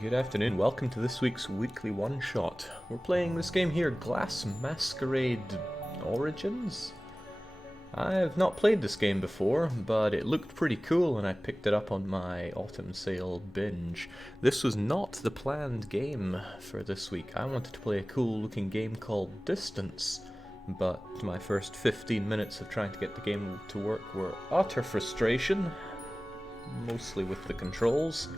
Good afternoon, welcome to this week's weekly one-shot. We're playing this game here, Masquerade Origins? I've not played this game before, but it looked pretty cool and I picked it up on my autumn sale binge. This was not the planned game for this week. I wanted to play a cool looking game called Distance, but my first 15 minutes of trying to get the game to work were utter frustration, mostly with the controls.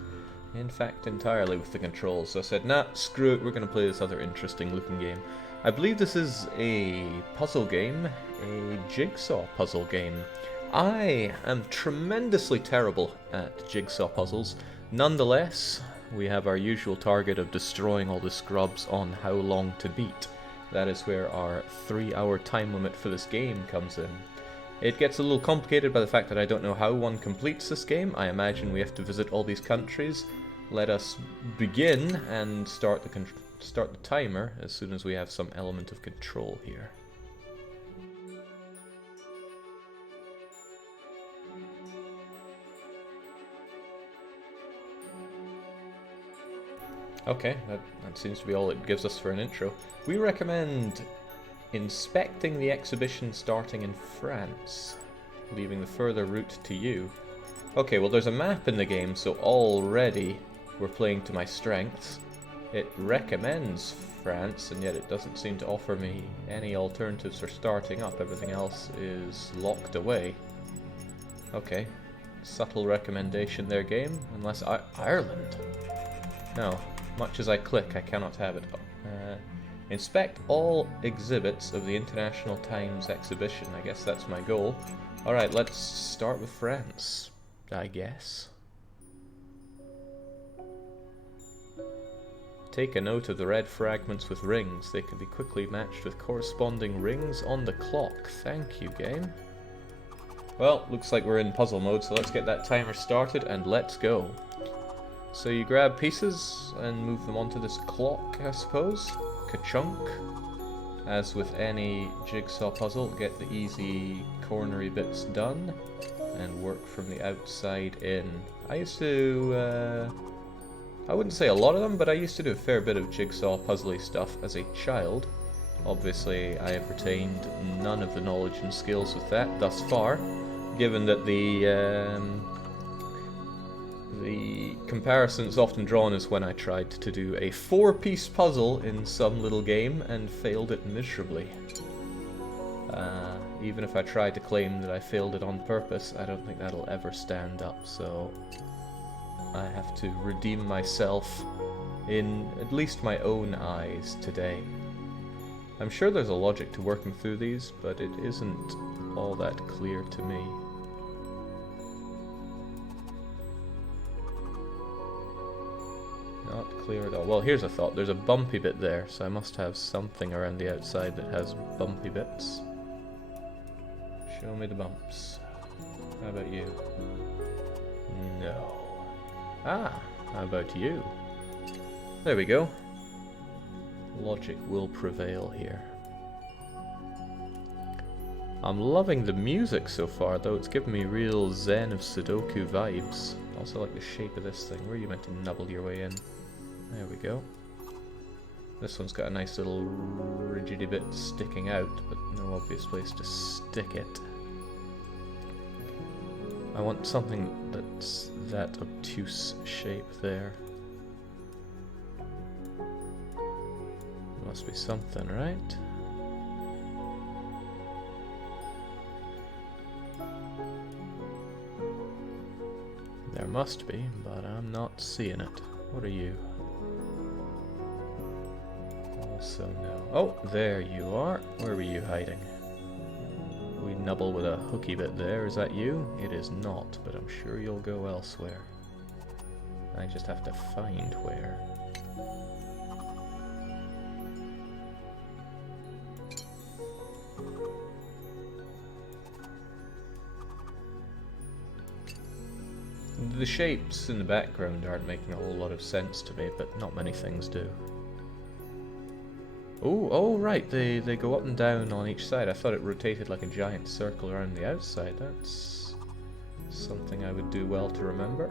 In fact, entirely with the controls. So I said, nah, screw it, we're going to play this other interesting looking game. I believe this is a puzzle game, a jigsaw puzzle game. I am tremendously terrible at jigsaw puzzles. Nonetheless, we have our usual target of destroying all the scrubs on how long to beat. That is where our 3-hour time limit for this game comes in. It gets a little complicated by the fact that I don't know how one completes this game. I imagine we have to visit all these countries. Let us begin and start the timer as soon as we have some element of control here. Okay, that seems to be all it gives us for an intro. We recommend inspecting the exhibition starting in France, leaving the further route to you. Okay, well there's a map in the game, so already we're playing to my strengths. It recommends France, and yet it doesn't seem to offer me any alternatives for starting up. Everything else is locked away. Okay, subtle recommendation there, game. Unless Ireland. No, much as I click, I cannot have it. Inspect all exhibits of the International Times exhibition. I guess that's my goal. Alright, let's start with France, I guess. Take a note of the red fragments with rings. They can be quickly matched with corresponding rings on the clock. Thank you, game. Well, looks like we're in puzzle mode, so let's get that timer started and let's go. So you grab pieces and move them onto this clock, I suppose. Ka-chunk. As with any jigsaw puzzle, get the easy cornery bits done and work from the outside in. I used to, I wouldn't say a lot of them, but I used to do a fair bit of jigsaw puzzly stuff as a child. Obviously, I have retained none of the knowledge and skills with that thus far, given that the comparisons often drawn is when I tried to do a 4-piece puzzle in some little game and failed it miserably. Even if I tried to claim that I failed it on purpose, I don't think that'll ever stand up, so I have to redeem myself in at least my own eyes today. I'm sure there's a logic to working through these, but it isn't all that clear to me. Not clear at all. Well, here's a thought. There's a bumpy bit there, so I must have something around the outside that has bumpy bits. Show me the bumps. How about you? No. Ah, how about you? There we go. Logic will prevail here. I'm loving the music so far, though. It's giving me real Zen of Sudoku vibes. Also like the shape of this thing. Where are you meant to nubble your way in? There we go. This one's got a nice little rigidy bit sticking out, but no obvious place to stick it. I want something that's that obtuse shape there. Must be something, right? There must be, but I'm not seeing it. What are you? Also no. Oh, there you are. Where were you hiding? We nubble with a hooky bit there. Is that you? It is not, but I'm sure you'll go elsewhere. I just have to find where. The shapes in the background aren't making a whole lot of sense to me, but not many things do. Oh, right, they go up and down on each side. I thought it rotated like a giant circle around the outside. That's something I would do well to remember.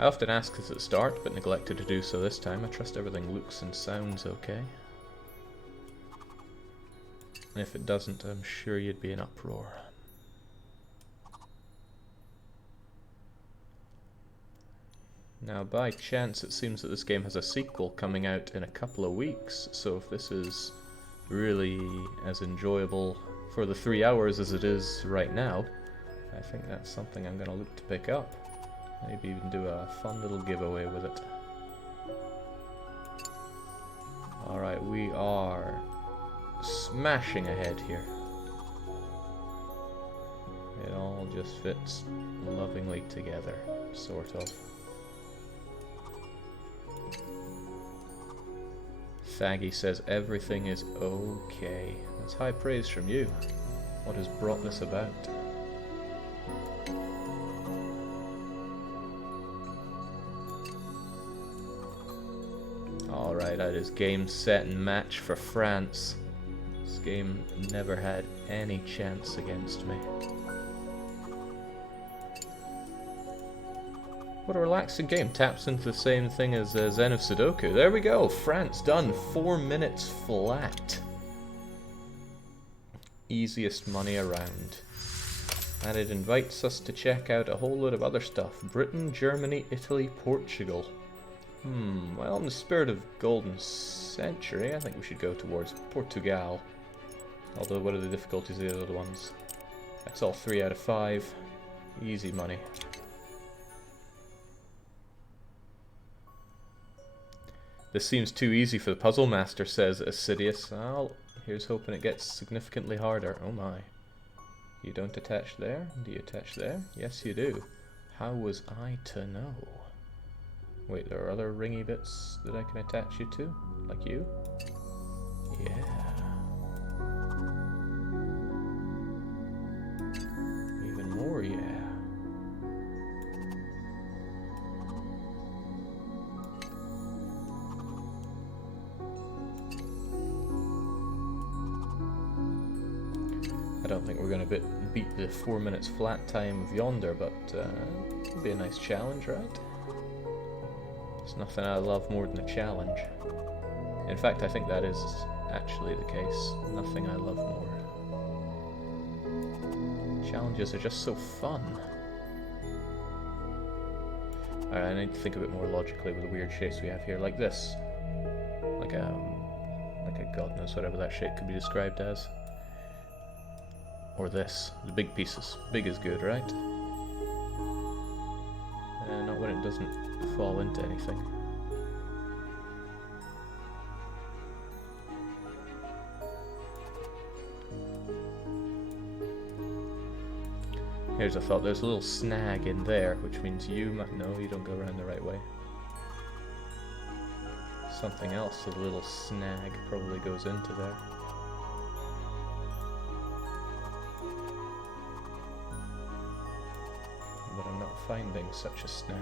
I often ask this at the start, but neglected to do so this time. I trust everything looks and sounds okay. And if it doesn't, I'm sure you'd be in uproar. Now, by chance, it seems that this game has a sequel coming out in a couple of weeks, so if this is really as enjoyable for the 3 hours as it is right now, I think that's something I'm going to look to pick up. Maybe even do a fun little giveaway with it. Alright, we are smashing ahead here. It all just fits lovingly together, sort of. Faggy says everything is okay. That's high praise from you. What has brought this about? Alright, that is game, set, and match for France. This game never had any chance against me. What a relaxing game. Taps into the same thing as Zen of Sudoku. There we go. France done. 4 minutes flat. Easiest money around. And it invites us to check out a whole load of other stuff. Britain, Germany, Italy, Portugal. Well, in the spirit of Golden Century, I think we should go towards Portugal. Although, what are the difficulties of the other ones? That's all 3 out of 5. Easy money. This seems too easy for the puzzle master, says Assidious. Well, here's hoping it gets significantly harder. Oh my. You don't attach there? Do you attach there? Yes, you do. How was I to know? Wait, there are other ringy bits that I can attach you to? Like you? Yeah. Even more, yeah. I don't think we're going to beat the 4 minutes flat time of Yonder, but it'll be a nice challenge, right? There's nothing I love more than a challenge. In fact, I think that is actually the case. Nothing I love more. Challenges are just so fun. Alright, I need to think a bit more logically with the weird shapes we have here, like this. Like a god knows whatever that shape could be described as. Or this, the big pieces. Big is good, right? Not when it doesn't fall into anything. Here's a thought, there's a little snag in there, which means you might... No, you don't go around the right way. Something else, a little snag probably goes into there. But I'm not finding such a snag.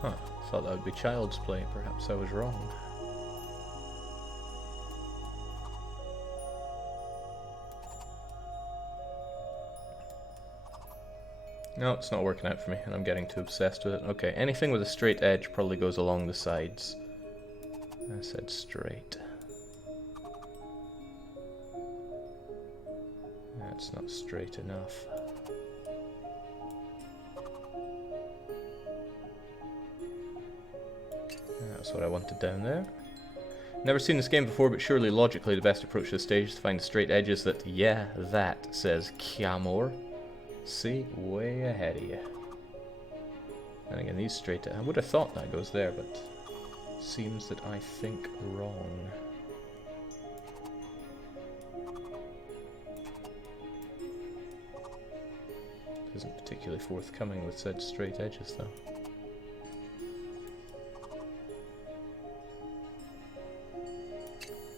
Huh, thought that would be child's play, perhaps I was wrong. No, it's not working out for me, and I'm getting too obsessed with it. Okay, anything with a straight edge probably goes along the sides. I said straight. That's not straight enough. That's what I wanted down there. Never seen this game before, but surely logically the best approach to the stage is to find the straight edges that, yeah, that, says Kiamor. See, way ahead of you. And again, these straight... I would have thought that goes there, but seems that I think wrong. Isn't particularly forthcoming with said straight edges, though.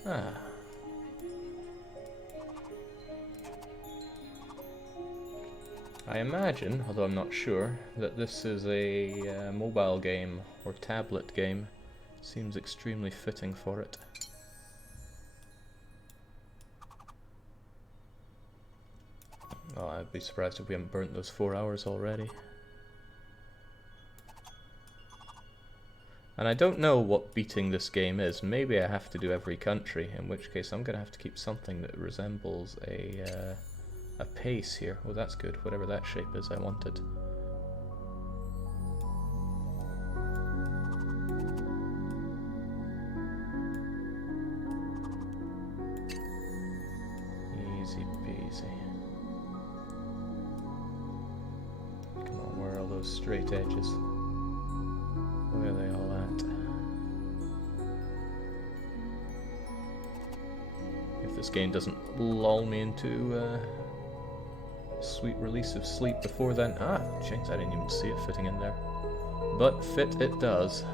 Ah. I imagine, although I'm not sure, that this is a mobile game or tablet game, Seems extremely fitting for it. Oh, I'd be surprised if we haven't burnt those 4 hours already. And I don't know what beating this game is. Maybe I have to do every country, in which case I'm going to have to keep something that resembles a pace here. Oh, that's good. Whatever that shape is, I wanted. Easy peasy. Come on, where are all those straight edges? Where are they all at? If this game doesn't lull me into sweet release of sleep before then. Ah, jeez, I didn't even see it fitting in there. But fit it does.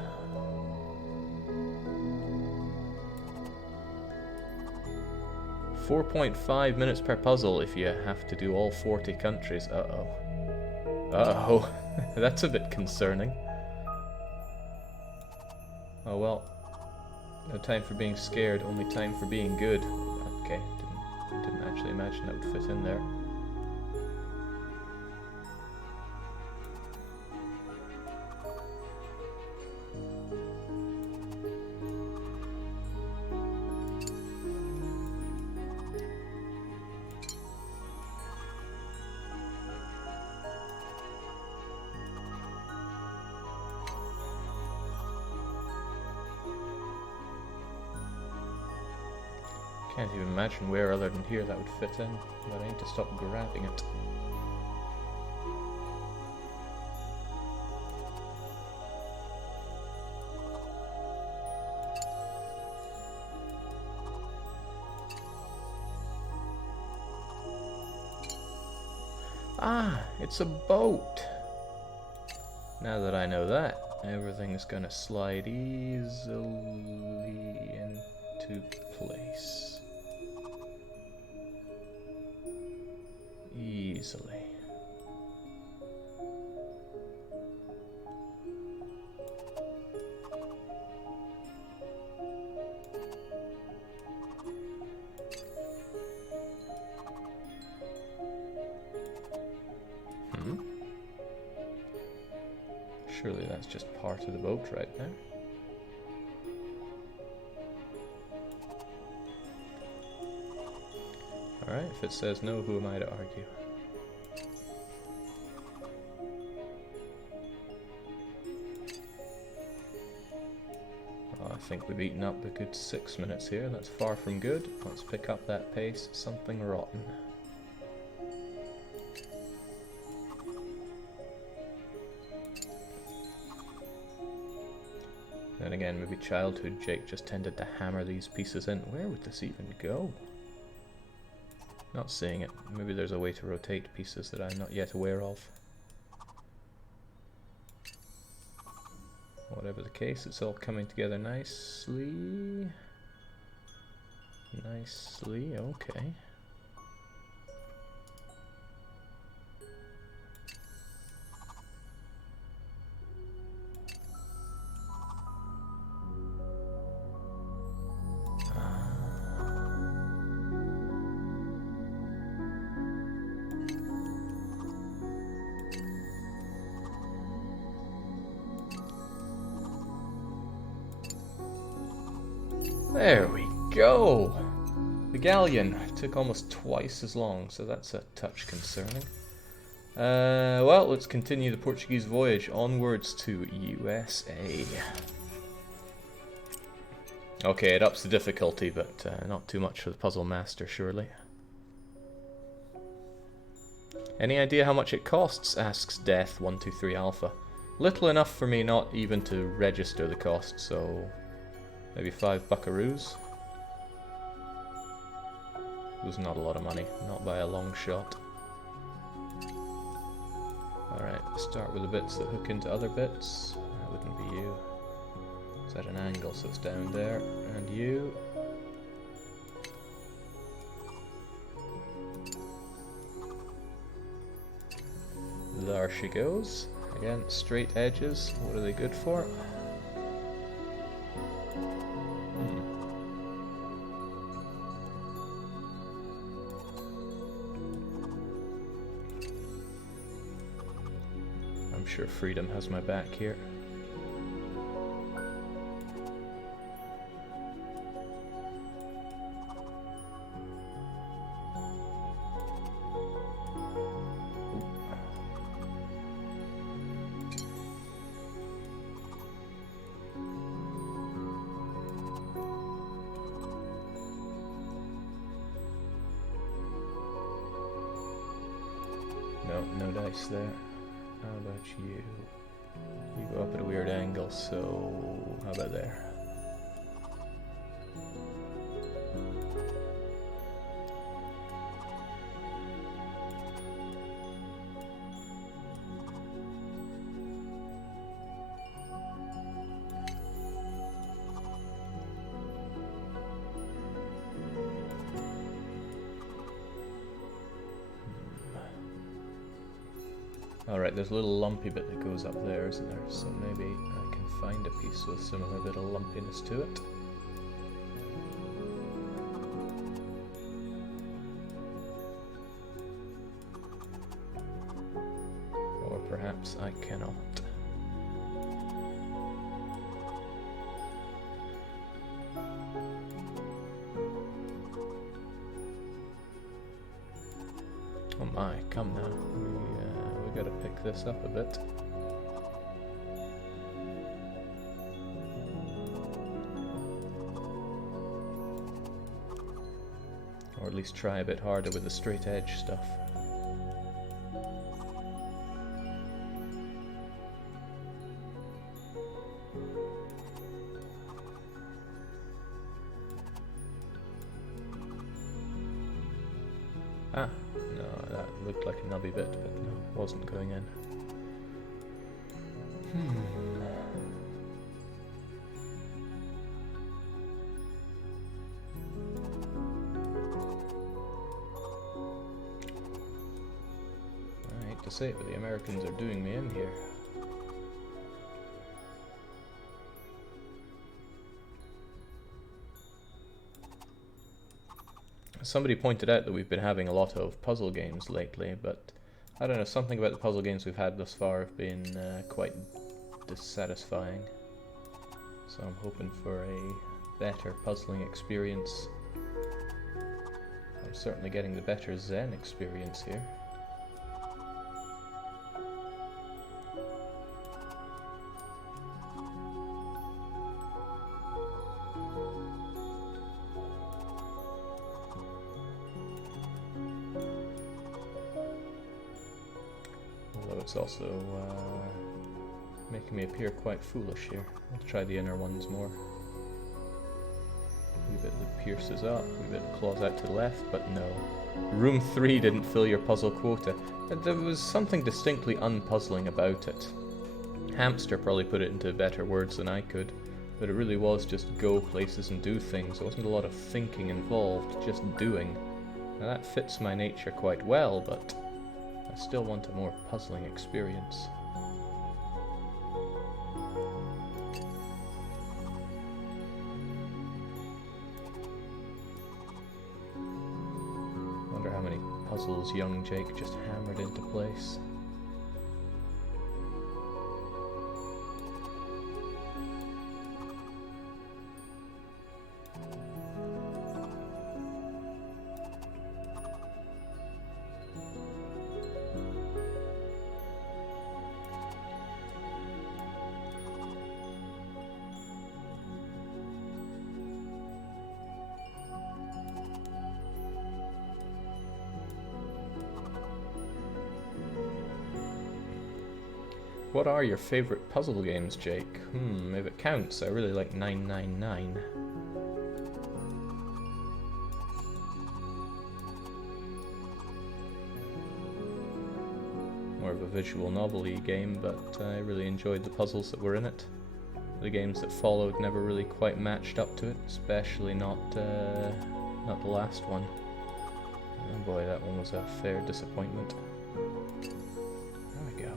.5 minutes per puzzle if you have to do all 40 countries. Uh-oh. Uh-oh. That's a bit concerning. Oh well. No time for being scared, only time for being good. Okay, didn't actually imagine that would fit in there. Can't even imagine where other than here that would fit in, but I need to stop grabbing it. Ah, it's a boat! Now that I know that, everything's gonna slide easily into place. Easily. Surely that's just part of the boat right there. Alright, if it says no, who am I to argue? Well, I think we've eaten up a good 6 minutes here. That's far from good. Let's pick up that pace. Something rotten. Then again, maybe childhood Jake just tended to hammer these pieces in. Where would this even go? Not seeing it. Maybe there's a way to rotate pieces that I'm not yet aware of. Whatever the case, it's all coming together nicely. Nicely, okay. There we go! The galleon took almost twice as long, so that's a touch concerning. Well, let's continue the Portuguese voyage onwards to USA. Okay, it ups the difficulty, but not too much for the puzzle master, surely. Any idea how much it costs? Asks Death123 Alpha. Little enough for me not even to register the cost, so maybe 5 buckaroos. It was not a lot of money, not by a long shot. Alright, start with the bits that hook into other bits. That wouldn't be you. It's at an angle, so it's down there. And you. There she goes. Again, straight edges. What are they good for? sure freedom has my back here. No dice there. How about you? You go up at a weird angle, so how about there? Alright, there's a little lumpy bit that goes up there, isn't there? So maybe I can find a piece with a similar bit of lumpiness to it. Or perhaps I cannot. Oh my, come now. We gotta pick this up a bit. Or at least try a bit harder with the straight edge stuff. Ah, no, that looked like a nubby bit, but no, it wasn't going in. I hate to say it, but the Americans are doing me in here. Somebody pointed out that we've been having a lot of puzzle games lately, but I don't know, something about the puzzle games we've had thus far have been quite dissatisfying. So I'm hoping for a better puzzling experience. I'm certainly getting the better Zen experience here. It's also making me appear quite foolish here. I'll try the inner ones more. A wee bit that pierces up, a wee bit that claws out to the left, but no. Room 3 didn't fill your puzzle quota. There was something distinctly unpuzzling about it. Hamster probably put it into better words than I could, but it really was just go places and do things. There wasn't a lot of thinking involved, just doing. Now that fits my nature quite well, but I still want a more puzzling experience. Wonder how many puzzles young Jake just hammered into place. What are your favorite puzzle games, Jake? If it counts, I really like 999. More of a visual novelty game, but I really enjoyed the puzzles that were in it. The games that followed never really quite matched up to it, especially not the last one. Oh boy, that one was a fair disappointment. There we go.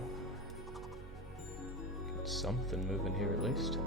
Got something moving here at least.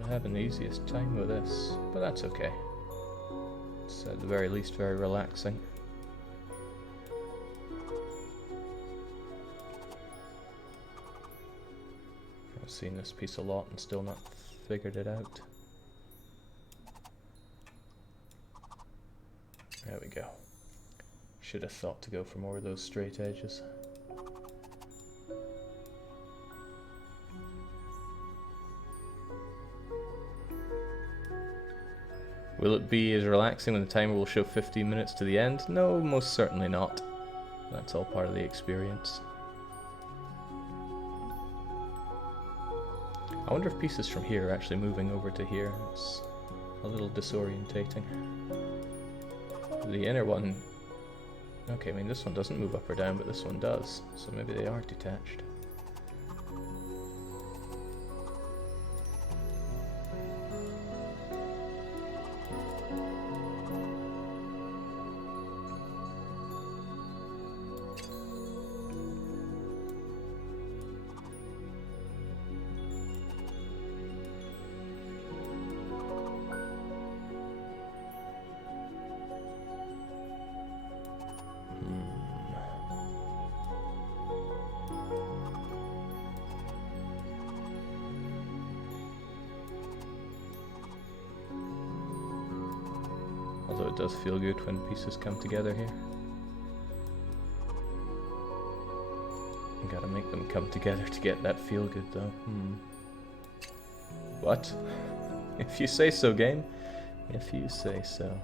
not having the easiest time with this, but that's okay. It's at the very least very relaxing. I've seen this piece a lot and still not figured it out. There we go. Should have thought to go for more of those straight edges. Will it be as relaxing when the timer will show 15 minutes to the end? No, most certainly not. That's all part of the experience. I wonder if pieces from here are actually moving over to here. It's a little disorientating. The inner one... Okay, I mean this one doesn't move up or down, but this one does. So maybe they are detached. Although it does feel good when pieces come together here. You gotta make them come together to get that feel good though. What? If you say so, game. If you say so.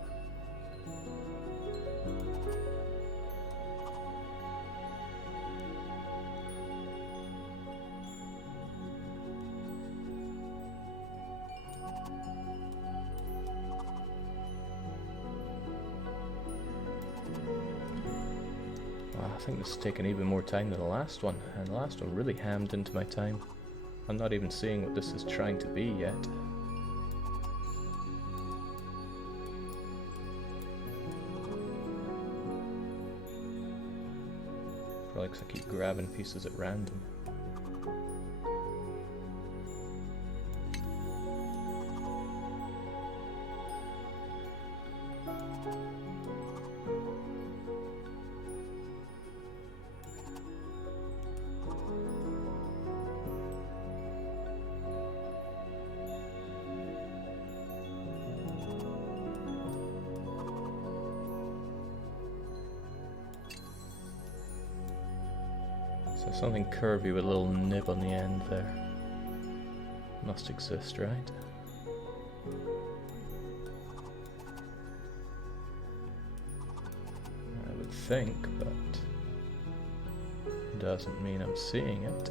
I think this has taken even more time than the last one, and the last one really hammed into my time. I'm not even seeing what this is trying to be yet. Probably because I keep grabbing pieces at random. So something curvy with a little nib on the end there. Must exist, right? I would think, but doesn't mean I'm seeing it.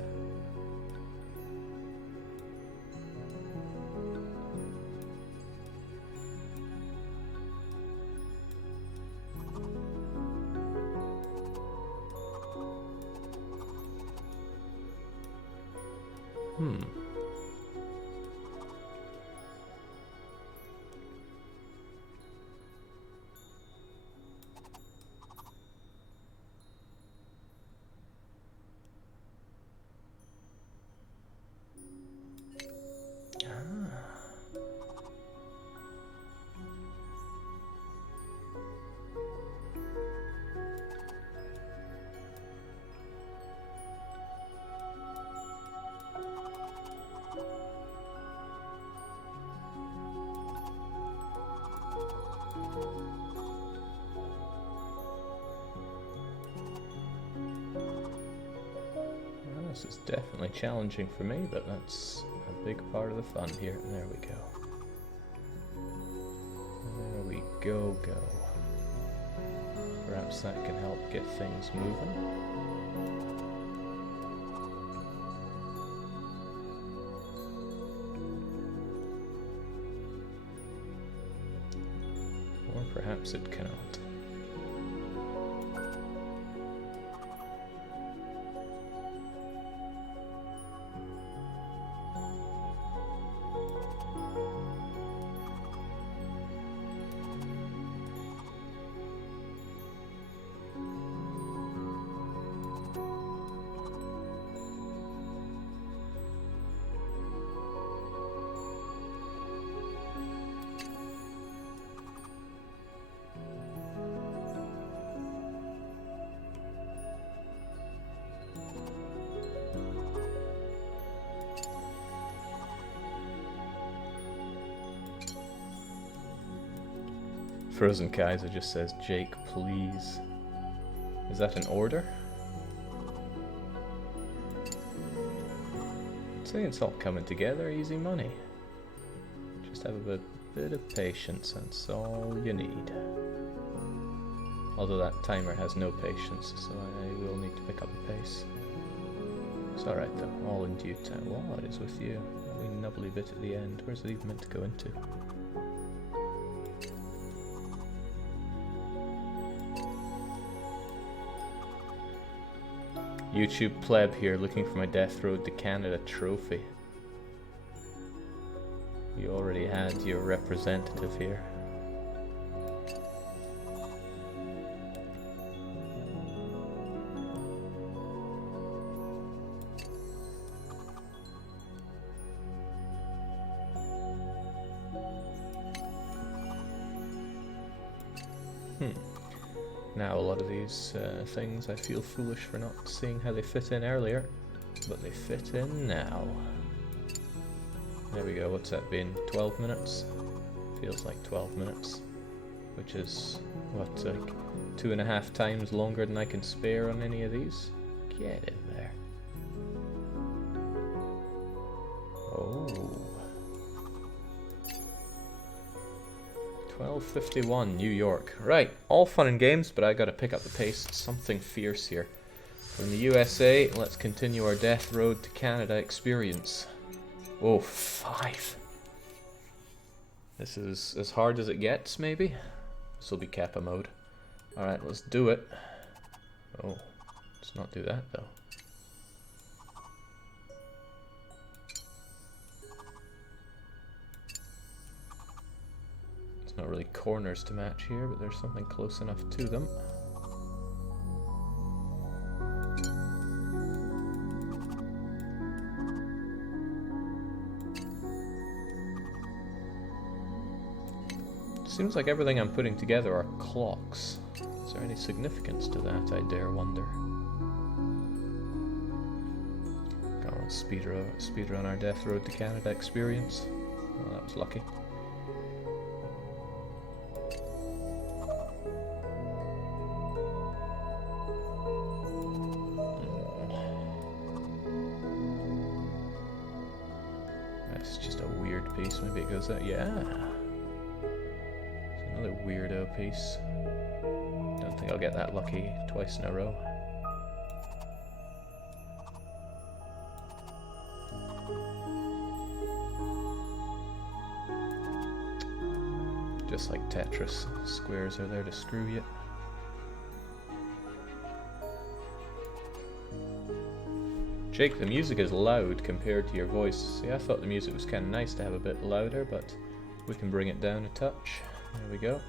This is definitely challenging for me, but that's a big part of the fun here. There we go. There we go. Perhaps that can help get things moving. Or perhaps it cannot. Frozen Kaiser just says, Jake, please. Is that an order? I'd say it's all coming together, easy money. Just have a bit of patience, that's all you need. Although that timer has no patience, so I will need to pick up the pace. It's alright though, all in due time. What is with you? That wee nubbly bit at the end. Where's it even meant to go into? YouTube pleb here looking for my Death Road to Canada trophy. You already had your representative here. Now a lot of these things I feel foolish for not seeing how they fit in earlier, but they fit in now. There we go, what's that been? 12 minutes? Feels like 12 minutes. Which is, what, like 2.5 times longer than I can spare on any of these? Get in there. Oh. 12:51, New York. Right, all fun and games, but I gotta pick up the pace. Something fierce here. From the USA, let's continue our Death Road to Canada experience. Whoa, 5. This is as hard as it gets, maybe? This will be Kappa mode. Alright, let's do it. Oh, let's not do that though. Not really corners to match here, but there's something close enough to them. Seems like everything I'm putting together are clocks. Is there any significance to that, I dare wonder? Come on, speedrun our Death Road to Canada experience. Well, that was lucky. That's just a weird piece. Maybe it goes out. Yeah. It's another weirdo piece. Don't think I'll get that lucky twice in a row. Just like Tetris, squares are there to screw you. Jake, the music is loud compared to your voice. See, I thought the music was kind of nice to have a bit louder, but we can bring it down a touch. There we go.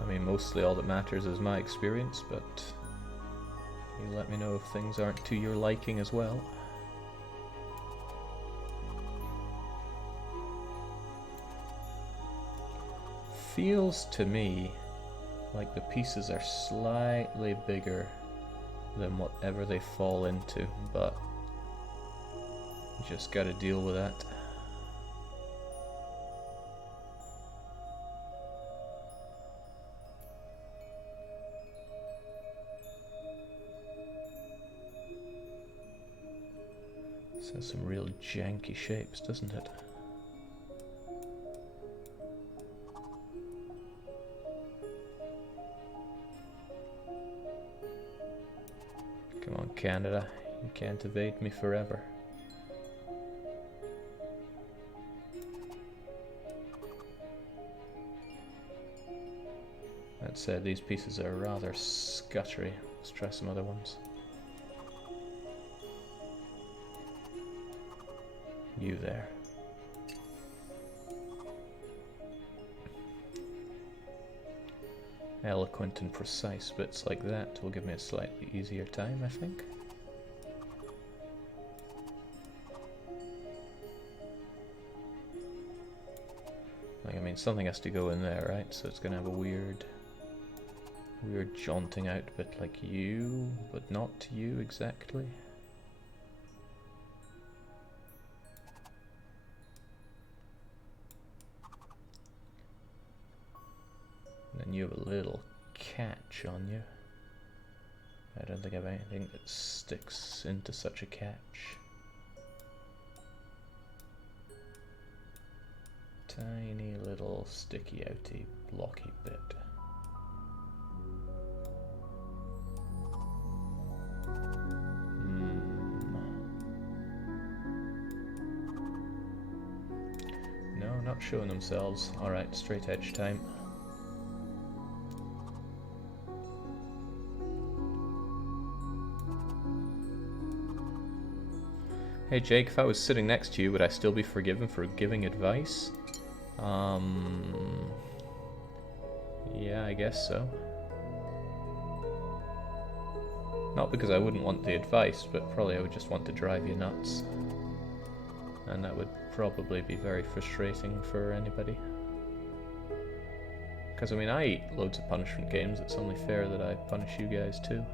I mean, mostly all that matters is my experience, but you let me know if things aren't to your liking as well. Feels to me like the pieces are slightly bigger than whatever they fall into, but you just gotta deal with that. This has some real janky shapes, doesn't it? Come on, Canada, you can't evade me forever. That said, these pieces are rather scuttery. Let's try some other ones. You there. Eloquent and precise bits like that will give me a slightly easier time, I think. Like, I mean, something has to go in there, right? So it's gonna have a weird jaunting out bit like you, but not you exactly. you have a little catch on you. I don't think I have anything that sticks into such a catch. Tiny little sticky outy blocky bit. No, not showing themselves. Alright, straight edge time. Hey Jake, if I was sitting next to you, would I still be forgiven for giving advice? Yeah, I guess so. Not because I wouldn't want the advice, but probably I would just want to drive you nuts. And that would probably be very frustrating for anybody. Because, I mean, I eat loads of punishment games, it's only fair that I punish you guys too.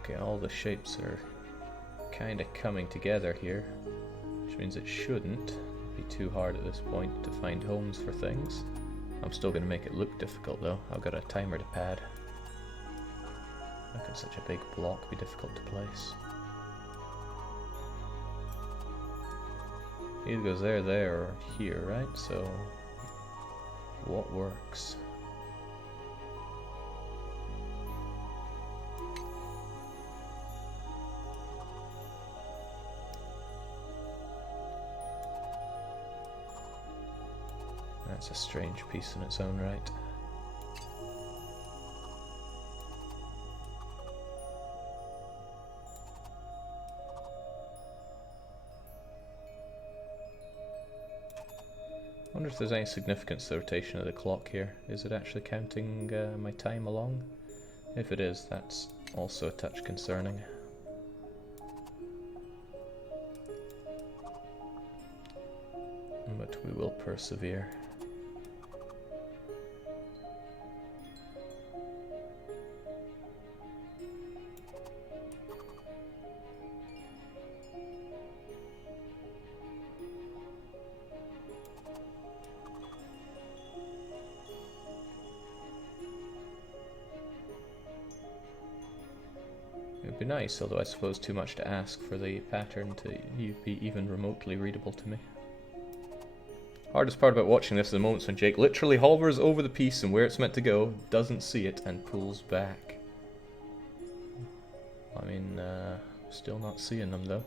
Okay, all the shapes are kind of coming together here, which means it shouldn't be too hard at this point to find homes for things. I'm still going to make it look difficult though. I've got a timer to pad. How can such a big block be difficult to place? Either goes there, or here, right? So, what works? That's a strange piece in its own right. I wonder if there's any significance to the rotation of the clock here. Is it actually counting my time along? If it is, that's also a touch concerning. But we will persevere. It would be nice, although I suppose too much to ask for the pattern to be even remotely readable to me. Hardest part about watching this are the moments when Jake literally hovers over the piece and where it's meant to go, doesn't see it, and pulls back. I mean, still not seeing them though.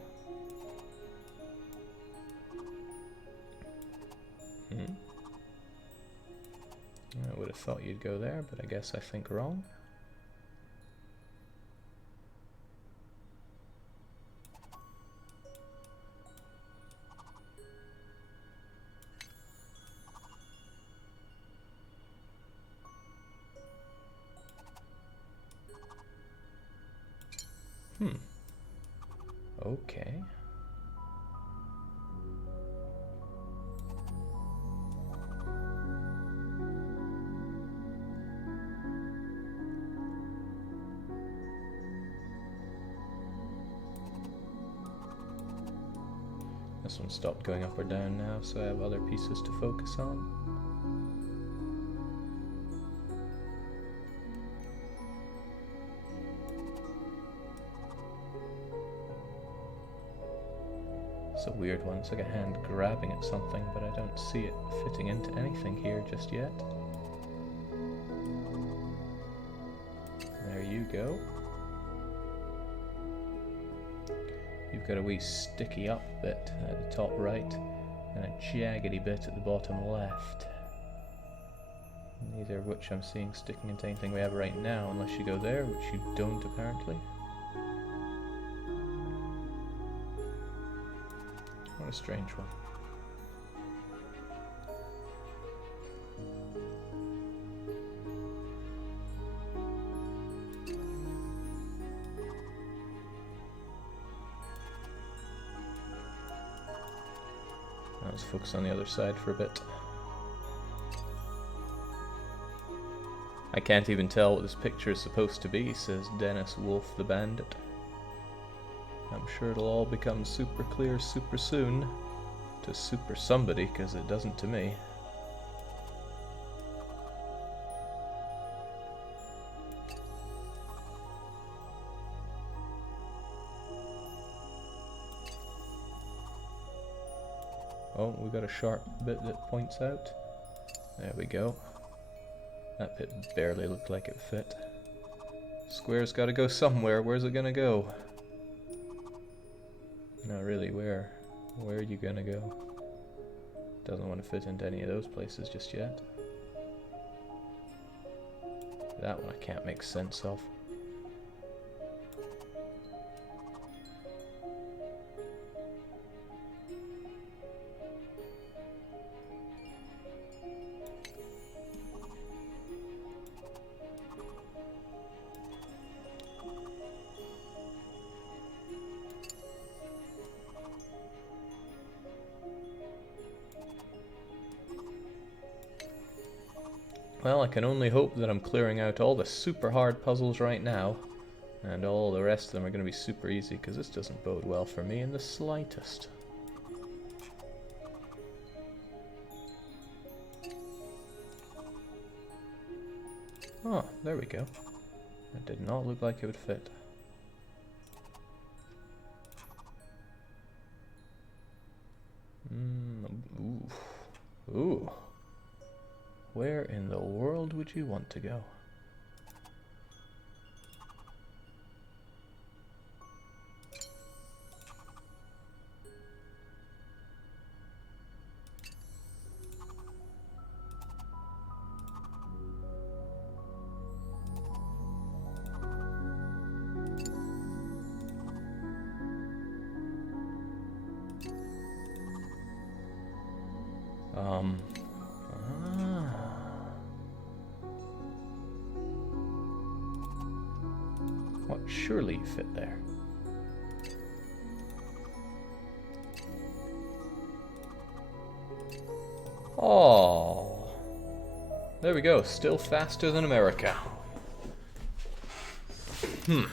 I would have thought you'd go there, but I guess I think wrong. Okay. This one stopped going up or down now, so I have other pieces to focus on. It's a weird one, it's like a hand grabbing at something, but I don't see it fitting into anything here just yet. There you go. You've got a wee sticky up bit at the top right, and a jaggedy bit at the bottom left. Neither of which I'm seeing sticking into anything we have right now, unless you go there, which you don't apparently. What a strange one. Let's focus on the other side for a bit. I can't even tell what this picture is supposed to be, says Dennis Wolf the Bandit. I'm sure it'll all become super clear super soon. To super somebody, because it doesn't to me. Oh, we got a sharp bit that points out. There we go. That bit barely looked like it fit. Square's gotta go somewhere. Where's it gonna go? Not really, where? Where are you gonna go? Doesn't want to fit into any of those places just yet. That one I can't make sense of. Well, I can only hope that I'm clearing out all the super hard puzzles right now, and all the rest of them are going to be super easy, because this doesn't bode well for me in the slightest. Oh, there we go. That did not look like it would fit. Ooh. Ooh. Where in the world would you want to go? What surely fit there? Oh, there we go. Still faster than America. Well,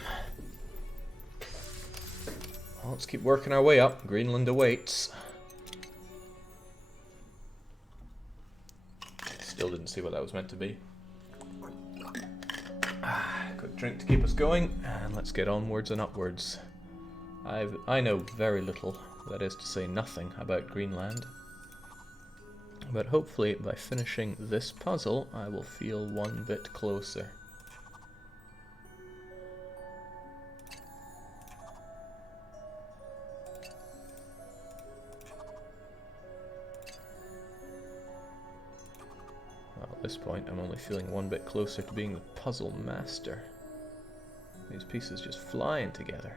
let's keep working our way up. Greenland awaits. Still didn't see what that was meant to be. Quick drink to keep us going, and let's get onwards and upwards. I know very little, that is to say nothing, about Greenland. But hopefully by finishing this puzzle, I will feel one bit closer. Well, at this point, I'm only feeling one bit closer to being the puzzle master. These pieces just flying together.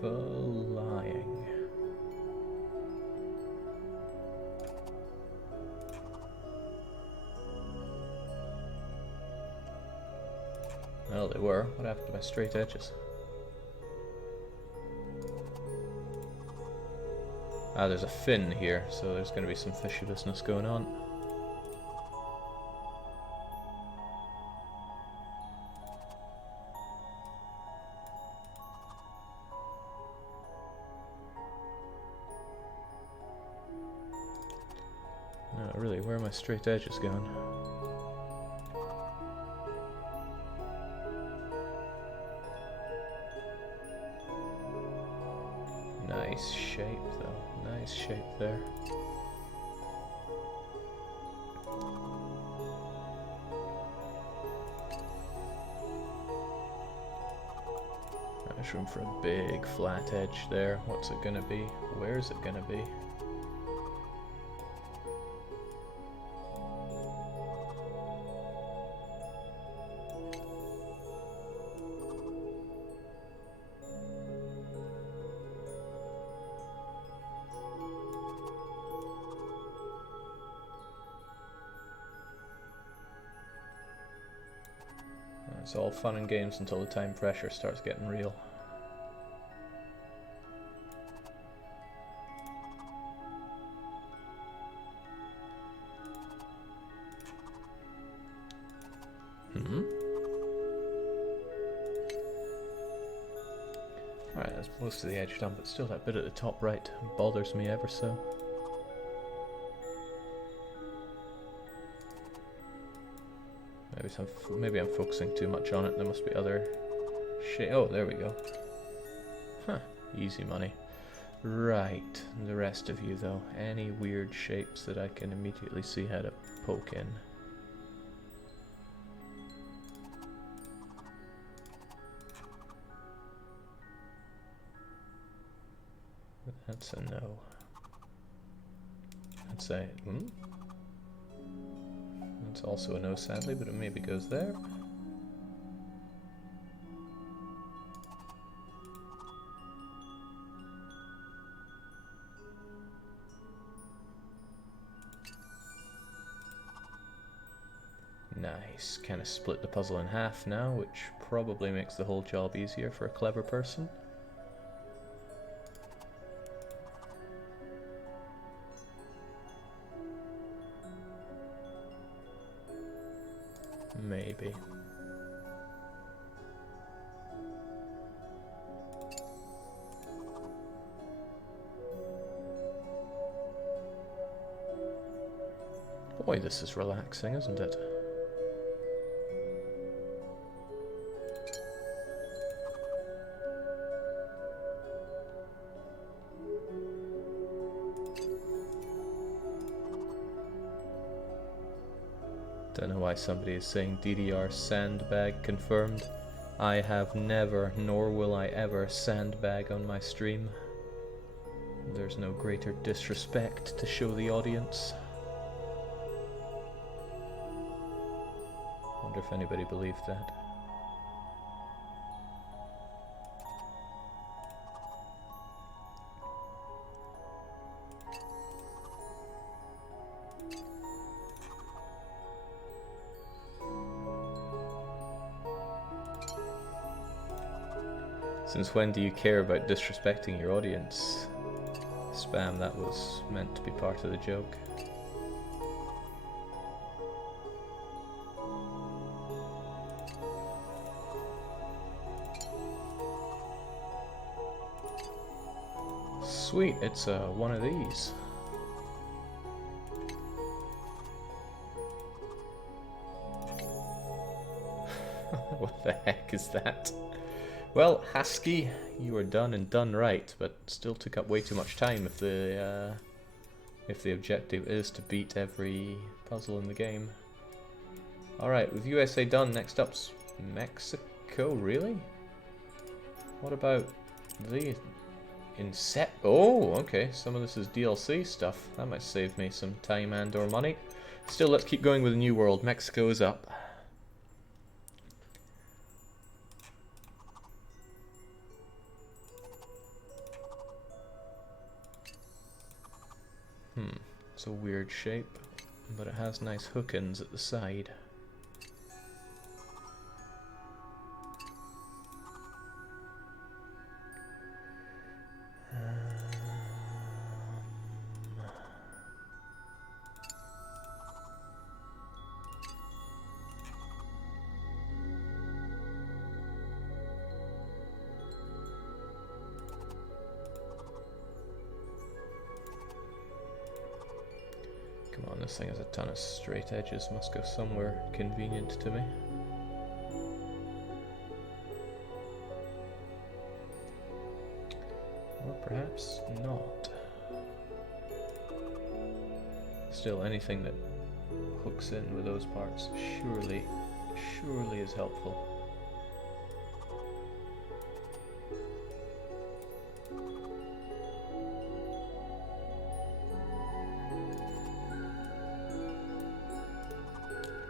Flying. Well, they were. What happened to my straight edges? Ah, there's a fin here, so there's going to be some fishy business going on. No, really, where are my straight edges going? Nice shape, though. Nice shape there. There's room for a big flat edge there. What's it gonna be? Where's it gonna be? It's all fun and games until the time pressure starts getting real. Alright, that's most of the edge done, but still that bit at the top right bothers me ever so. Maybe I'm focusing too much on it. There must be other shit. Oh, there we go. Huh, easy money. Right, the rest of you though. Any weird shapes that I can immediately see how to poke in? That's a no. That's a... It's also a no, sadly, but it maybe goes there. Nice. Kind of split the puzzle in half now, which probably makes the whole job easier for a clever person. Maybe. Boy, this is relaxing, isn't it? Don't know why somebody is saying DDR sandbag confirmed. I have never, nor will I ever, sandbag on my stream. There's no greater disrespect to show the audience. Wonder if anybody believed that. Since when do you care about disrespecting your audience? Spam, that was meant to be part of the joke. Sweet, it's one of these. What the heck is that? Well, Husky, you are done and done right, but still took up way too much time if the objective is to beat every puzzle in the game. Alright, with USA done, next up's Mexico, really? What about the Oh, okay, some of this is DLC stuff. That might save me some time and or money. Still, let's keep going with the New World. Mexico is up. It's a weird shape, but it has nice hook ends at the side. Come on, this thing has a ton of straight edges, must go somewhere convenient to me. Or perhaps not. Still, anything that hooks in with those parts surely is helpful.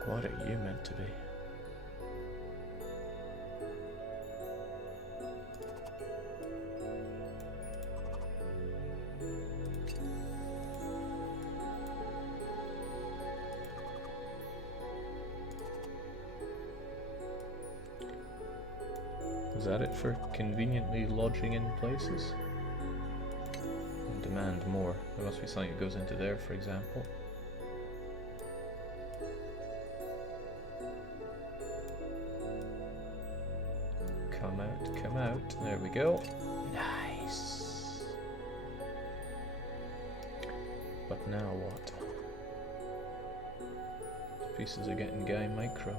What are you meant to be? Is that it for conveniently lodging in places? Demand more. There must be something that goes into there, for example. Come out, come out. There we go. Nice. But now what? Pieces are getting Guy Micro.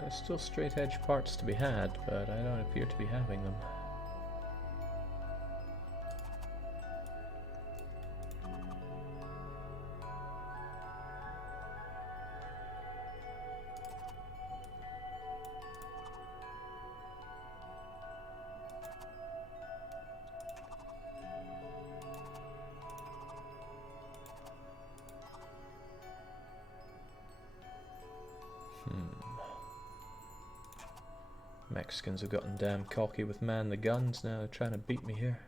There's still straight edge parts to be had, but I don't appear to be having them. Mexicans have gotten damn cocky with man the guns, now they're trying to beat me here.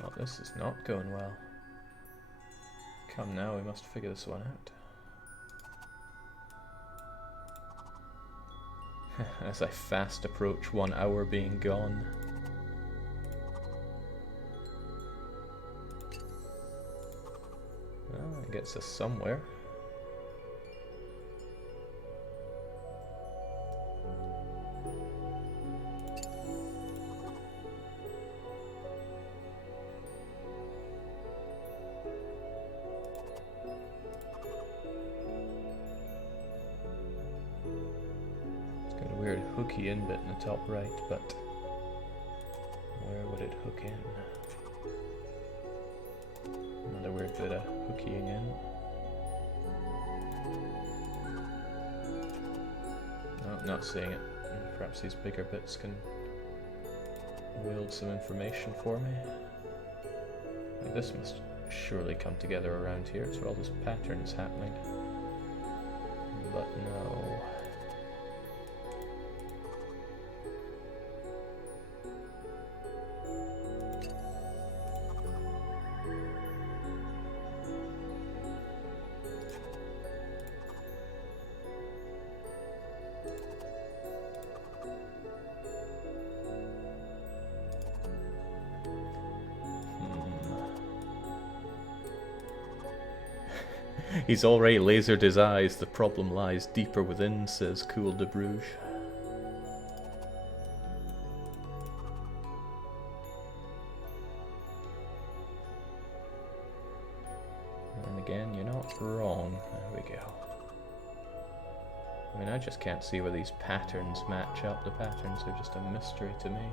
Well, this is not going well. Come now, we must figure this one out. As I fast approach 1 hour being gone. Well, it gets us somewhere. Weird hooky in bit in the top right, but where would it hook in? Another weird bit of hookying in. No, not seeing it. Perhaps these bigger bits can wield some information for me. Like this must surely come together around here. It's where all this pattern is happening. But no. He's already lasered his eyes. The problem lies deeper within, says Cool de Bruges. And again, you're not wrong. There we go. I mean, I just can't see where these patterns match up. The patterns are just a mystery to me.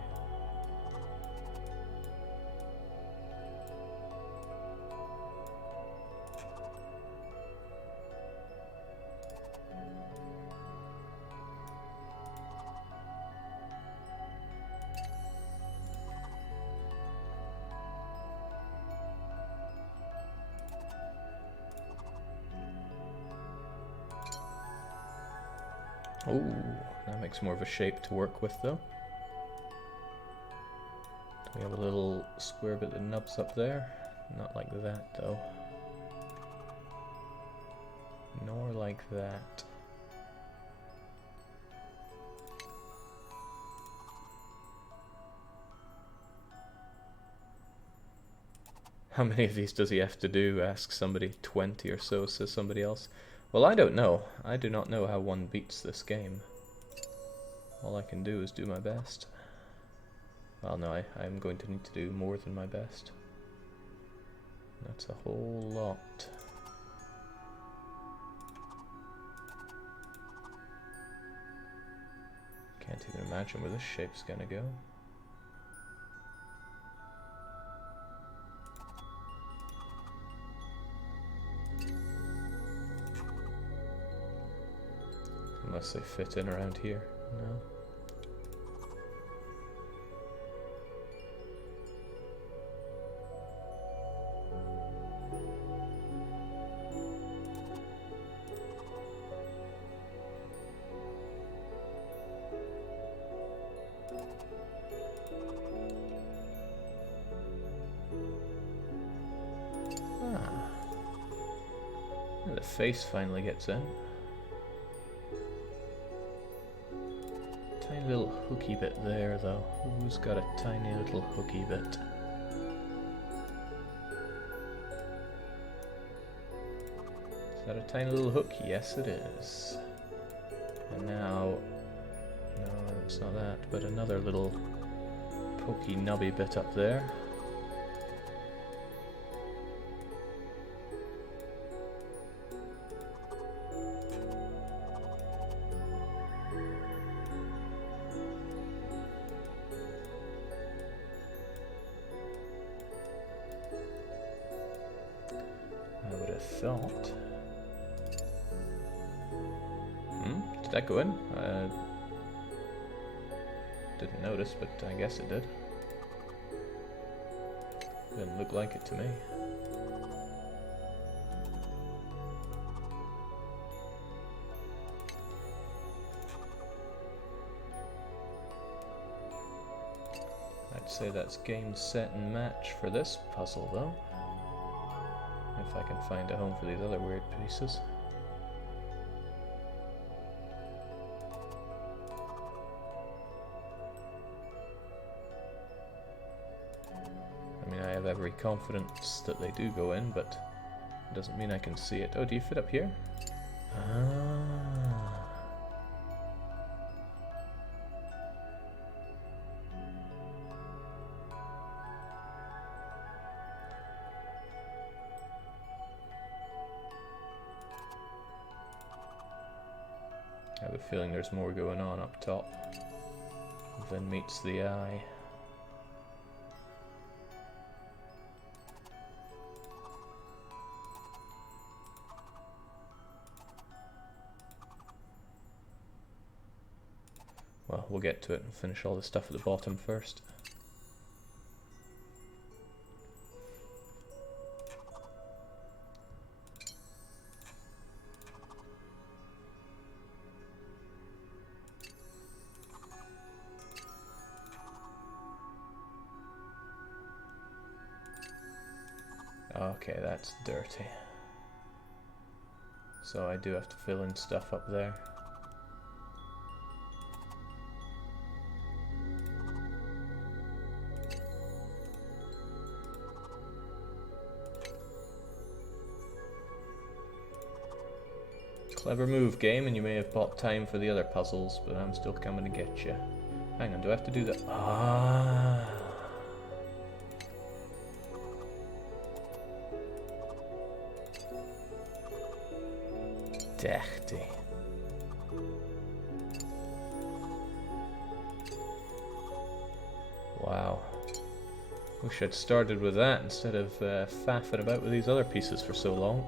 Oh, that makes more of a shape to work with though. We have a little square bit that nubs up there. Not like that though. Nor like that. How many of these does he have to do? Asks somebody. 20 or so, says somebody else. Well, I don't know. I do not know how one beats this game. All I can do is do my best. Well, no, I'm going to need to do more than my best. That's a whole lot. Can't even imagine where this shape's gonna go. Unless they fit in around here. No. The face finally gets in. Tiny little hooky bit there, though. Who's got a tiny little hooky bit? Is that a tiny little hook? Yes, it is. And now... no, it's not that, but another little pokey nubby bit up there. I would have thought. Did that go in? Didn't notice, but I guess it did. Didn't look like it to me. I'd say that's game, set, and match for this puzzle, though. If I can find a home for these other weird pieces. I mean, I have every confidence that they do go in, but it doesn't mean I can see it. Oh, do you fit up here? Ah. I have a feeling there's more going on up top than meets the eye. Well, we'll get to it and finish all the stuff at the bottom first. Okay, that's dirty. So I do have to fill in stuff up there. Clever move, game, and you may have bought time for the other puzzles, but I'm still coming to get you. Hang on, do I have to do that? Ah. Dirty. Wow. Wish I'd started with that instead of faffing about with these other pieces for so long.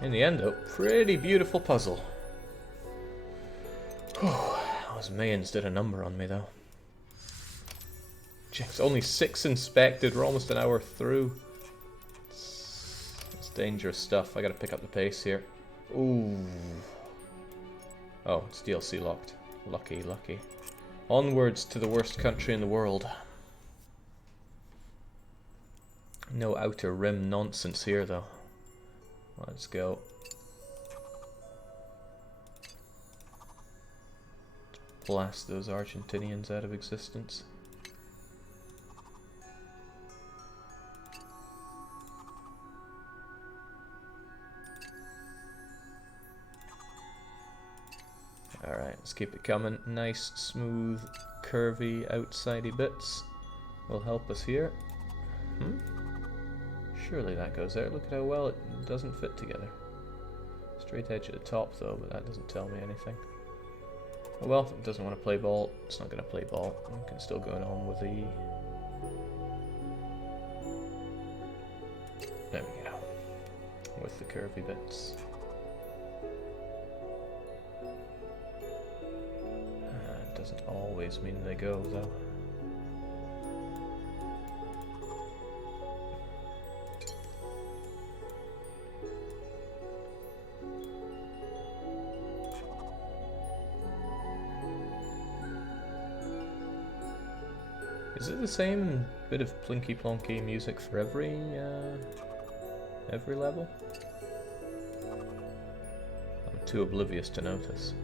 In the end, though, pretty beautiful puzzle. Those mayans did a number on me, though. It's only 6 inspected. We're almost an hour through. It's dangerous stuff. I gotta pick up the pace here. Ooh. Oh, it's DLC locked. Lucky, lucky. Onwards to the worst country in the world. No outer rim nonsense here, though. Let's go. Blast those Argentinians out of existence. Alright, let's keep it coming. Nice, smooth, curvy, outsidey bits will help us here. Surely that goes there. Look at how well it doesn't fit together. Let's Straight edge at the top though, but that doesn't tell me anything. Oh well, if it doesn't want to play ball, it's not going to play ball. We can still go on with the... There we go. With the curvy bits. It doesn't always mean they go though. Is it the same bit of plinky plonky music for every level? I'm too oblivious to notice.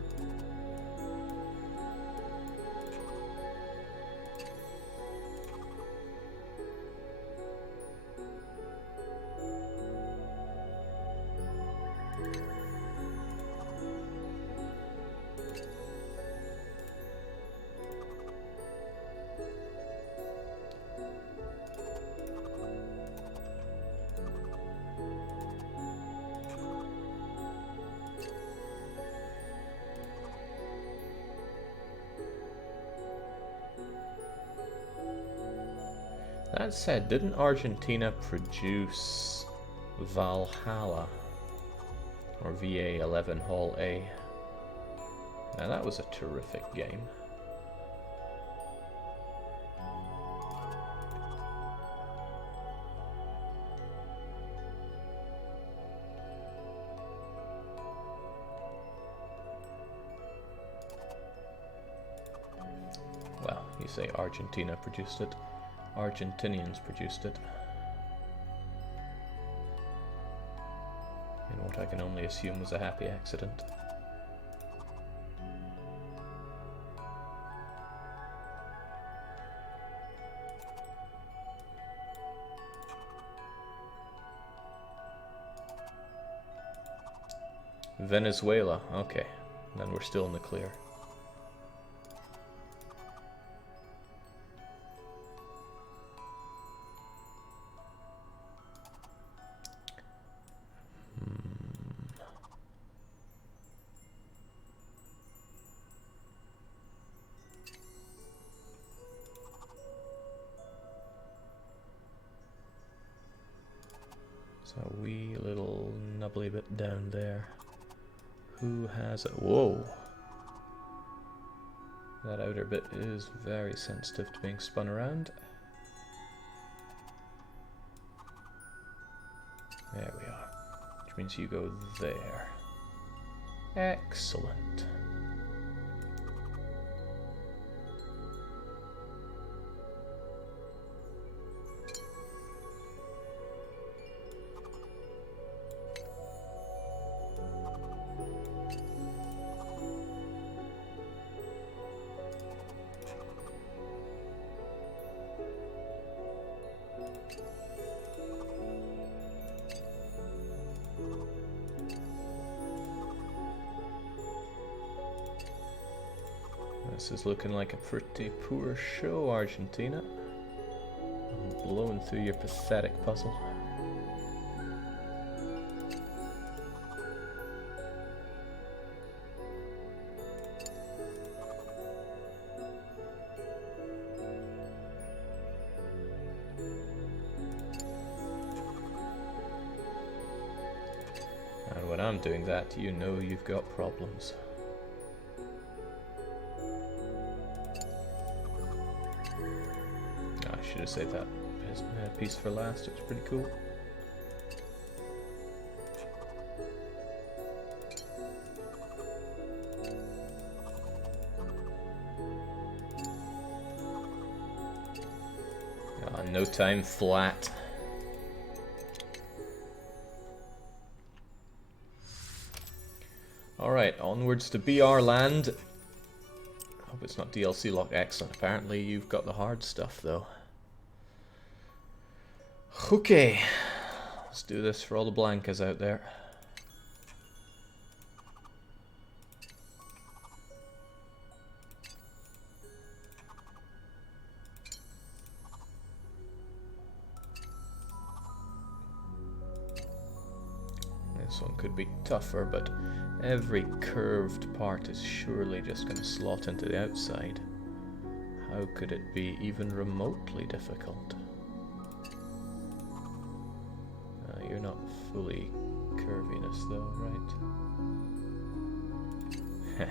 That said, didn't Argentina produce Valhalla? Or VA11 Hall A? Now that was a terrific game. Well, you say Argentina produced it. Argentinians produced it. In what I can only assume was a happy accident. Venezuela, okay. Then we're still in the clear. So a wee little nubbly bit down there. Who has it? Whoa! That outer bit is very sensitive to being spun around. There we are. Which means you go there. Excellent. This is looking like a pretty poor show, Argentina. I'm blowing through your pathetic puzzle. And when I'm doing that, you know you've got problems. I should have saved that piece for last. It was pretty cool. No time flat. Alright, onwards to BR land. Hope it's not DLC lock. Excellent. Apparently you've got the hard stuff though. Okay, let's do this for all the blancas out there. This one could be tougher, but every curved part is surely just going to slot into the outside. How could it be even remotely difficult? You're not fully curviness though, right? Heh.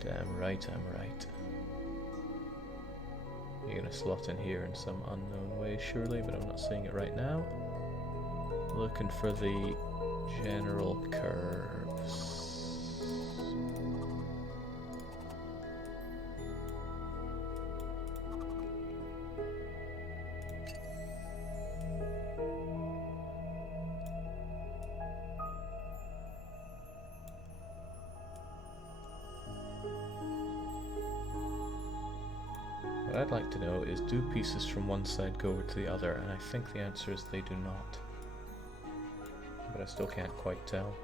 Damn right I'm right. You're gonna slot in here in some unknown way surely, but I'm not seeing it right now. Looking for the general curves. What I'd like to know is, do pieces from one side go over to the other? And I think the answer is they do not. But I still can't quite tell.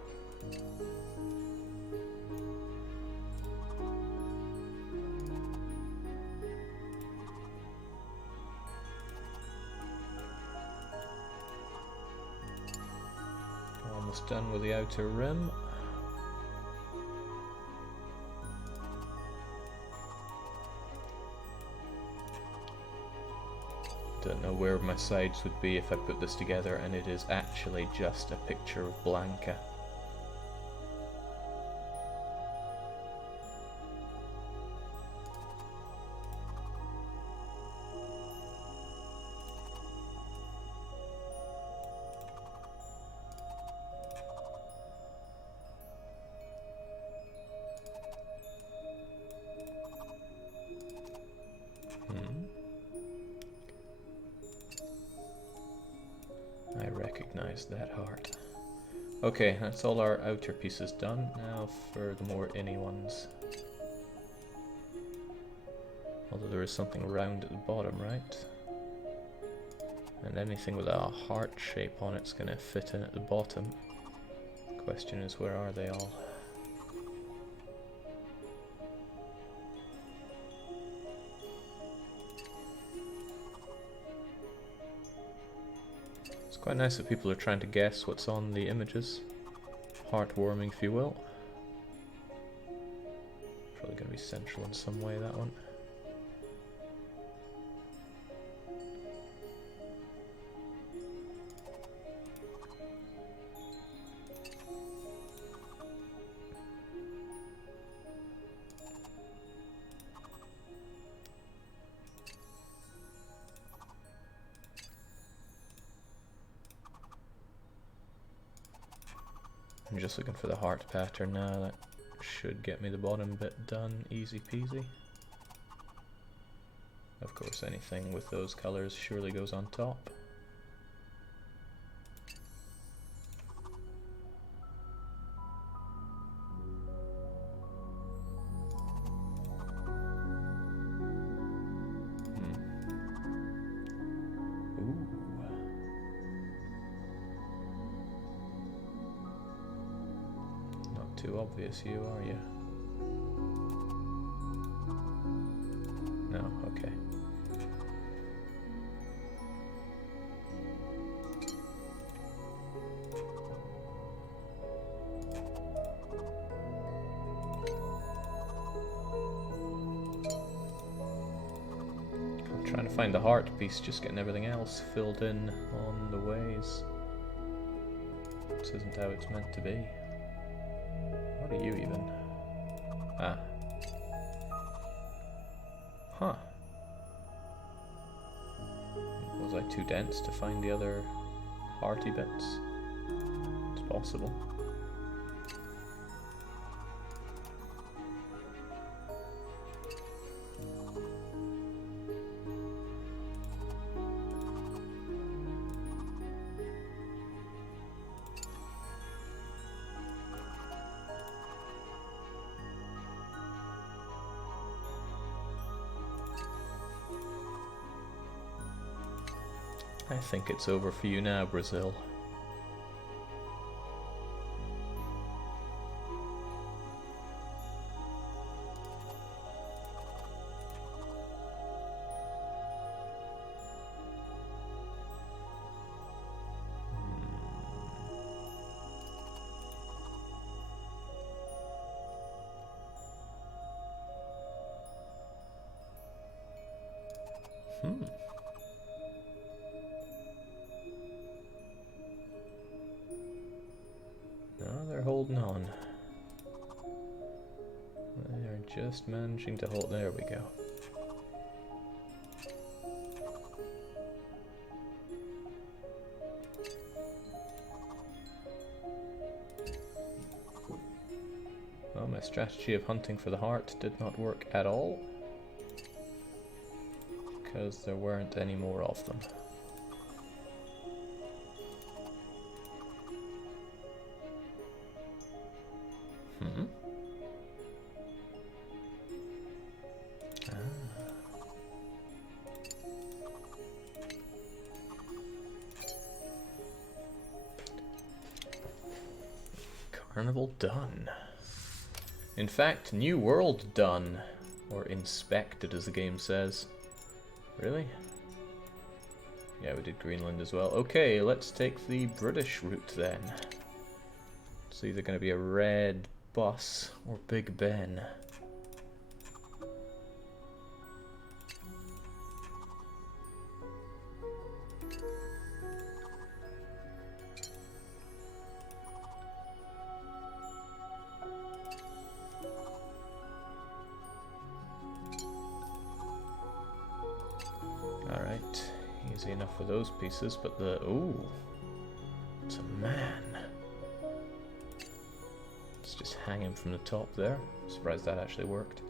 Almost done with the outer rim. Don't know where my sides would be if I put this together, and it is actually just a picture of Blanca. I recognize that heart. Okay, that's all our outer pieces done. Now for the more inny ones. Although there is something round at the bottom, right? And anything with a heart shape on it's going to fit in at the bottom. Question is, where are they all? It's quite nice that people are trying to guess what's on the images. Heartwarming, if you will. Probably going to be central in some way, that one. I'm just looking for the heart pattern now. That should get me the bottom bit done, easy peasy. Of course, anything with those colors surely goes on top. Too obvious, you are you? No, okay. I'm trying to find the heart piece, just getting everything else filled in on the ways. This isn't how it's meant to be. What are you even? Ah. Huh. Was I too dense to find the other hearty bits? It's possible. I think it's over for you now, Brazil. No, they're holding on. They're just managing to hold. There we go. Well, my strategy of hunting for the heart did not work at all, because there weren't any more of them. Carnival done. In fact, new world done. Or inspected, as the game says. Really? Yeah, we did Greenland as well. Okay, let's take the British route then. It's either going to be a red bus or Big Ben. Alright, easy enough for those pieces, but the... ooh, it's a man. Let's just hang him from the top there. Surprised that actually worked.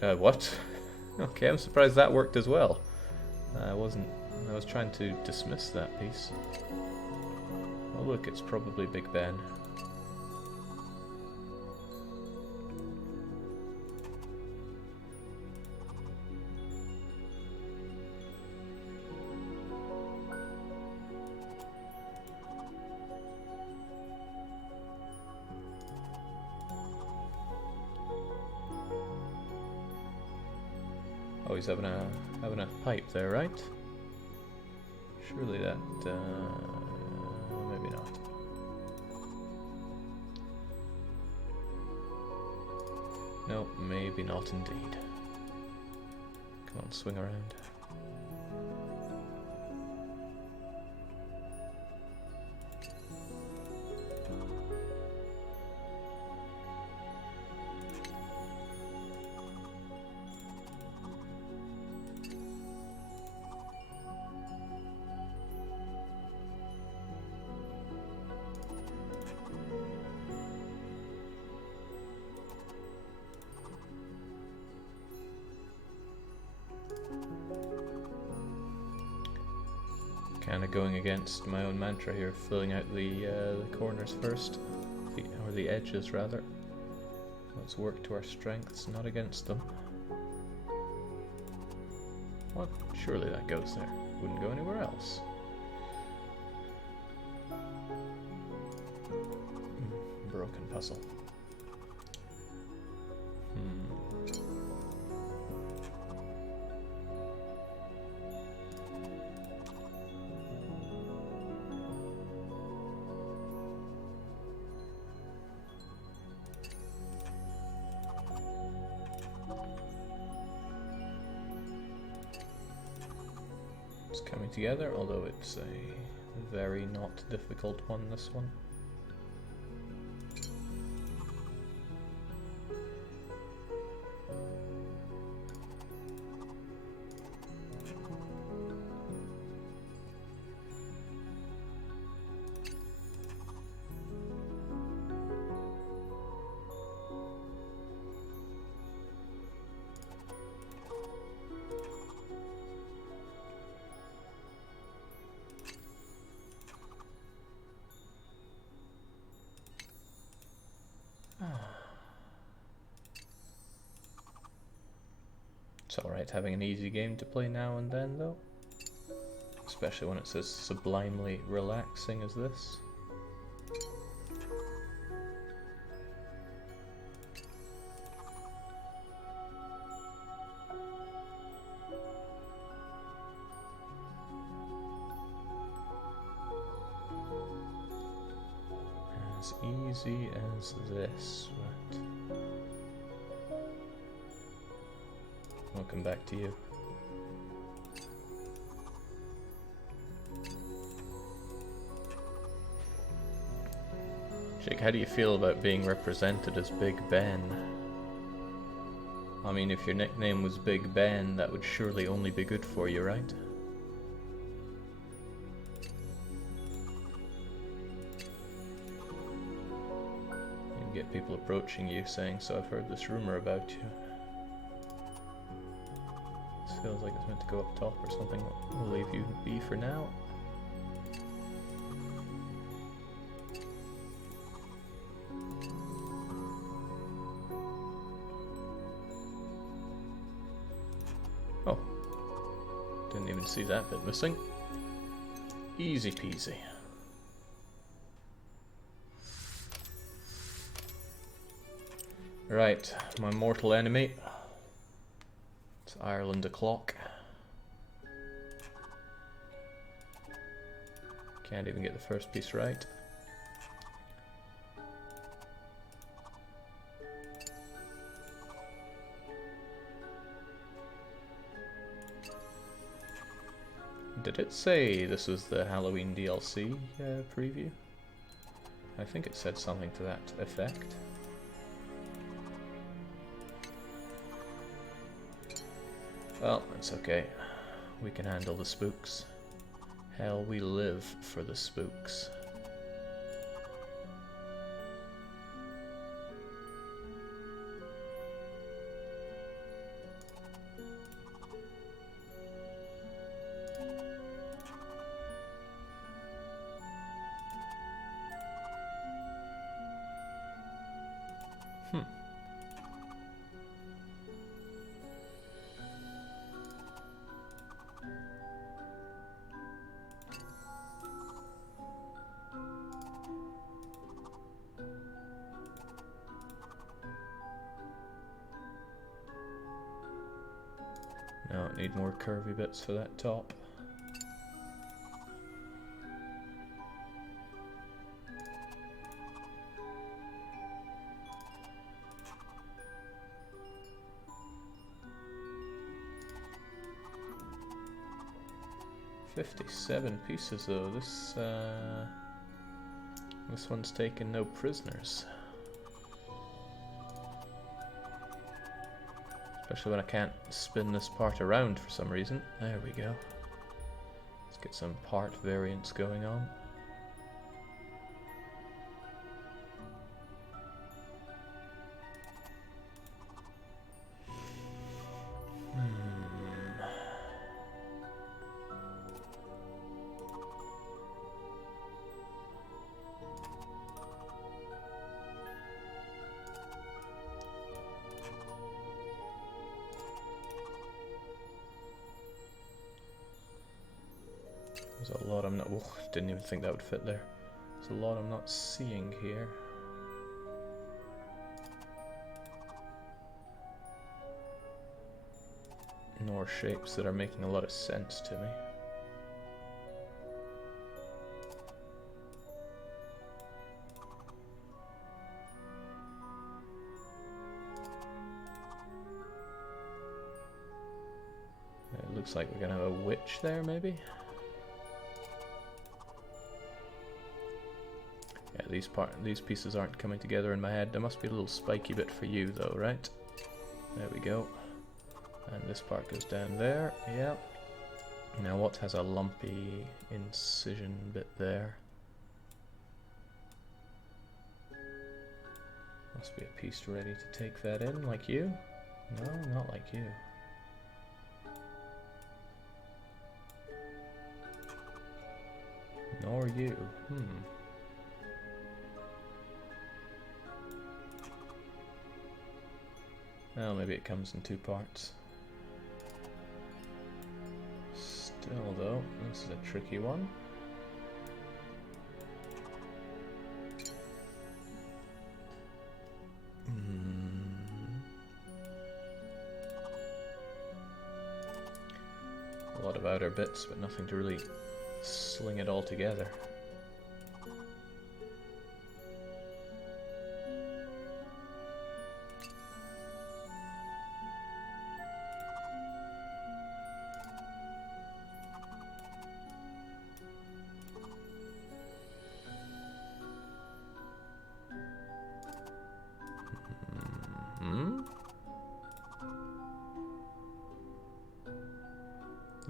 What? Okay, I'm surprised that worked as well. I was trying to dismiss that piece. Oh look, it's probably Big Ben. Oh, he's having a pipe there, right? Surely that, maybe not. No, maybe not indeed. Come on, swing around. Kind of going against my own mantra here, filling out the corners first, or the edges rather. Let's work to our strengths, not against them. Well, surely that goes there. Wouldn't go anywhere else. Broken puzzle. Coming together, although it's a very not difficult one, this one. It's alright having an easy game to play now and then, though. Especially when it's as sublimely relaxing as this. As easy as this, but... Welcome back to you. how do you feel about being represented as Big Ben? I mean, if your nickname was Big Ben, that would surely only be good for you, right? You get people approaching you saying, "So I've heard this rumor about you." This feels like it's meant to go up top or something. We'll leave you be for now. Oh, didn't even see that bit missing. Easy peasy. Right, my mortal enemy. It's Ireland o'clock. Can't even get the first piece right. Did it say this was the Halloween DLC preview? I think it said something to that effect. Well, it's okay. We can handle the spooks. Hell, we live for the spooks. No, I need more curvy bits for that top. "57 pieces though. This one's taken no prisoners. Especially when I can't spin this part around for some reason. There we go. Let's get some part variance going on. There's a lot I'm not... Oh, didn't even think that would fit there. There's a lot I'm not seeing here. Nor shapes that are making a lot of sense to me. It looks like we're gonna have a witch there, maybe? Yeah, these pieces aren't coming together in my head. There must be a little spiky bit for you though, right? There we go. And this part goes down there, yeah. Now what has a lumpy incision bit there? Must be a piece ready to take that in, like you? No, not like you. Nor you. Well, maybe it comes in two parts. Still though, this is a tricky one. A lot of outer bits, but nothing to really sling it all together.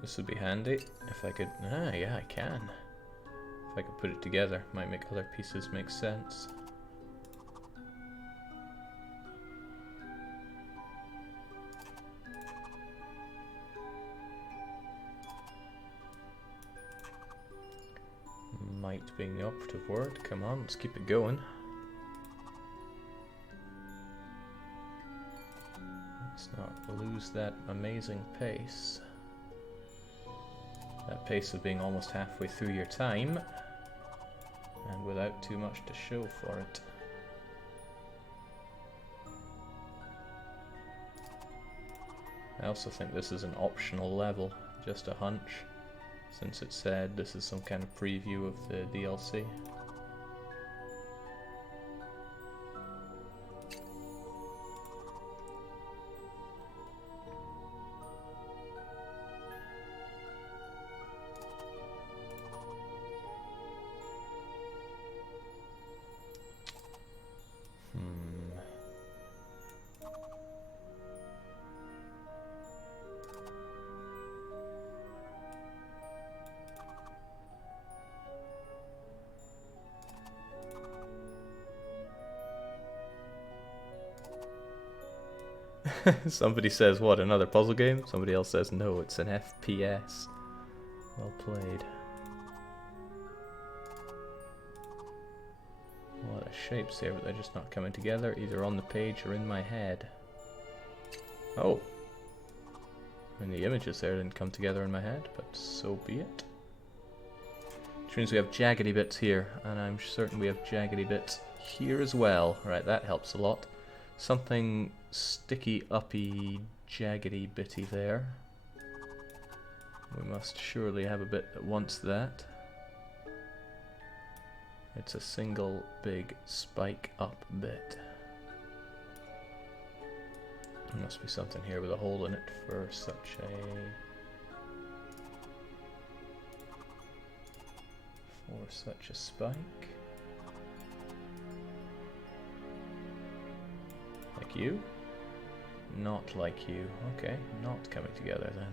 This would be handy if I could... Ah, yeah, I can. If I could put it together, might make other pieces make sense. Might being the operative word. Come on, let's keep it going. Let's not lose that amazing pace. That pace of being almost halfway through your time, and without too much to show for it. I also think this is an optional level, just a hunch, since it said this is some kind of preview of the DLC. Somebody says, what, another puzzle game? Somebody else says, no, it's an FPS. Well played. A lot of shapes here, but they're just not coming together, either on the page or in my head. Oh! And the images there didn't come together in my head, but so be it. Which means we have jaggedy bits here, and I'm certain we have jaggedy bits here as well. Right, that helps a lot. Something sticky, uppy, jaggedy bitty there. We must surely have a bit that wants that. It's a single big spike up bit. There must be something here with a hole in it for such a spike. Like you? Not like you. Okay, not coming together then.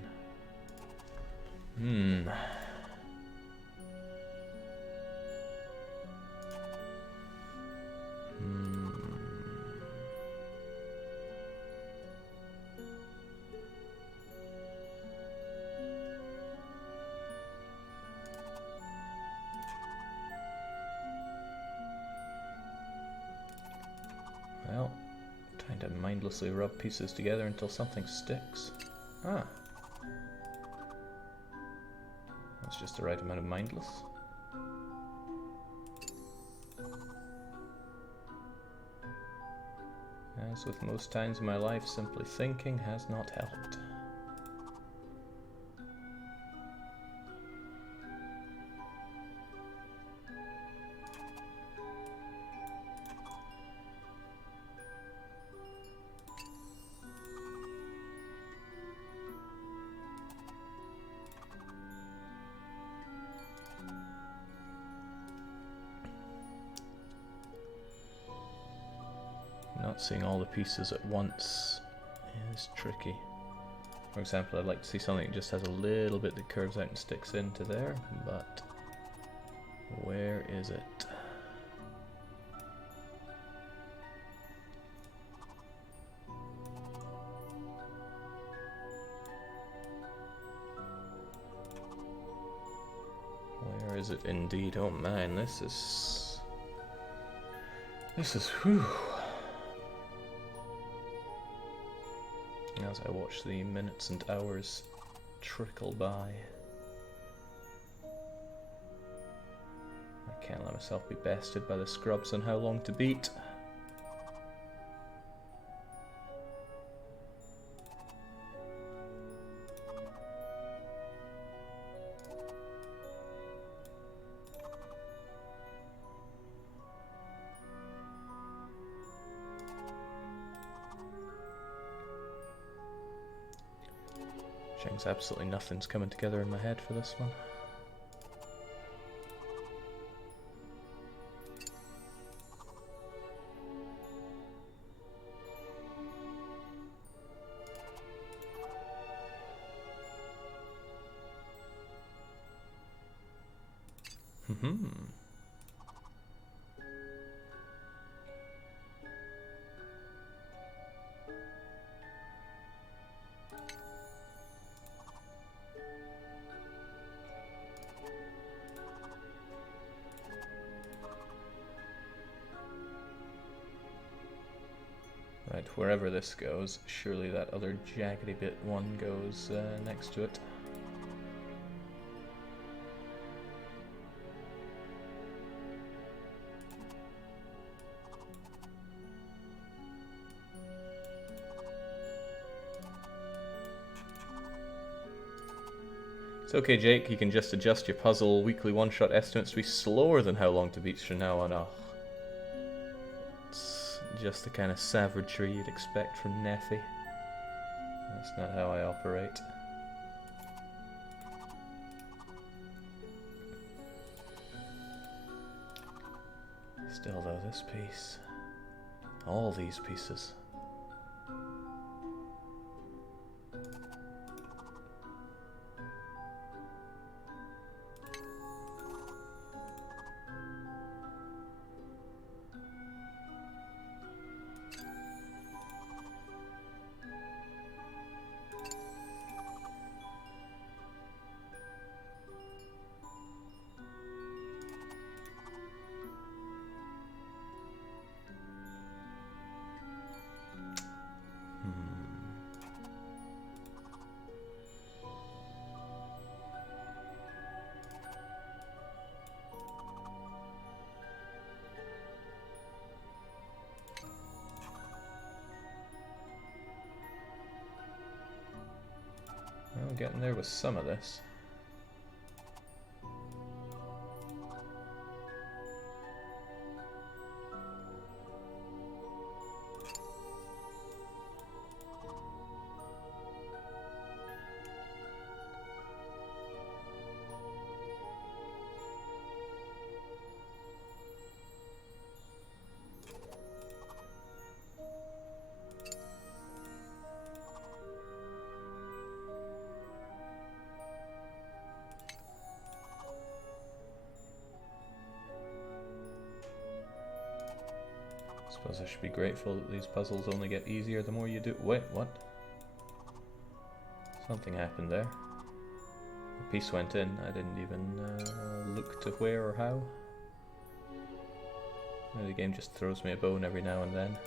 Well, time to mindlessly rub pieces together until something sticks. Ah. That's just the right amount of mindless. As with most times in my life, simply thinking has not helped. Not seeing all the pieces at once is tricky. For example, I'd like to see something that just has a little bit that curves out and sticks into there, but where is it? Where is it indeed? Oh man, this is whew. As I watch the minutes and hours trickle by, I can't let myself be bested by the scrubs on how long to beat. Absolutely nothing's coming together in my head for this one. Right, wherever this goes, surely that other jaggedy bit one goes next to it. It's okay, Jake, you can just adjust your puzzle weekly one-shot estimates to be slower than how long to beat from now on. Oh. It's just the kind of savagery you'd expect from Neffy. That's not how I operate. Still though, this piece, all these pieces. Well, getting there with some of this. Suppose I should be grateful that these puzzles only get easier the more you do. Wait, what? Something happened there. A piece went in. I didn't even look to where or how. Maybe the game just throws me a bone every now and then.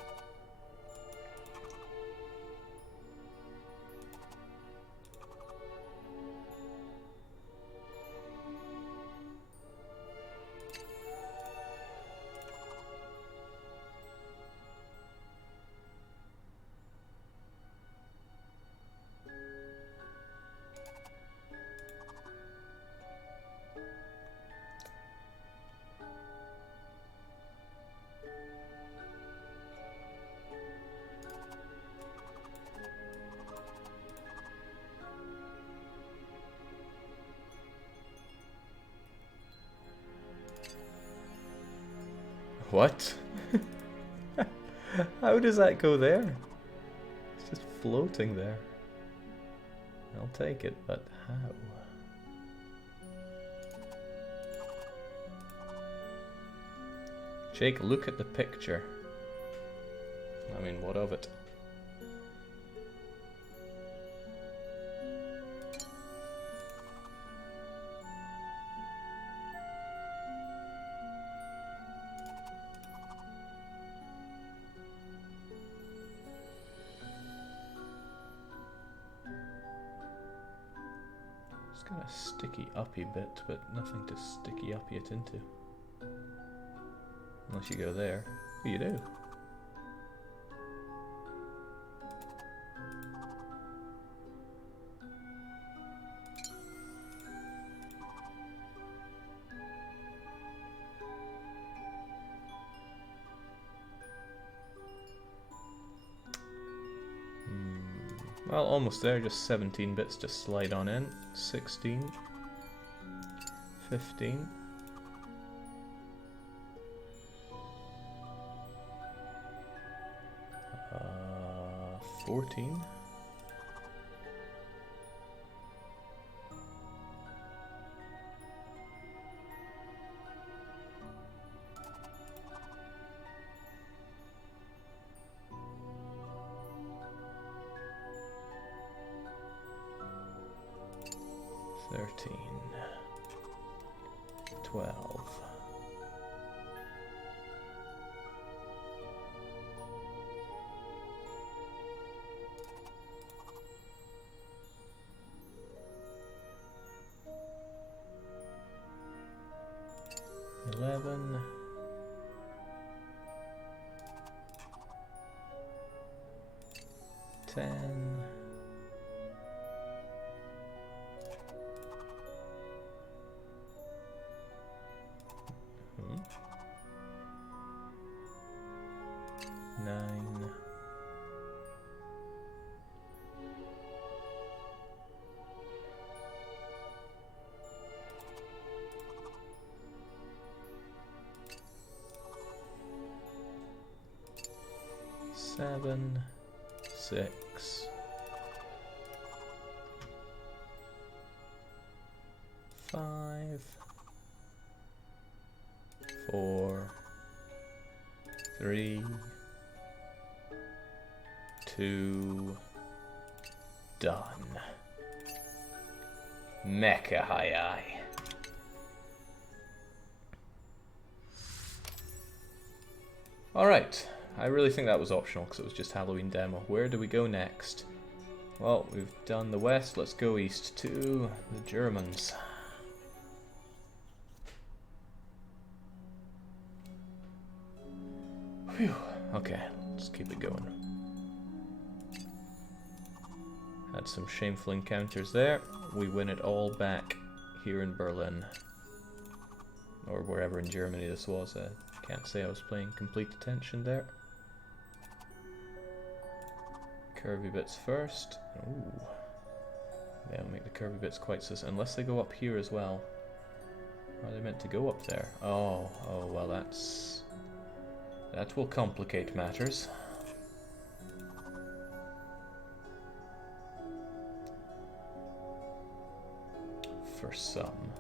What? How does that go there? It's just floating there. I'll take it, but how? Jake, look at the picture. I mean, what of it? It's got a sticky uppy bit, but nothing to sticky uppy it into. Unless you go there. Oh, you do. Well, almost there, just 17 bits to slide on in. 16. 15. 14. 15. 13, 12. Eleven, 10, 9, 7, 6, 5, 4, 3, 2, done. Mecha High. Alright, I really think that was optional because it was just Halloween demo. Where do we go next? Well, we've done the west, let's go east to the Germans. Phew, okay, let's keep it going. Had some shameful encounters there. We win it all back here in Berlin. Or wherever in Germany this was. Can't say I was paying complete attention there. Curvy bits first. Ooh. They don't make the curvy bits quite so... Unless they go up here as well. Are they meant to go up there? Oh, well that's... That will complicate matters. For some.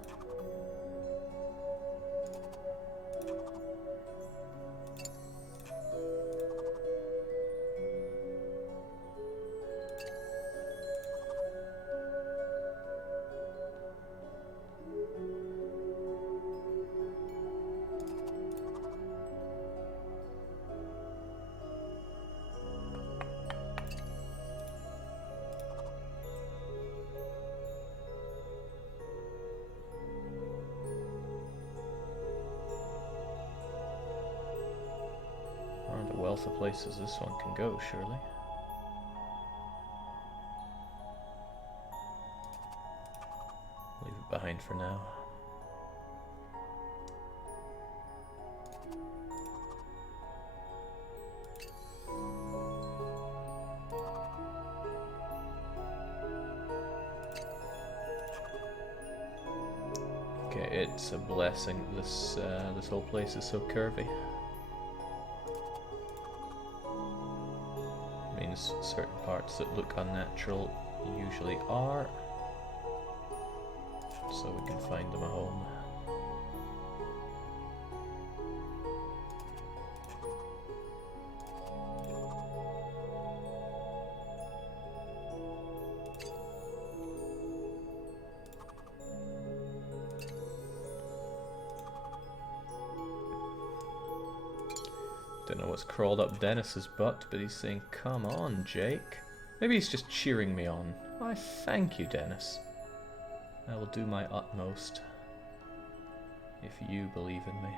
A wealth of places this one can go, surely. Leave it behind for now. Okay, it's a blessing this this whole place is so curvy. Means certain parts that look unnatural usually are, so we can find them a home. Don't know what's crawled up Dennis's butt, but he's saying, "Come on, Jake." Maybe he's just cheering me on. Why, thank you, Dennis. I will do my utmost if you believe in me.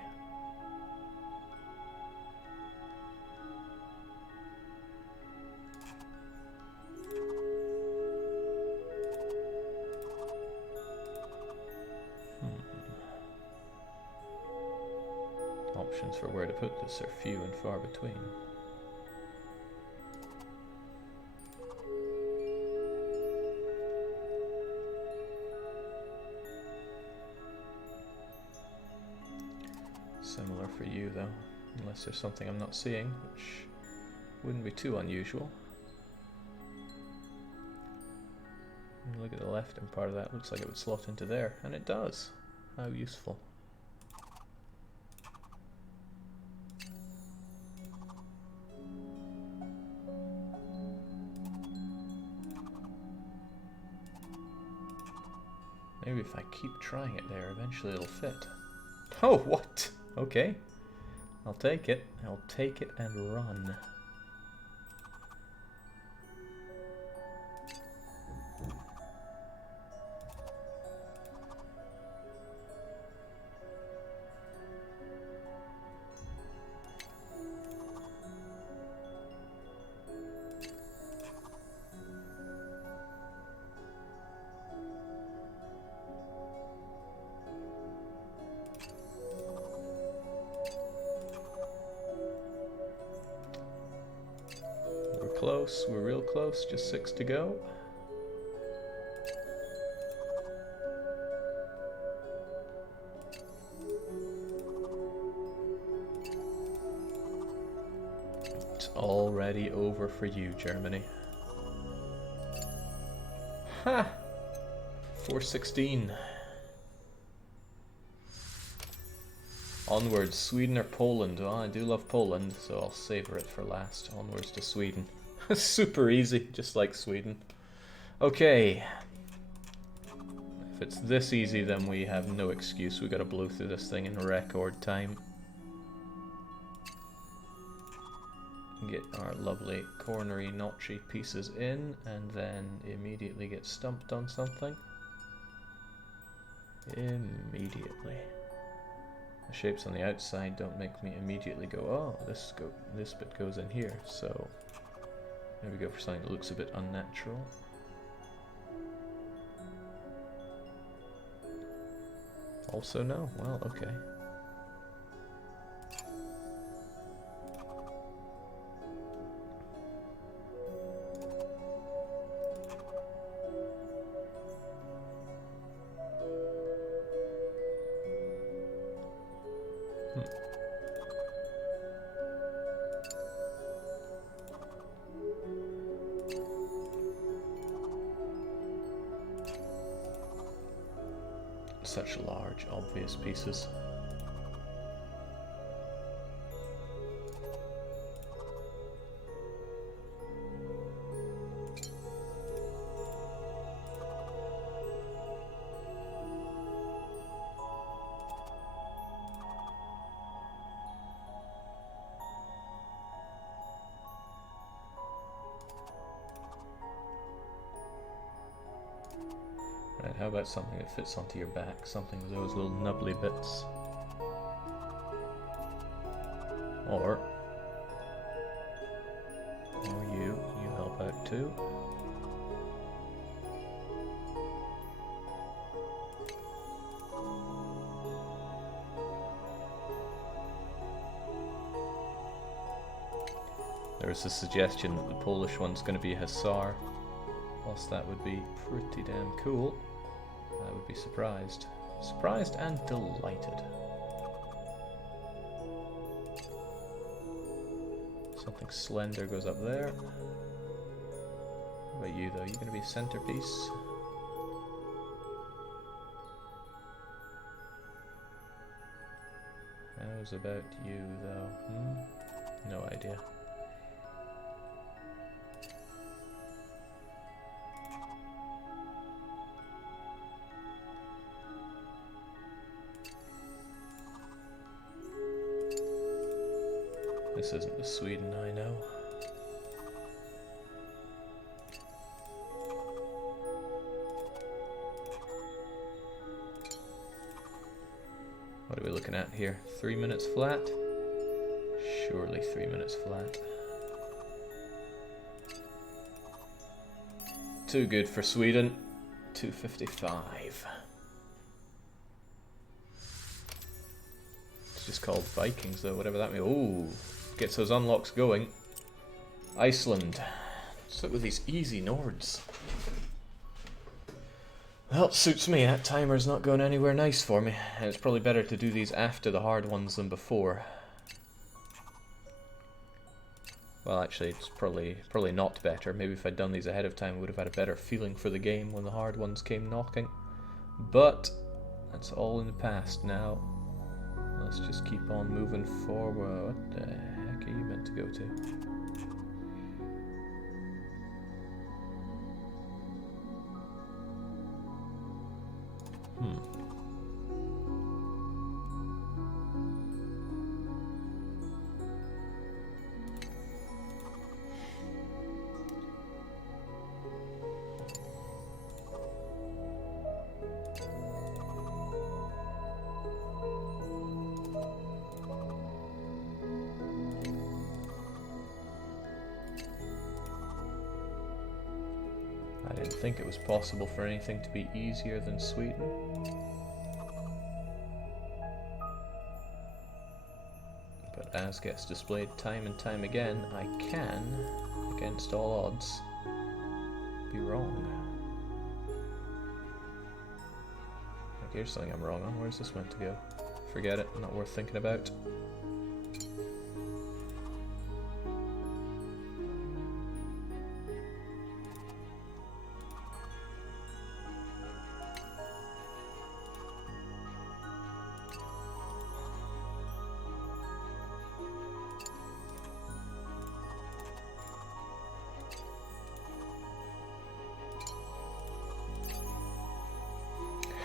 Options for where to put this are few and far between. Similar for you though, unless there's something I'm not seeing, which wouldn't be too unusual. Look at the left and part of that looks like it would slot into there, and it does. How useful. Maybe if I keep trying it there, eventually it'll fit. Oh, what? Okay. I'll take it. I'll take it and run. Close, we're real close, just 6 to go. It's already over for you, Germany. Ha! 416. Onwards, Sweden or Poland? Well, I do love Poland, so I'll savor it for last. Onwards to Sweden. Super easy, just like Sweden. Okay. If it's this easy, then we have no excuse. We gotta blow through this thing in record time. Get our lovely cornery, notchy pieces in, and then immediately get stumped on something. Immediately. The shapes on the outside don't make me immediately go, oh, this bit goes in here, so maybe go for something that looks a bit unnatural. Also no? Well, okay. Such large, obvious pieces. Right, how about something that fits onto your back? Something with those little nubbly bits. Or you help out too. There was a suggestion that the Polish one's going to be a hussar. Whilst that would be pretty damn cool, I would be surprised. Surprised and delighted. Something slender goes up there. What about you though? You going to be a centerpiece? How's about you though? No idea. This isn't the Sweden I know. What are we looking at here? 3 minutes flat? Surely 3 minutes flat. Too good for Sweden. 255. It's just called Vikings though, whatever that means. Ooh. Gets those unlocks going. Iceland. Let's look with these easy Nords. Well, it suits me. That timer's not going anywhere nice for me. And it's probably better to do these after the hard ones than before. Well, actually, it's probably not better. Maybe if I'd done these ahead of time, I would have had a better feeling for the game when the hard ones came knocking. But that's all in the past now. Let's just keep on moving forward. What the heck are you meant to go to? I didn't think it was possible for anything to be easier than Sweden. But as gets displayed time and time again, I can, against all odds, be wrong. Like, here's something I'm wrong on. Where's this meant to go? Forget it, not worth thinking about.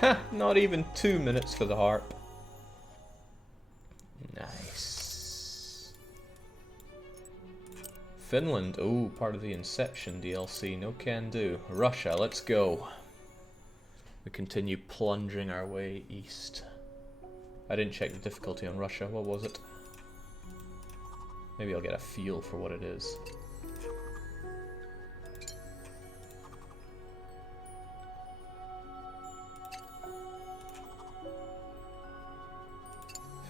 Ha! Not even 2 minutes for the harp. Nice. Finland. Oh, part of the Inception DLC. No can do. Russia, let's go. We continue plunging our way east. I didn't check the difficulty on Russia. What was it? Maybe I'll get a feel for what it is.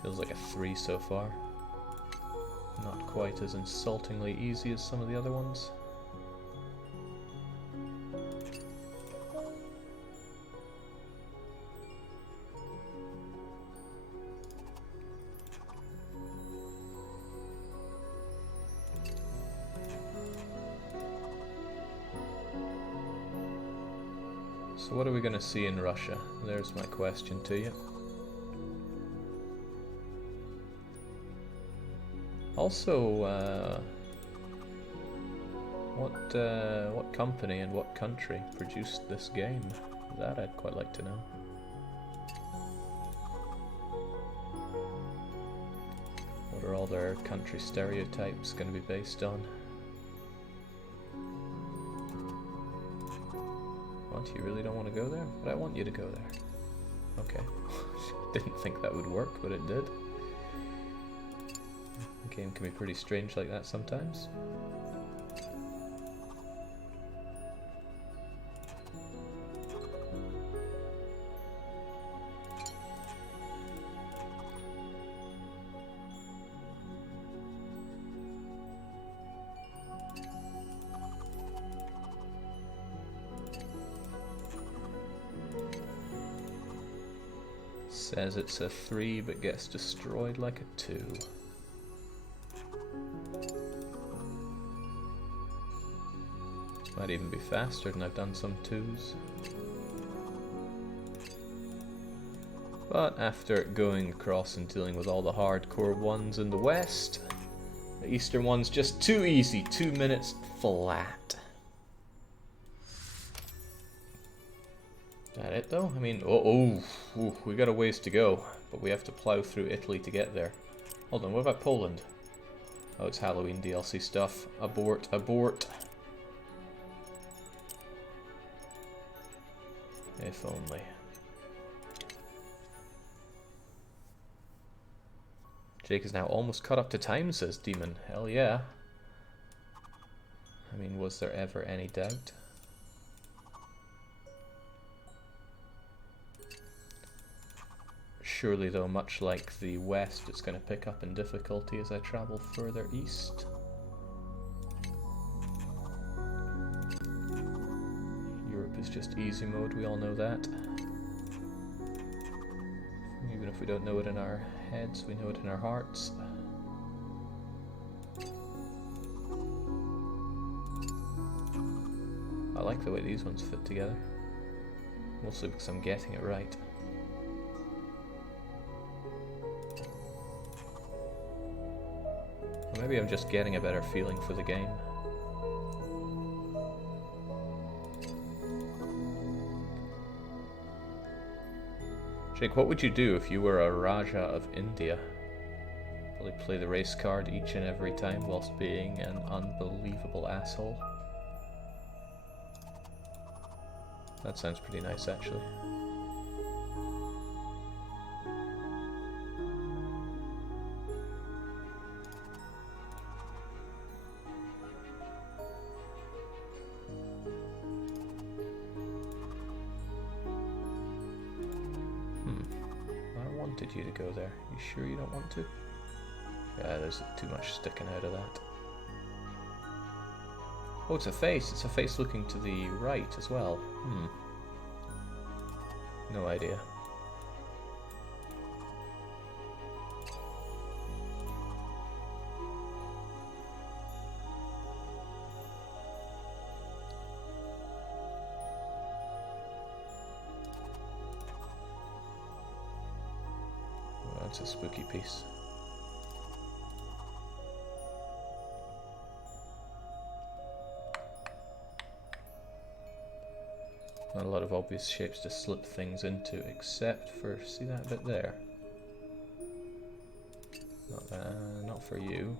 Feels like a 3 so far. Not quite as insultingly easy as some of the other ones. So what are we going to see in Russia? There's my question to you. Also, what company and what country produced this game? That I'd quite like to know. What are all their country stereotypes going to be based on? What, you really don't want to go there? But I want you to go there. Okay. Didn't think that would work, but it did. The game can be pretty strange like that sometimes. Says it's a 3 but gets destroyed like a 2. Might even be faster than I've done some 2s. But after going across and dealing with all the hardcore ones in the west, the eastern one's just too easy. 2 minutes flat. That it though? I mean, we got a ways to go, but we have to plow through Italy to get there. Hold on, what about Poland? Oh, it's Halloween DLC stuff. Abort, abort. If only. Jake is now almost caught up to time, says Demon. Hell yeah. I mean, was there ever any doubt? Surely, though, much like the West, it's going to pick up in difficulty as I travel further east. Europe is just easy mode, we all know that. Even if we don't know it in our heads, we know it in our hearts. I like the way these ones fit together. Mostly because I'm getting it right. Or maybe I'm just getting a better feeling for the game. Jake, what would you do if you were a Raja of India? Probably play the race card each and every time whilst being an unbelievable asshole. That sounds pretty nice, actually. I wanted you to go there. You sure you don't want to? Yeah, there's too much sticking out of that. Oh, it's a face. It's a face looking to the right as well. No idea. Oh, that's a spooky piece. Not a lot of obvious shapes to slip things into, except for, see that bit there? Not for you.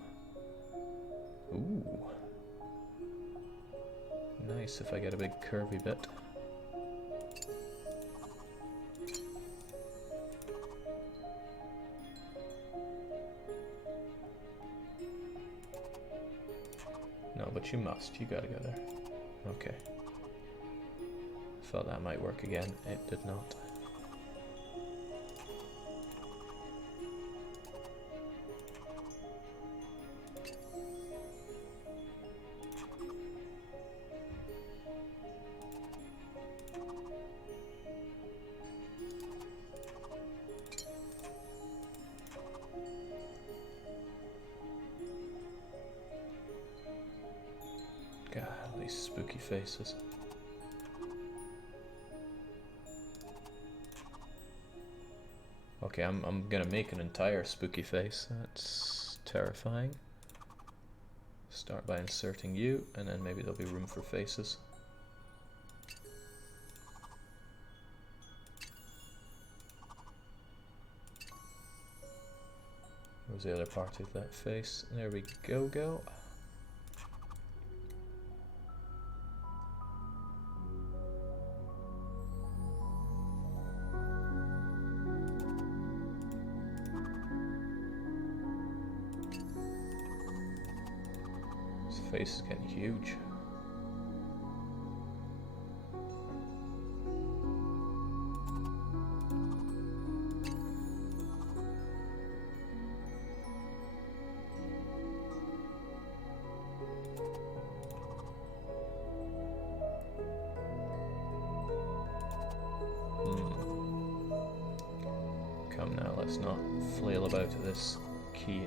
Ooh. Nice if I get a big curvy bit. No, but you must. You gotta go there. Okay. Thought that might work again. It did not. God, these spooky faces. Okay, I'm gonna make an entire spooky face. That's terrifying. Start by inserting you, and then maybe there'll be room for faces. Where's the other part of that face? There we go. Face is getting huge. Come now, let's not flail about this key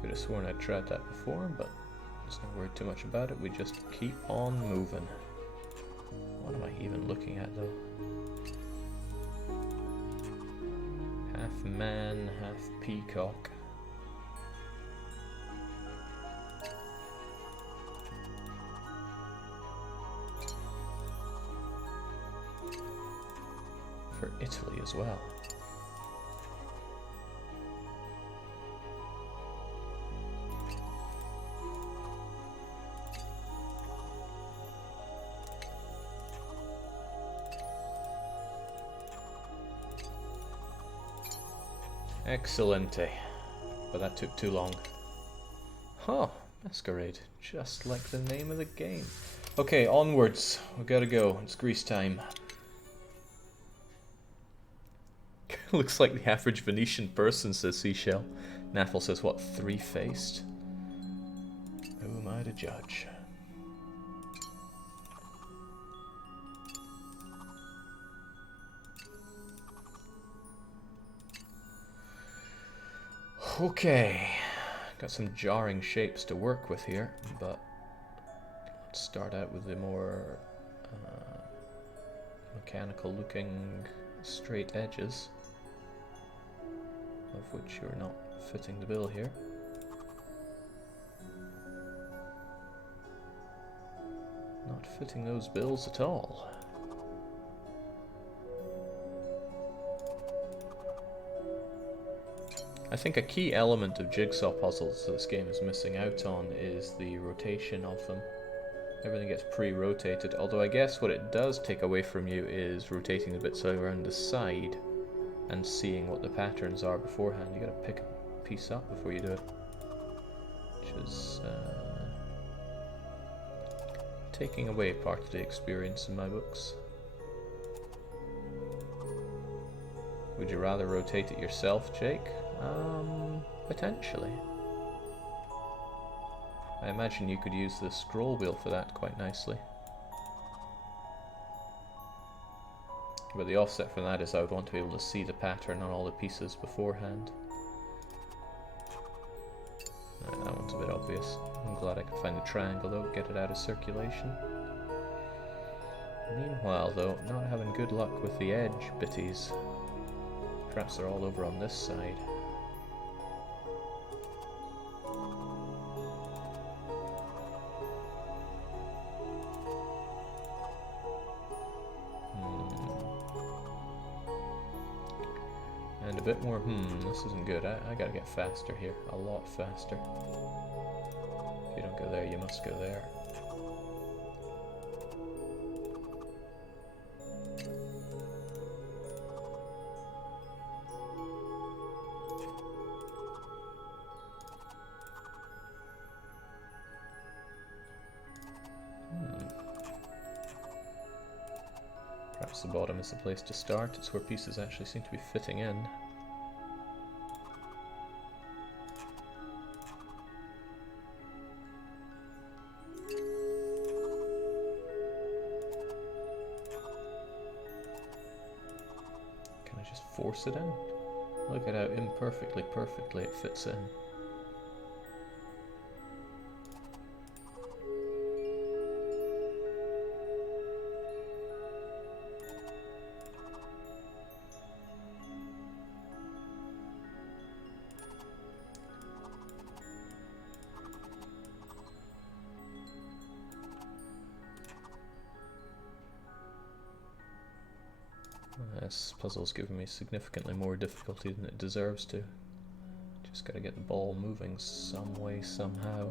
Could have sworn I tried that before, but let's not worry too much about it. We just keep on moving. What am I even looking at though? Half man, half peacock. For Italy as well. Excellente. But that took too long. Huh, Masquerade. Just like the name of the game. Okay, onwards. We gotta go. It's grease time. Looks like the average Venetian person, says Seashell. Naffle says, what, three-faced? Who am I to judge? Okay, got some jarring shapes to work with here, but let's start out with the more mechanical looking straight edges, of which you're not fitting the bill here. Not fitting those bills at all. I think a key element of jigsaw puzzles that this game is missing out on is the rotation of them. Everything gets pre-rotated, although I guess what it does take away from you is rotating the bits around the side and seeing what the patterns are beforehand. You gotta pick a piece up before you do it, which is taking away part of the experience in my books. Would you rather rotate it yourself, Jake? Potentially. I imagine you could use the scroll wheel for that quite nicely. But the offset from that is I would want to be able to see the pattern on all the pieces beforehand. Right, that one's a bit obvious. I'm glad I could find the triangle though, get it out of circulation. Meanwhile though, not having good luck with the edge bitties. Perhaps they're all over on this side. And a bit more, this isn't good. I gotta get faster here, a lot faster. If you don't go there, you must go there. Perhaps the bottom is the place to start. It's where pieces actually seem to be fitting in. Can I just force it in? Look at how imperfectly, perfectly it fits in. This puzzle's given me significantly more difficulty than it deserves to. Just gotta get the ball moving some way, somehow.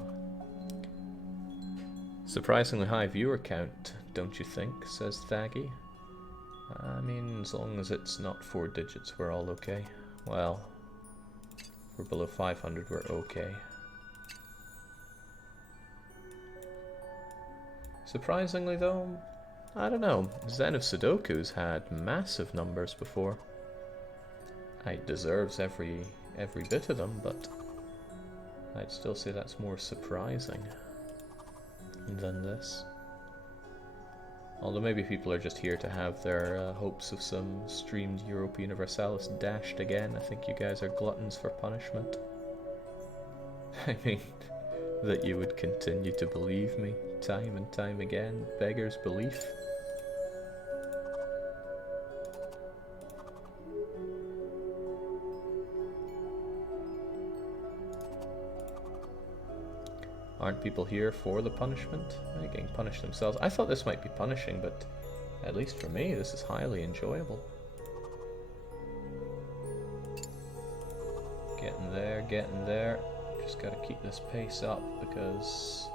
Surprisingly high viewer count, don't you think, says Thaggy. I mean, as long as it's not 4 digits, we're all okay. Well, if we're below 500, we're okay. Surprisingly though, I don't know, Zen of Sudoku's had massive numbers before. It deserves every bit of them, but I'd still say that's more surprising than this. Although maybe people are just here to have their hopes of some streamed Europa Universalis dashed again. I think you guys are gluttons for punishment. I mean, that you would continue to believe me time and time again beggars belief. Aren't people here for the punishment? They're getting punished themselves. I thought this might be punishing, but at least for me, this is highly enjoyable. Getting there, getting there. Just gotta keep this pace up because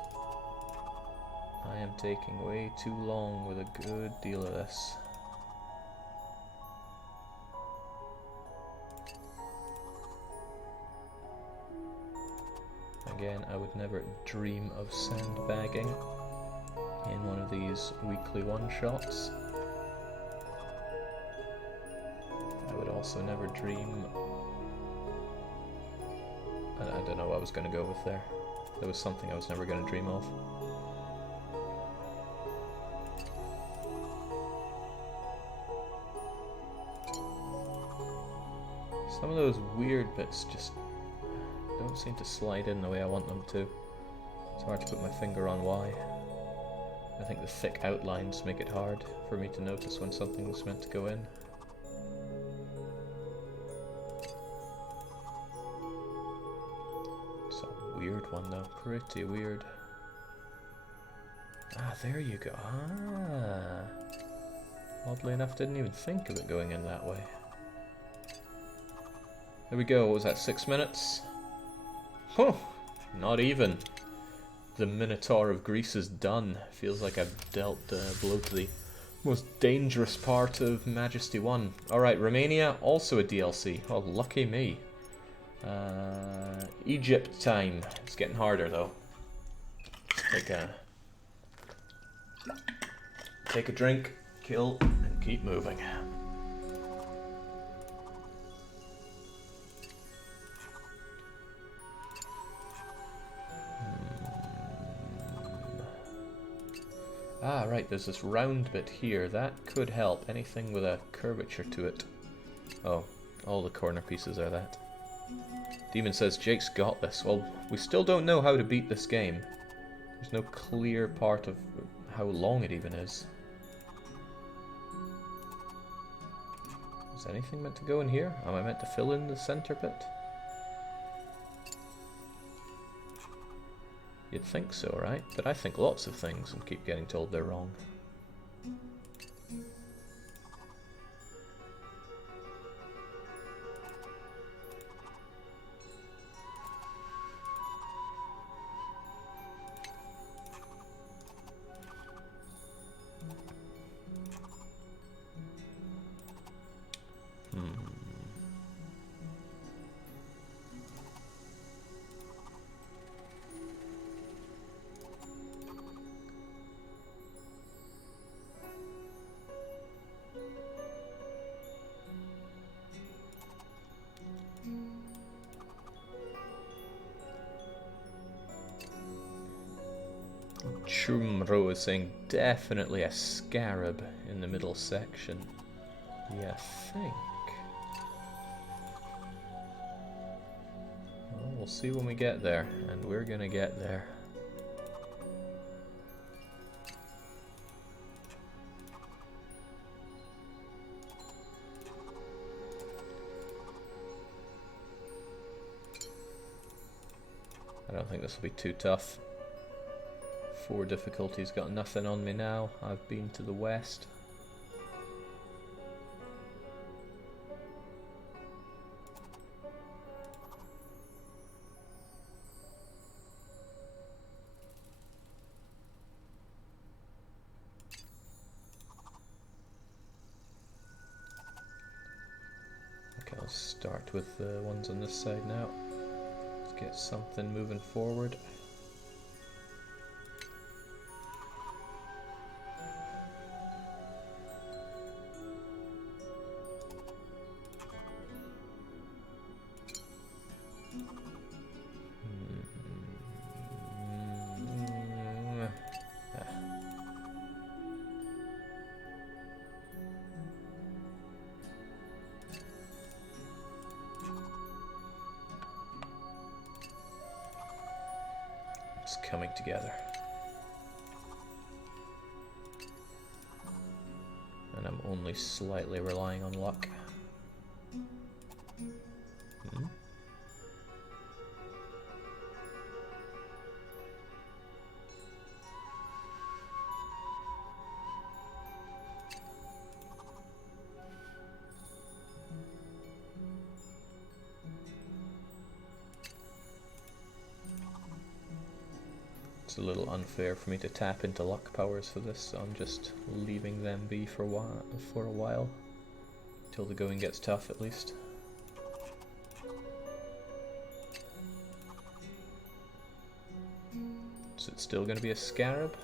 I am taking way too long with a good deal of this. Again, I would never dream of sandbagging in one of these weekly one-shots. I would also never dream... I don't know what I was going to go with there. There was something I was never going to dream of. Some of those weird bits just don't seem to slide in the way I want them to. It's hard to put my finger on why. I think the thick outlines make it hard for me to notice when something was meant to go in. It's a weird one though, pretty weird. Ah, there you go. Ah. Oddly enough, didn't even think of it going in that way. There we go, what was that, 6 minutes? Huh, not even. The Minotaur of Greece is done. Feels like I've dealt a blow to the most dangerous part of Majesty 1. Alright, Romania, also a DLC. Oh, lucky me. Egypt time. It's getting harder though. Take a drink, kill, and keep moving. Ah, right, there's this round bit here. That could help. Anything with a curvature to it. Oh, all the corner pieces are that. Demon says, Jake's got this. Well, we still don't know how to beat this game. There's no clear part of how long it even is. Is anything meant to go in here? Am I meant to fill in the center bit? You'd think so, right? But I think lots of things and keep getting told they're wrong. Chumro is saying definitely a scarab in the middle section. Yeah, I think. Well, we'll see when we get there, and we're gonna get there. I don't think this will be too tough. 4 difficulties, got nothing on me now. I've been to the west. Okay, I'll start with the ones on this side now. Let's get something moving forward. Coming together. And I'm only slightly relying on luck. It's a little unfair for me to tap into luck powers for this, so I'm just leaving them be for a while. Till the going gets tough, at least. Is it still going to be a scarab?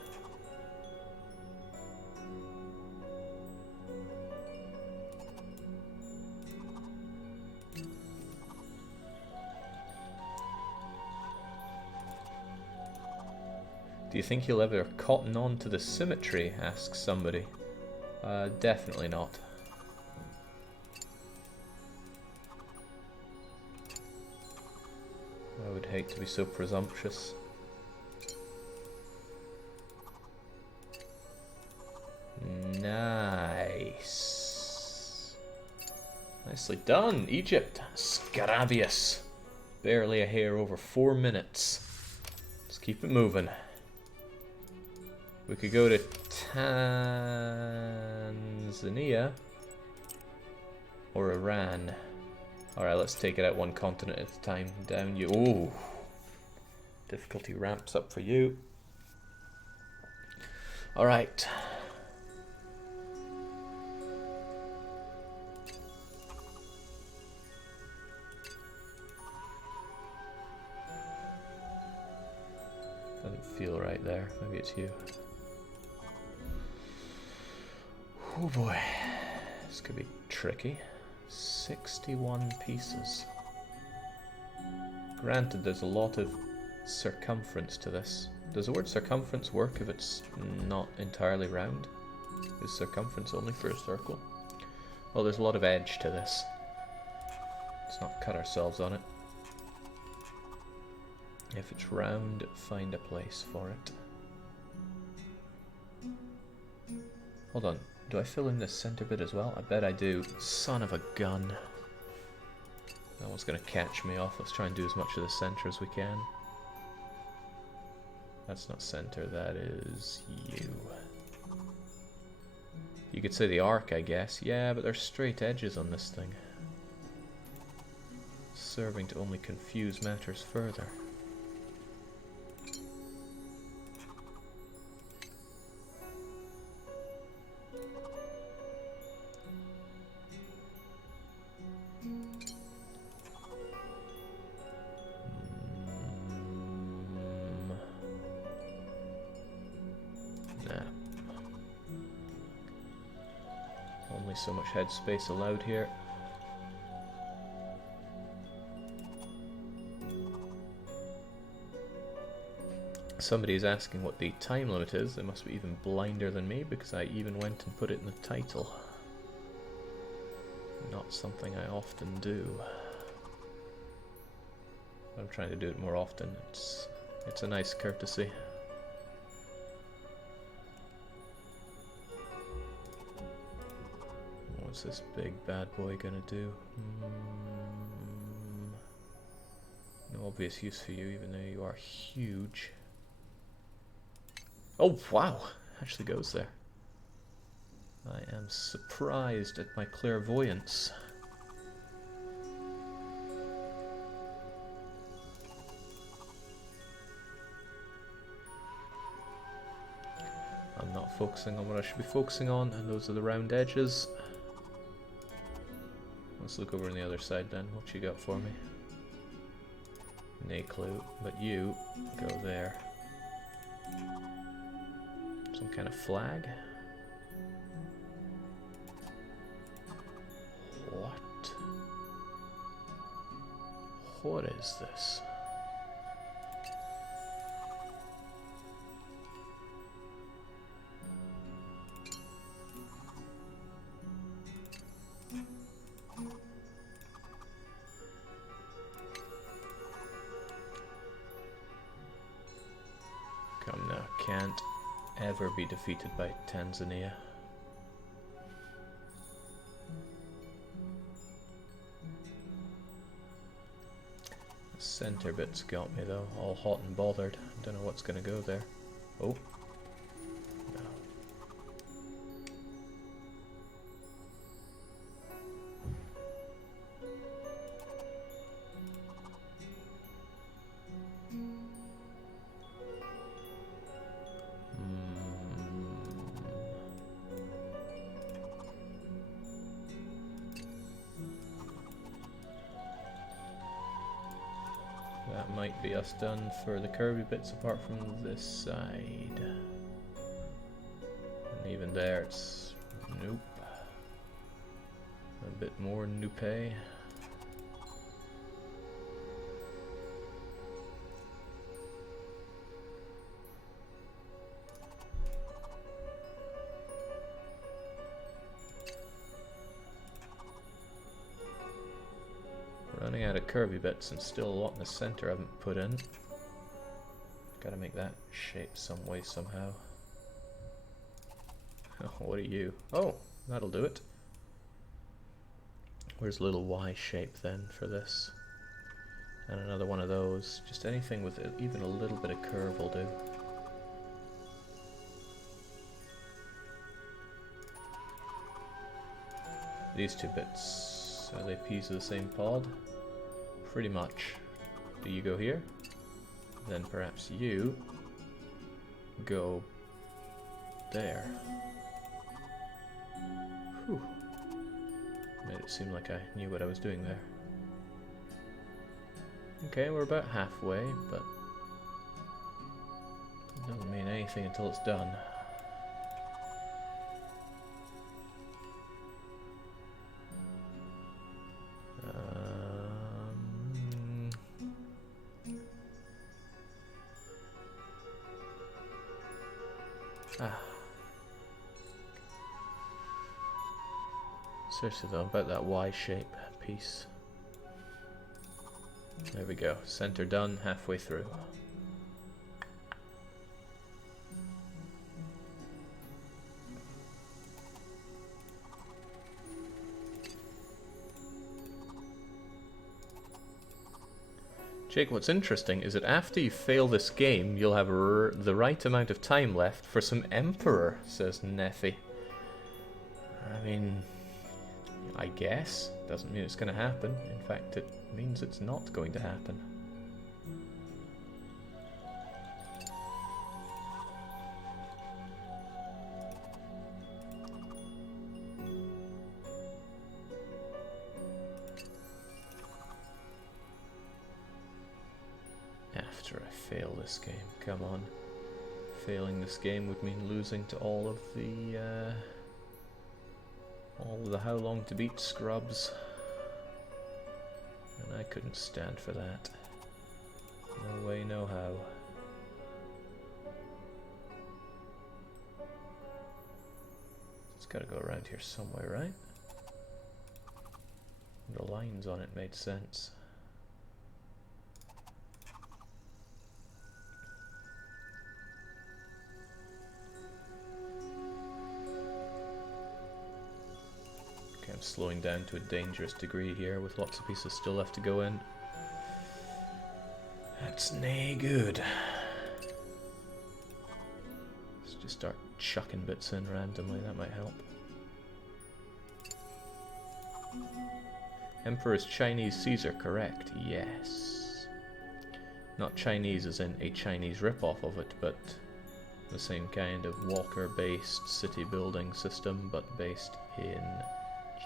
Do you think he'll ever cotton on to the symmetry? Asks somebody. Definitely not. I would hate to be so presumptuous. Nicely done, Egypt. Scarabaeus. Barely a hair over 4 minutes. Let's keep it moving. We could go to Tanzania or Iran. Alright, let's take it out one continent at a time. Down you. Ooh. Difficulty ramps up for you. Alright. Doesn't feel right there. Maybe it's you. Oh boy. This could be tricky. 61 pieces. Granted, there's a lot of circumference to this. Does the word circumference work if it's not entirely round? Is circumference only for a circle? Well, there's a lot of edge to this. Let's not cut ourselves on it. If it's round, find a place for it. Hold on, do I fill in this center bit as well? I bet I do. Son of a gun. That one's gonna catch me off. Let's try and do as much of the center as we can. That's not center, that is you. You could say the arc, I guess. Yeah, but there's straight edges on this thing. Serving to only confuse matters further. So much headspace allowed here. Somebody's asking what the time limit is. They must be even blinder than me because I even went and put it in the title. Not something I often do. I'm trying to do it more often. It's a nice courtesy. What's this big bad boy gonna do? No obvious use for you, even though you are huge. Oh wow! Actually goes there. I am surprised at my clairvoyance. I'm not focusing on what I should be focusing on, and those are the round edges. Let's look over on the other side then. What you got for me? No clue, but you go there. Some kind of flag? What? What is this? Come now, can't ever be defeated by Tanzania. The center bit's got me though, all hot and bothered. Don't know what's gonna go there. Oh. No. That might be us done for the curvy bits apart from this side. And even there it's nope. A bit more noupé. Running out of curvy bits and still a lot in the center I haven't put in. Gotta make that shape some way somehow. Oh, what are you? Oh, that'll do it. Where's a little Y shape then for this? And another one of those. Just anything with even a little bit of curve will do. These two bits, are they peas of the same pod? Pretty much. Do you go here? Then perhaps you go there. Whew. Made it seem like I knew what I was doing there. Okay, we're about halfway, but it doesn't mean anything until it's done. Seriously though, about that Y shape piece. There we go. Center done, halfway through. Jake, what's interesting is that after you fail this game, you'll have the right amount of time left for some Emperor, says Neffy. I mean, I guess. Doesn't mean it's going to happen. In fact, it means it's not going to happen. After I fail this game, come on. Failing this game would mean losing to all of the how long to beat scrubs. And I couldn't stand for that. No way, no how. It's gotta go around here somewhere, right? The lines on it made sense. I'm slowing down to a dangerous degree here with lots of pieces still left to go in. That's nae good. Let's just start chucking bits in randomly, that might help. Emperor is Chinese Caesar, correct? Yes. Not Chinese as in a Chinese rip-off of it, but the same kind of walker-based city building system, but based in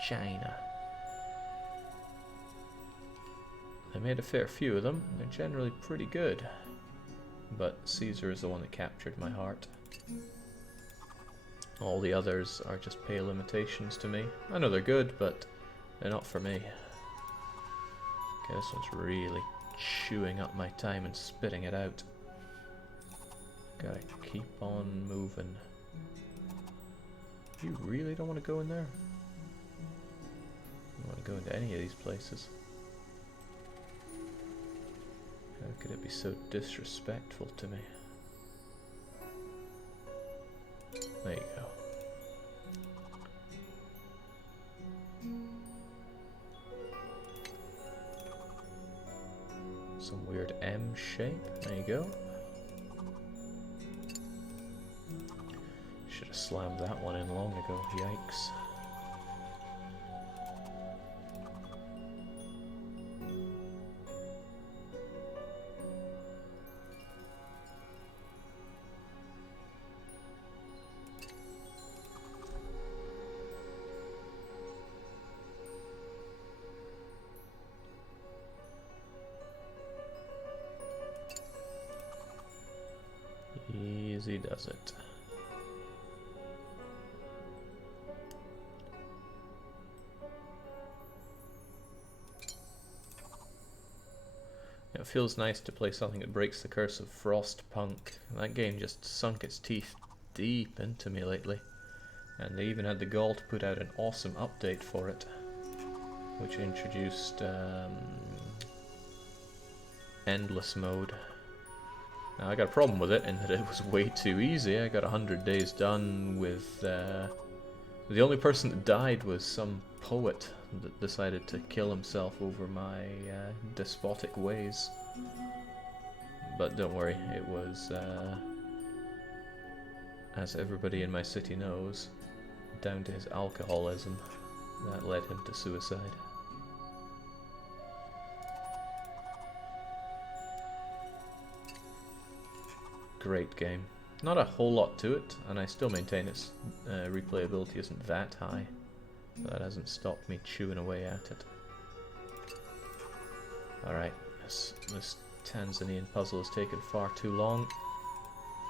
China. I made a fair few of them. They're generally pretty good. But Caesar is the one that captured my heart. All the others are just pale imitations to me. I know they're good, but they're not for me. Okay, this one's really chewing up my time and spitting it out. Gotta keep on moving. You really don't want to go in there? I don't want to go into any of these places. How could it be so disrespectful to me? There you go. Some weird M shape. There you go. Should have slammed that one in long ago. Yikes. Easy does it. It feels nice to play something that breaks the curse of Frostpunk. That game just sunk its teeth deep into me lately. And they even had the gall to put out an awesome update for it, which introduced endless mode. Now I got a problem with it in that it was way too easy. I got 100 days done with the only person that died was some poet that decided to kill himself over my despotic ways. But don't worry, it was, as everybody in my city knows, down to his alcoholism that led him to suicide. Great game. Not a whole lot to it, and I still maintain its replayability isn't that high. That hasn't stopped me chewing away at it. Alright, this Tanzanian puzzle has taken far too long.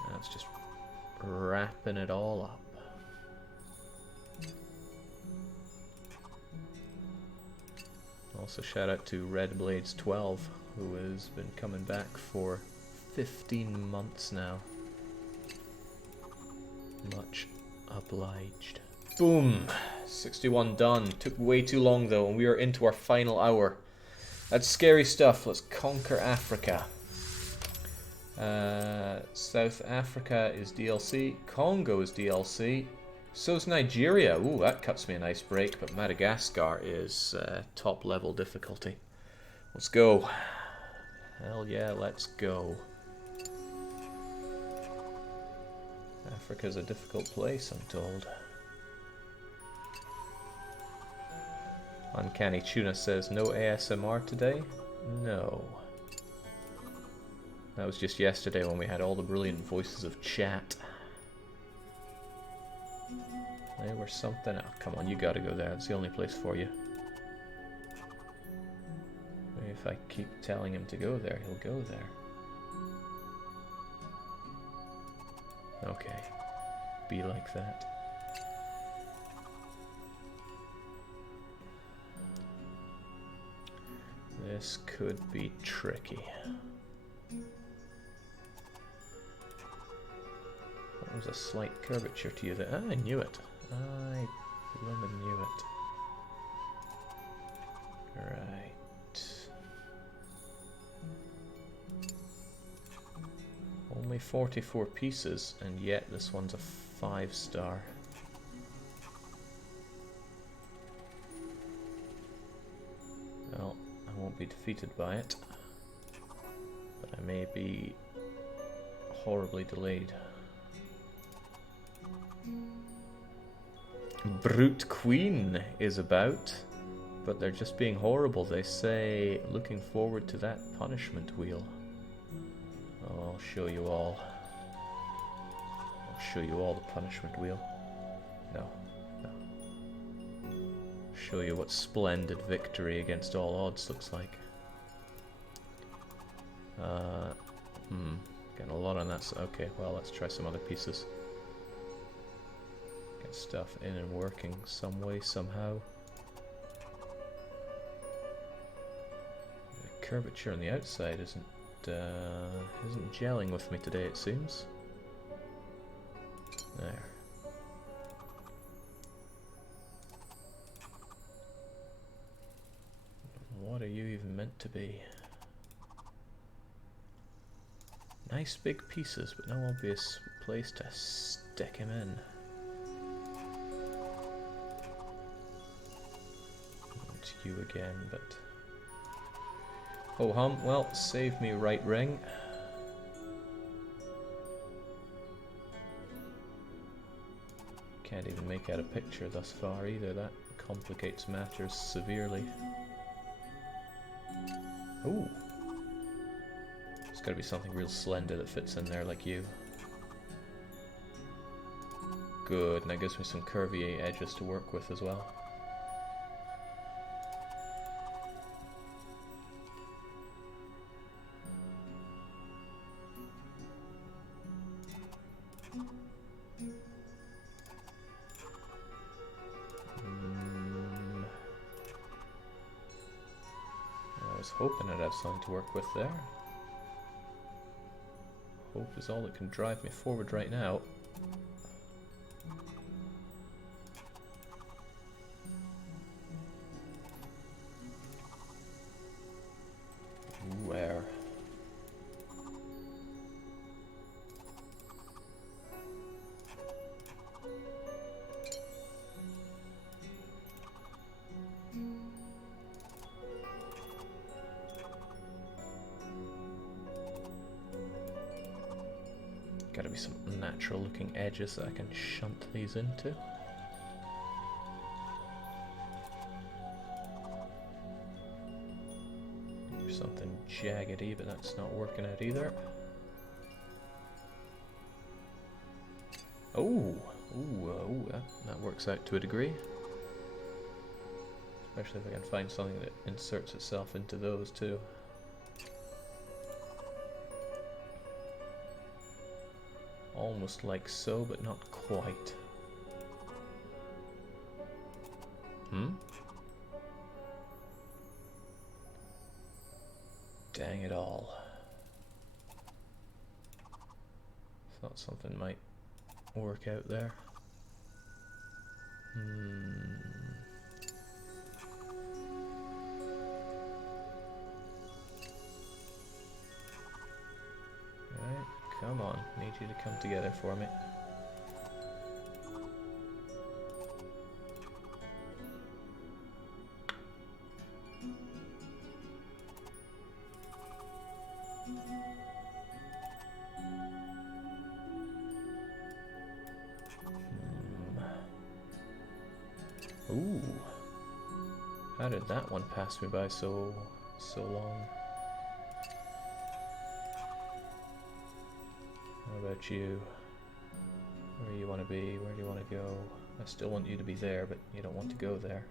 Now it's just wrapping it all up. Also shout out to Red Blades 12, who has been coming back for 15 months now. Much obliged. Boom! 61 done. Took way too long though, and we are into our final hour. That's scary stuff. Let's conquer Africa. South Africa is DLC. Congo is DLC. So's Nigeria. Ooh, that cuts me a nice break, but Madagascar is top level difficulty. Let's go. Hell yeah, let's go. Africa's a difficult place, I'm told. Uncanny Tuna says, no ASMR today? No. That was just yesterday when we had all the brilliant voices of chat. They were something. Oh, come on, you gotta go there. It's the only place for you. Maybe if I keep telling him to go there, he'll go there. Okay. Be like that. This could be tricky. There was a slight curvature to you there. Ah, I knew it. I blooming knew it. Right. Only 44 pieces, and yet this one's a 5-star. Well, I won't be defeated by it, but I may be horribly delayed. Brute Queen is about, but they're just being horrible. They say, looking forward to that punishment wheel. Oh, I'll show you all. I'll show you all the punishment wheel. No, no. Show you what splendid victory against all odds looks like. Getting a lot on that. Okay, well, let's try some other pieces. Get stuff in and working some way, somehow. The curvature on the outside isn't gelling with me today, it seems. There. What are you even meant to be? Nice big pieces, but no obvious place to stick him in. It's you again, but... oh hum, well, save me, right ring. Can't even make out a picture thus far either, that complicates matters severely. Ooh. There's gotta be something real slender that fits in there like you. Good, and that gives me some curvy edges to work with as well. I was hoping I'd have something to work with there. Hope is all that can drive me forward right now. Where? natural looking edges that I can shunt these into. There's something jaggedy, but that's not working out either. Oh, that works out to a degree. Especially if I can find something that inserts itself into those too. Almost like so, but not quite. Dang it all. Thought something might work out there. Alright, come on. Need you to come together for me. Ooh. How did that one pass me by so long? How about you? Where do you want to be? Where do you want to go? I still want you to be there, but you don't want to go there.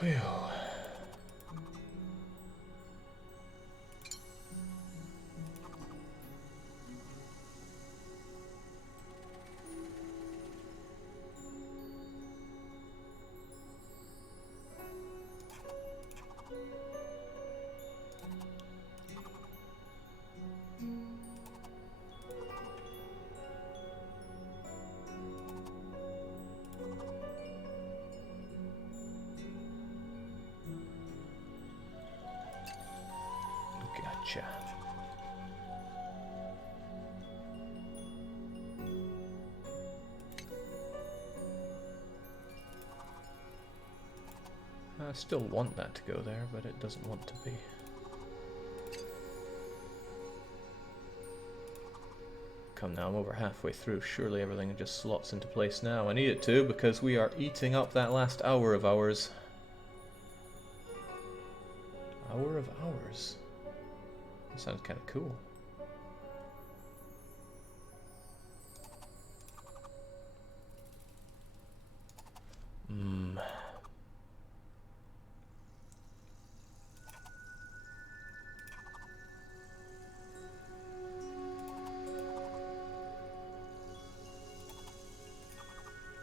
Whew. Gotcha. I still want that to go there, but it doesn't want to be. Come now, I'm over halfway through. Surely everything just slots into place now. I need it to, because we are eating up that last hour of ours. Hour of hours? That sounds kind of cool.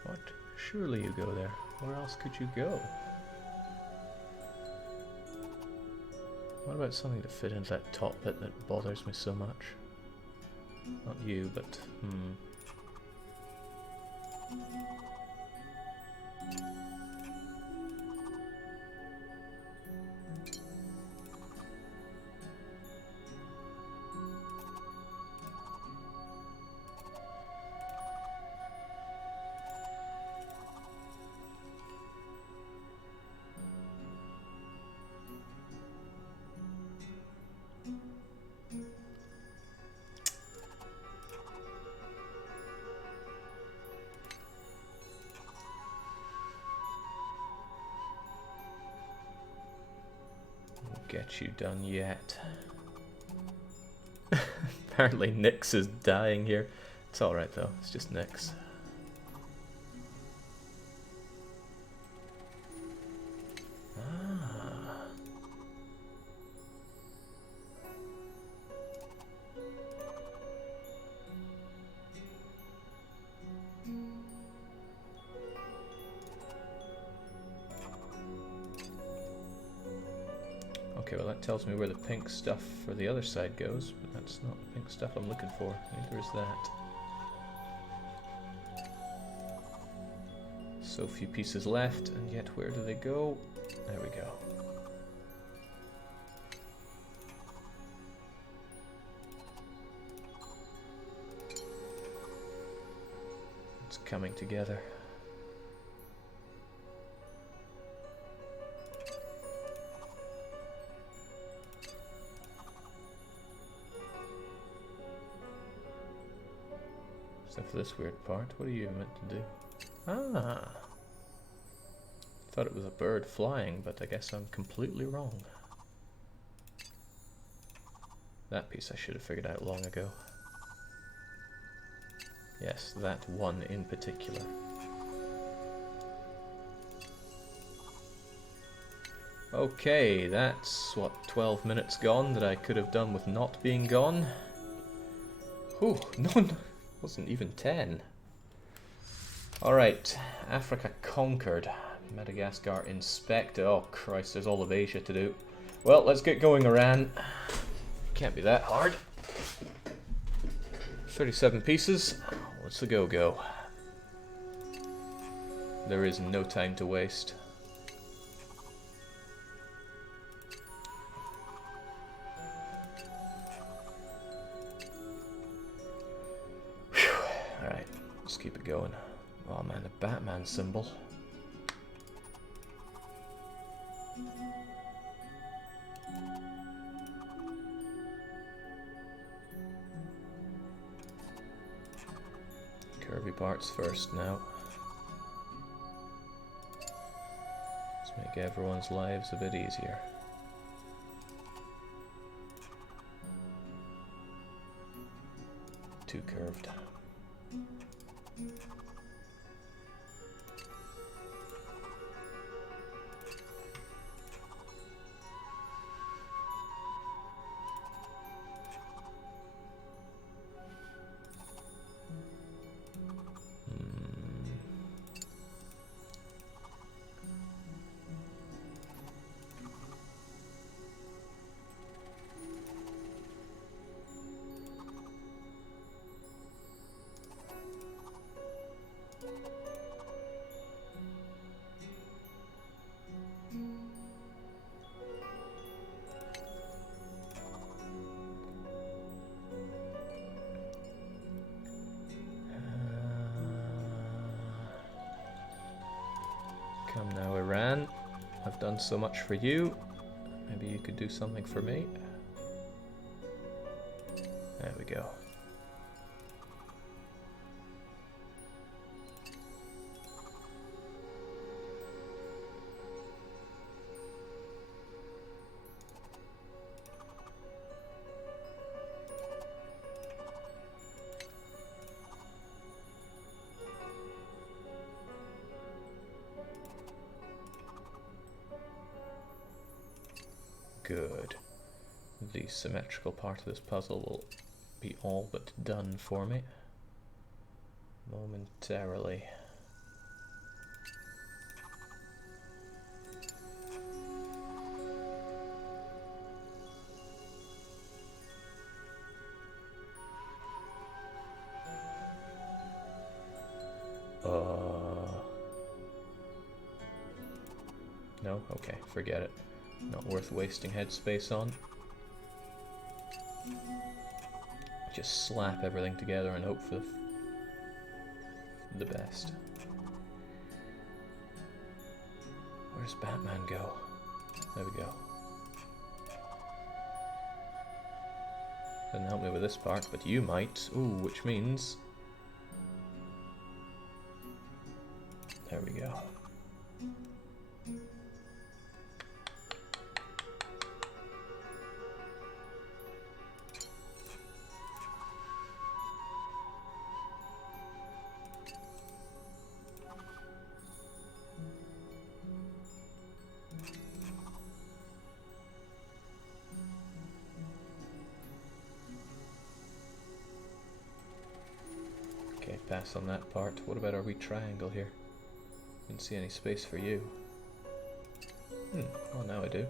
What? Surely you go there. Where else could you go? What about something to fit into that top bit that bothers me so much? Not you, but get you done yet. Apparently Nyx is dying here. It's alright though, it's just Nyx. Ah. Okay, well that tells me where the pink stuff for the other side goes, but that's not the pink stuff I'm looking for. Neither is that. So few pieces left, and yet where do they go? There we go. Let's coming together. Except for this weird part. What are you meant to do? Ah! Thought it was a bird flying, but I guess I'm completely wrong. That piece I should have figured out long ago. Yes, that one in particular. Okay, that's, what, 12 minutes gone that I could have done with not being gone? Whew, no, wasn't even 10. Alright, Africa conquered. Madagascar inspect. Oh Christ, there's all of Asia to do. Well, let's get going, Iran. Can't be that hard. 37 pieces. Let's go. There is no time to waste. Alright, let's keep it going. Oh man, the Batman symbol. Curvy parts first now. Let's make everyone's lives a bit easier. Too curved. Come now, Iran. I've done so much for you. Maybe you could do something for me. There we go. Good. The symmetrical part of this puzzle will be all but done for me. Momentarily. No? Okay, forget it. Not worth wasting headspace on. Just slap everything together and hope for the best. Where's Batman go? There we go. Doesn't help me with this part, but you might. Ooh, which means... There we go. Okay, pass on that part. What about our wee triangle here? Didn't see any space for you. Oh, now I do.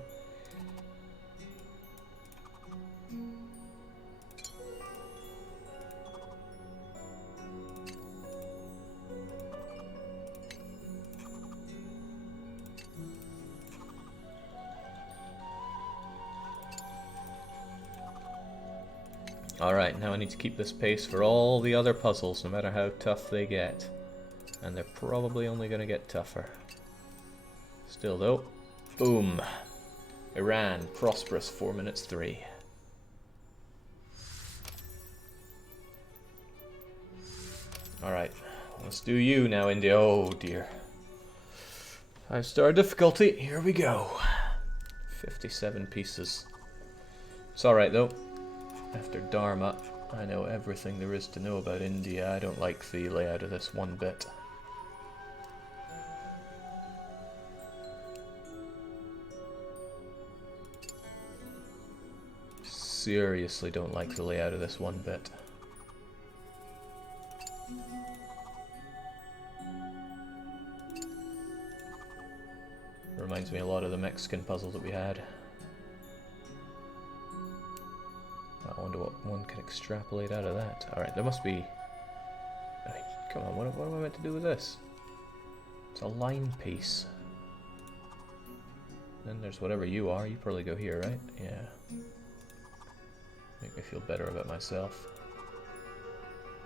Alright, now I need to keep this pace for all the other puzzles, no matter how tough they get. and they're probably only going to get tougher. Still though, boom. Iran, prosperous, 4 minutes 3. Alright, let's do you now, India. Oh dear. 5-star difficulty, here we go. 57 pieces. It's alright though. After Dharma, I know everything there is to know about India. I don't like the layout of this one bit. Seriously don't like the layout of this one bit. Reminds me a lot of the Mexican puzzle that we had. I wonder what one can extrapolate out of that. Alright, there must be... I mean, come on, what am I meant to do with this? It's a line piece. Then there's whatever you are. You probably go here, right? Yeah. Make me feel better about myself.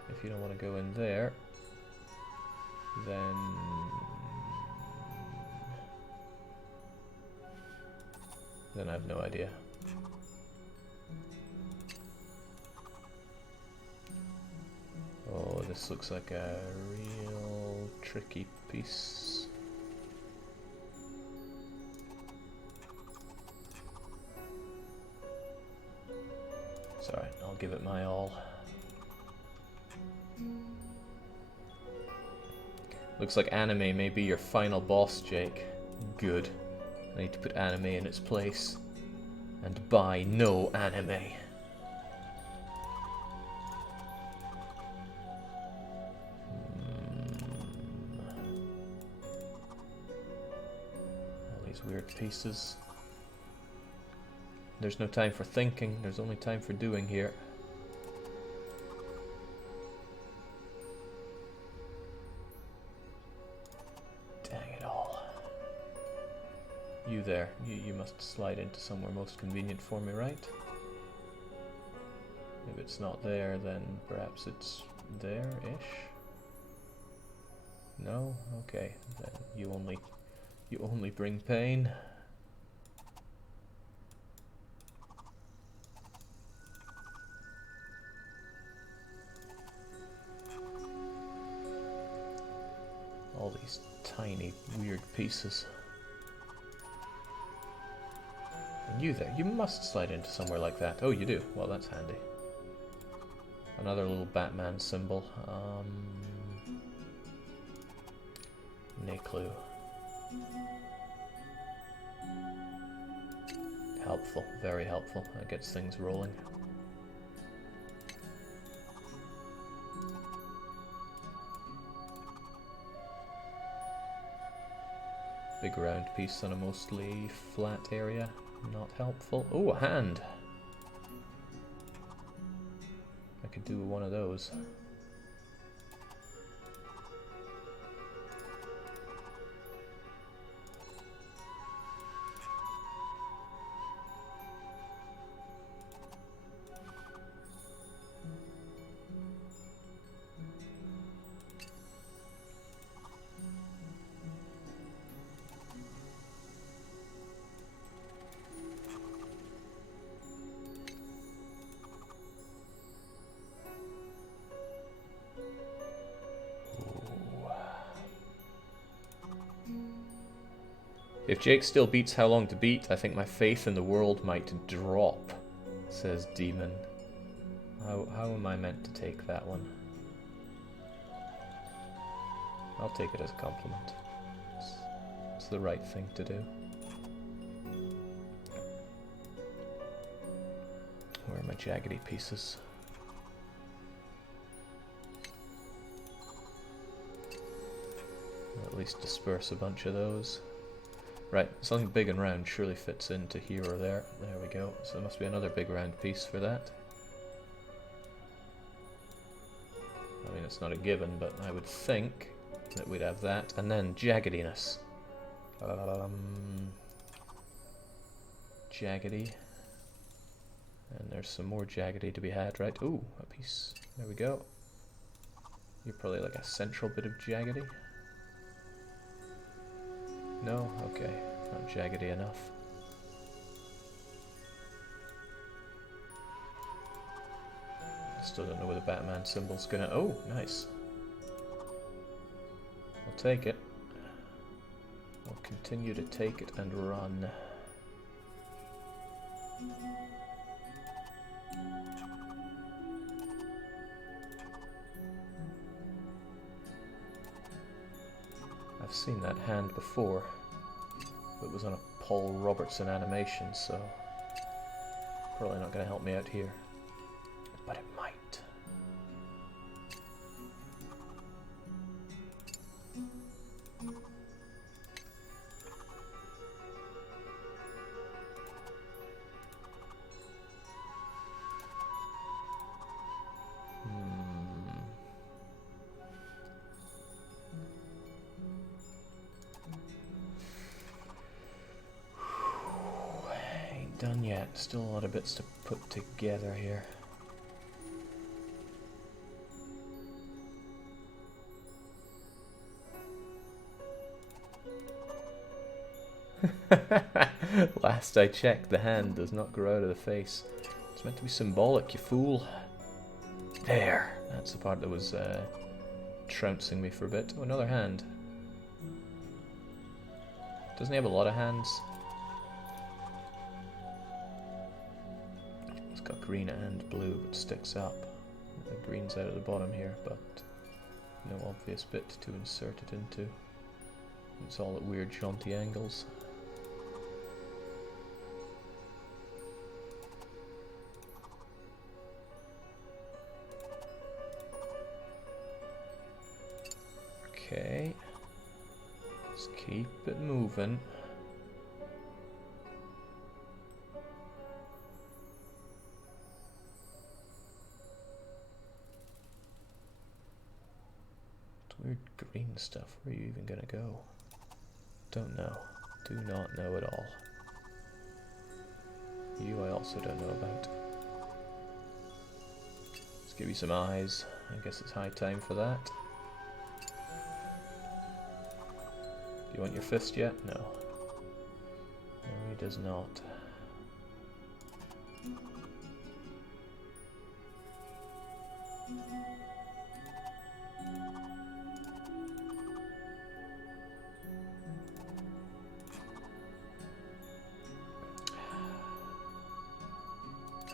If you don't want to go in there, then... I have no idea. Oh, this looks like a real tricky piece. It's alright, I'll give it my all. Looks like anime may be your final boss, Jake. Good. I need to put anime in its place. And buy no anime. All these weird pieces. There's no time for thinking, there's only time for doing here. You there. You must slide into somewhere most convenient for me, right? If it's not there, then perhaps it's there-ish? No? Okay. Then you only bring pain. All these tiny, weird pieces. And you there, you must slide into somewhere like that. Oh, you do? Well, that's handy. Another little Batman symbol. No clue. Helpful, very helpful. That gets things rolling. Big round piece on a mostly flat area. Not helpful. Oh, a hand! I could do one of those. If Jake still beats How Long to Beat, I think my faith in the world might drop, says Demon. How am I meant to take that one? I'll take it as a compliment. It's the right thing to do. Where are my jaggedy pieces? Or at least disperse a bunch of those. Right, something big and round surely fits into here or there. There we go. So there must be another big round piece for that. I mean, it's not a given, but I would think that we'd have that. And then jaggediness. Jaggedy. And there's some more jaggedy to be had, right? Ooh, a piece. There we go. You're probably like a central bit of jaggedy. No? Okay. Not jaggedy enough. Still don't know where the Batman symbol's gonna... Oh, nice. I'll take it. I'll continue to take it and run. I've seen that hand before. It was on a Paul Robertson animation, so probably not going to help me out here. But it might. Done yet. Still a lot of bits to put together here. Last I checked, the hand does not grow out of the face. It's meant to be symbolic, you fool. There! That's the part that was trouncing me for a bit. Oh, another hand. Doesn't he have a lot of hands? It's got green and blue, but sticks up. The green's out at the bottom here, but no obvious bit to insert it into. It's all at weird jaunty angles. Okay, let's keep it moving. It's weird green stuff. Where are you even gonna go? Don't know. Do not know at all. You I also don't know about. Let's give you some eyes. I guess it's high time for that. Do you want your fist yet? No. No, he does not.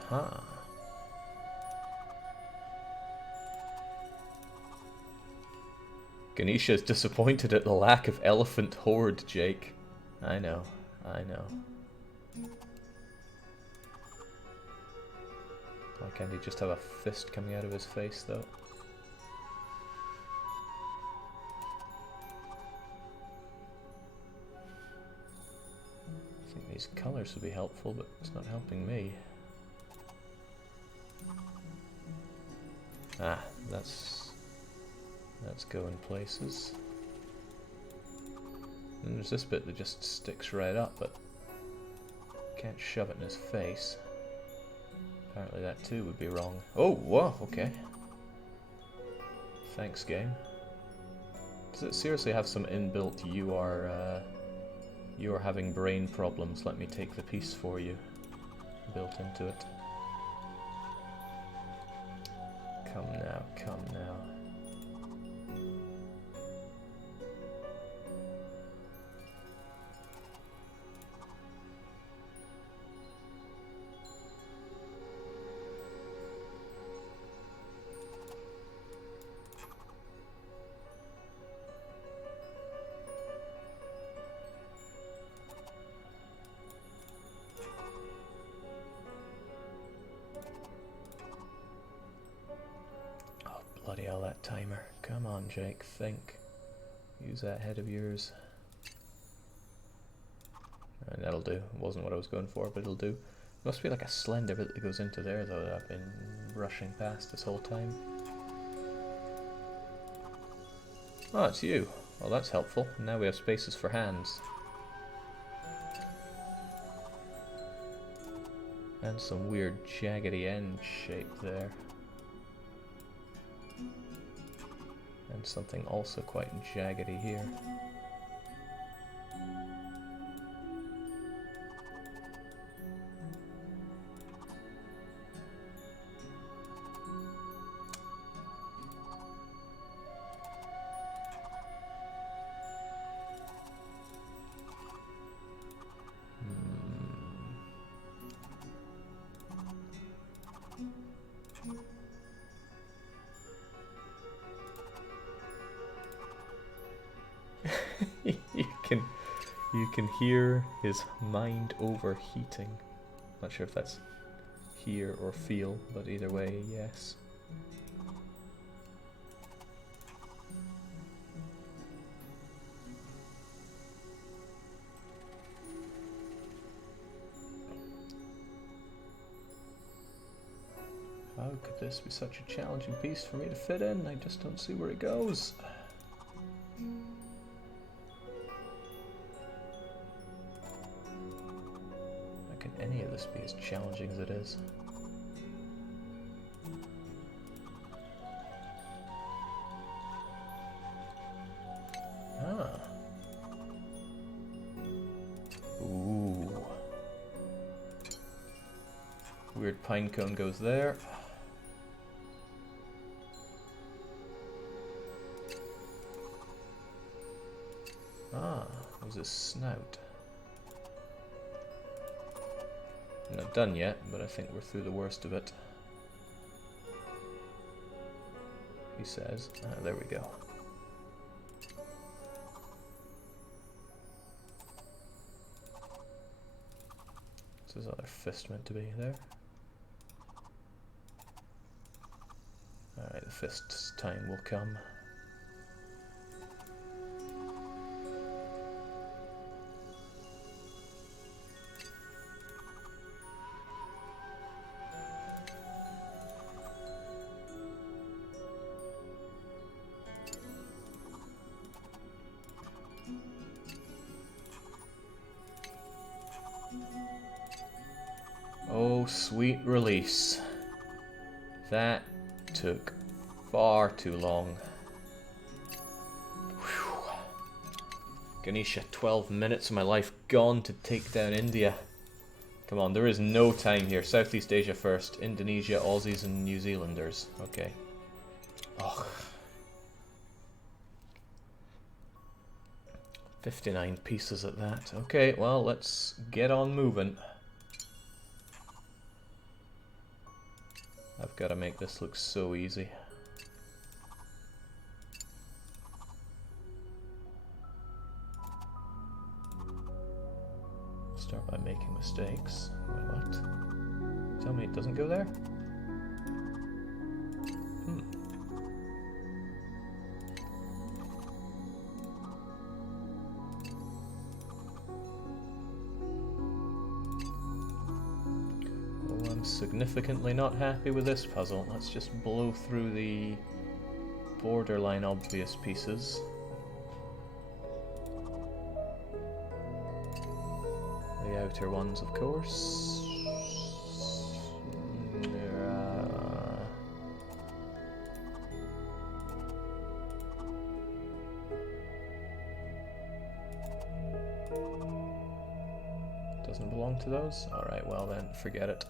Huh. Ganesha's disappointed at the lack of elephant horde, Jake. I know, I know. Why can't he just have a fist coming out of his face, though? I think these colours would be helpful, but it's not helping me. Ah, that's going places. And there's this bit that just sticks right up, but can't shove it in his face. Apparently that too would be wrong. Oh, whoa, okay. Thanks, game. Does it seriously have some inbuilt you are having brain problems, let me take the piece for you built into it? Come now, come now. Bloody hell, that timer. Come on, Jake, think. Use that head of yours. And that'll do. It wasn't what I was going for, but it'll do. Must be like a slender bit that goes into there, though, that I've been rushing past this whole time. Oh, it's you. Well, that's helpful. Now we have spaces for hands. And some weird jaggedy end shape there. And something also quite jaggedy here. you can you can hear his mind overheating. Not sure if that's hear or feel, but either way, yes. How could this be such a challenging piece for me to fit in? I just don't see where it goes. How can any of this be as challenging as it is? Ah. Ooh. Weird pine cone goes there. Ah, it was his snout. I'm not done yet, but I think we're through the worst of it. He says. Ah, there we go. What's his other fist meant to be there? Alright, the fist's time will come. Oh, sweet release. That took far too long. Whew. Ganesha, 12 minutes of my life gone to take down India. Come on, there is no time here. Southeast Asia first. Indonesia, Aussies, and New Zealanders. Okay. Oh. 59 pieces at that. Okay, well, let's get on moving. I've got to make this look so easy. Start by making mistakes. Wait, what? Tell me it doesn't go there? Significantly not happy with this puzzle. Let's just blow through the borderline obvious pieces. The outer ones, of course. Doesn't belong to those? Alright, well then, forget it.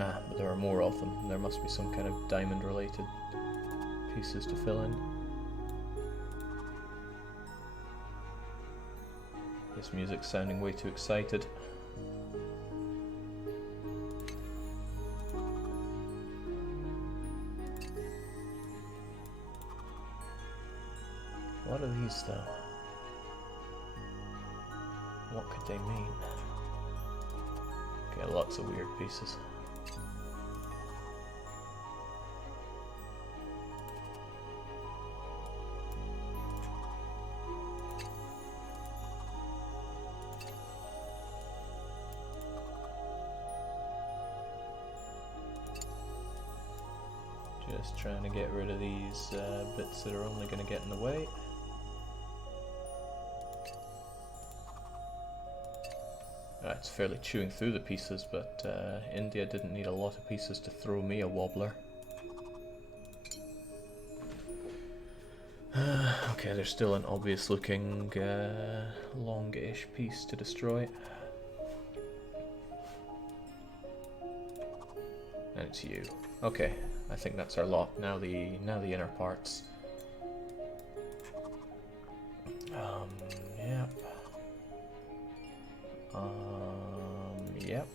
Ah, but there are more of them. There must be some kind of diamond-related pieces to fill in. This music's sounding way too excited. What are these, though? What could they mean? Okay, lots of weird pieces. Just trying to get rid of these bits that are only going to get in the way. It's fairly chewing through the pieces, but India didn't need a lot of pieces to throw me a wobbler. Okay, there's still an obvious looking longish piece to destroy. And it's you. Okay, I think that's our lot. Now the inner parts. Yep. Yep.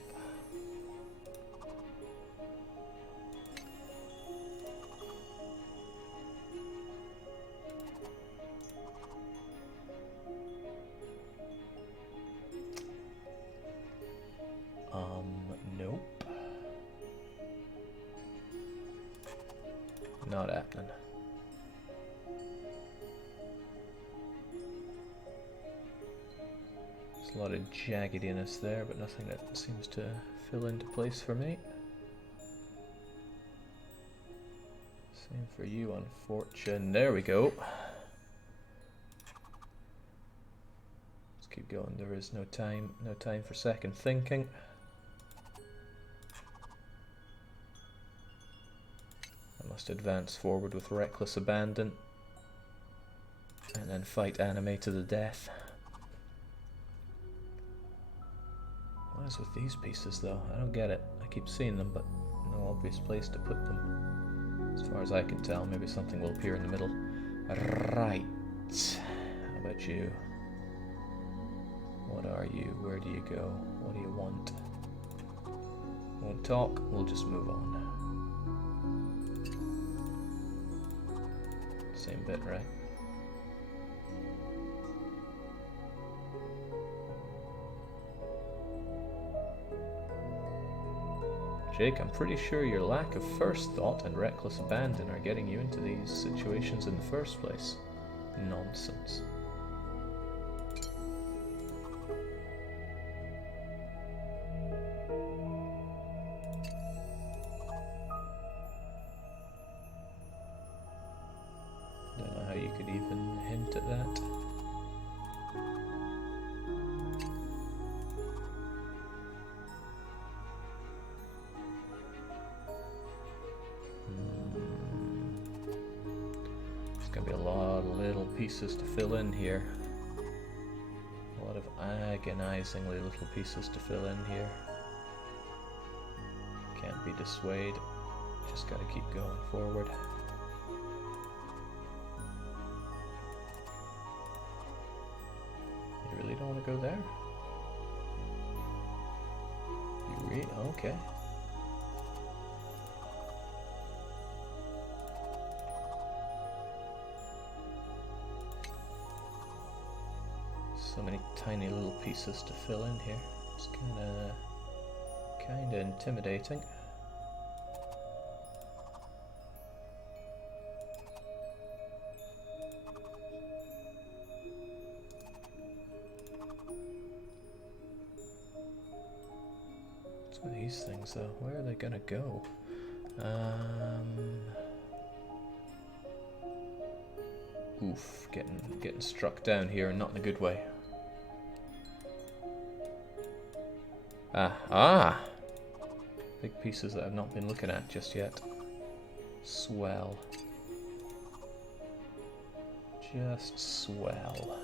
not happening. There's a lot of jaggediness there, but nothing that seems to fill into place for me. Same for you, unfortunate. There we go. Let's keep going. There is no time for second thinking. I must advance forward with reckless abandon and then fight anime to the death. What is with these pieces though? I don't get it. I keep seeing them, but no obvious place to put them. As far as I can tell, maybe something will appear in the middle. Right. How about you? What are you? Where do you go? What do you want? Won't talk, we'll just move on. Same bit, right? Jake, I'm pretty sure your lack of first thought and reckless abandon are getting you into these situations in the first place. Nonsense. Don't know how you could even hint at that. Pieces to fill in here. A lot of agonizingly little pieces to fill in here. Can't be dissuaded. Just gotta keep going forward. You really don't want to go there? You really? Okay. So many tiny little pieces to fill in here. It's kinda intimidating. What's with these things though? Where are they gonna go? Oof, getting struck down here and not in a good way. Big pieces that I've not been looking at just yet. Swell. Just swell.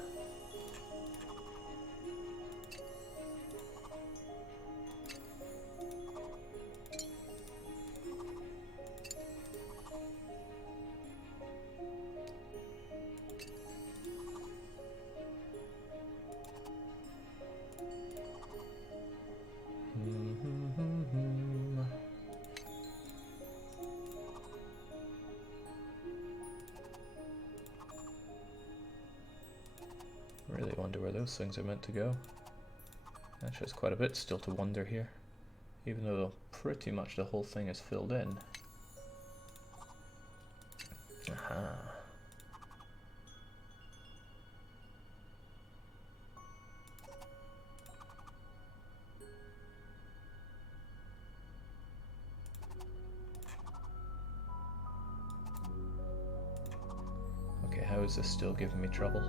Really wonder where those things are meant to go. Actually, there's quite a bit still to wonder here, even though pretty much the whole thing is filled in. Aha. Okay, how is this still giving me trouble?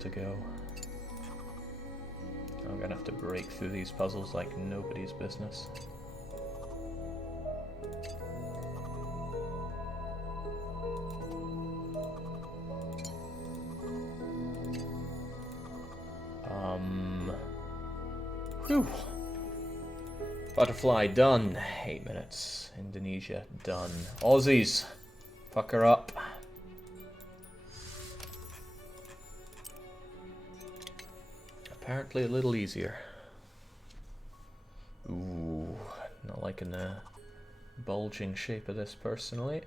To go. I'm gonna have to break through these puzzles like nobody's business. Whew. Butterfly done. 8 minutes. Indonesia done. Aussies, fuck her up. Apparently a little easier. Ooh, not liking the bulging shape of this personally.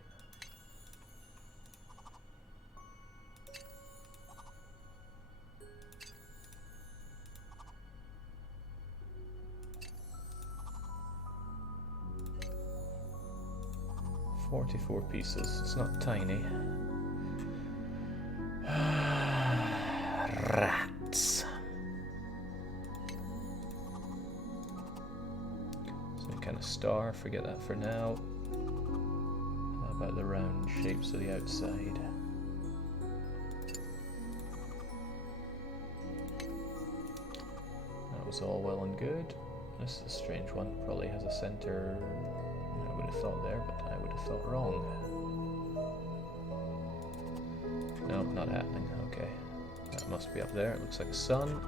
"44 pieces. It's not tiny. Rats. Some kind of star. Forget that for now. How about the round shapes of the outside? That was all well and good. This is a strange one. Probably has a center. I would have thought there, but I would have thought wrong. No, not happening. Okay. That must be up there. It looks like a sun.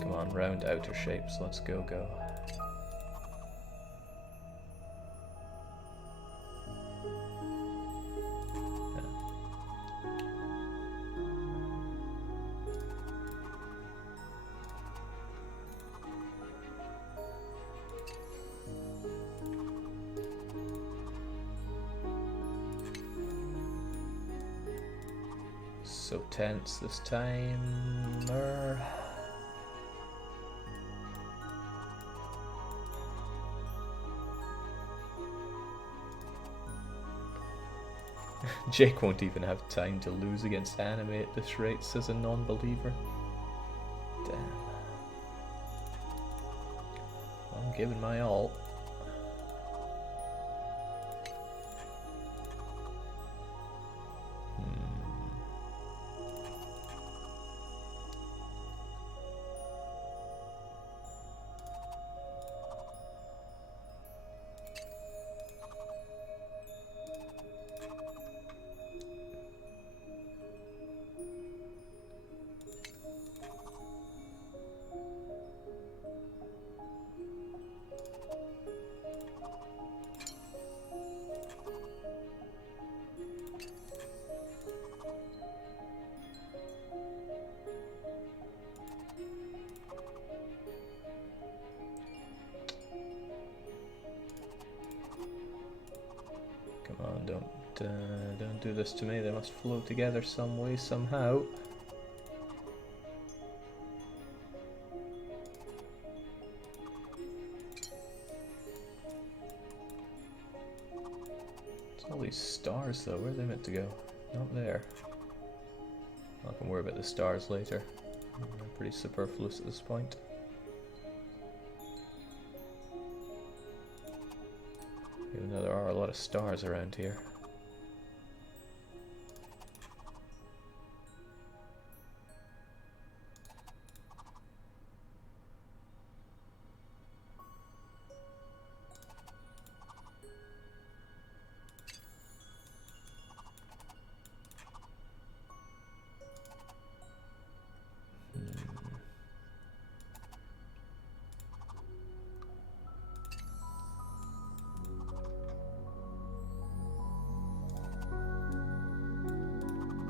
Come on, round outer shapes. Let's go. So tense this time. Jake won't even have time to lose against anime at this rate, says a non-believer. Damn. I'm giving my all. Come on, don't do this to me. They must flow together some way, somehow. It's all these stars, though. Where are they meant to go? Not there. I can worry about the stars later. They're pretty superfluous at this point. Even though there are a lot of stars around here.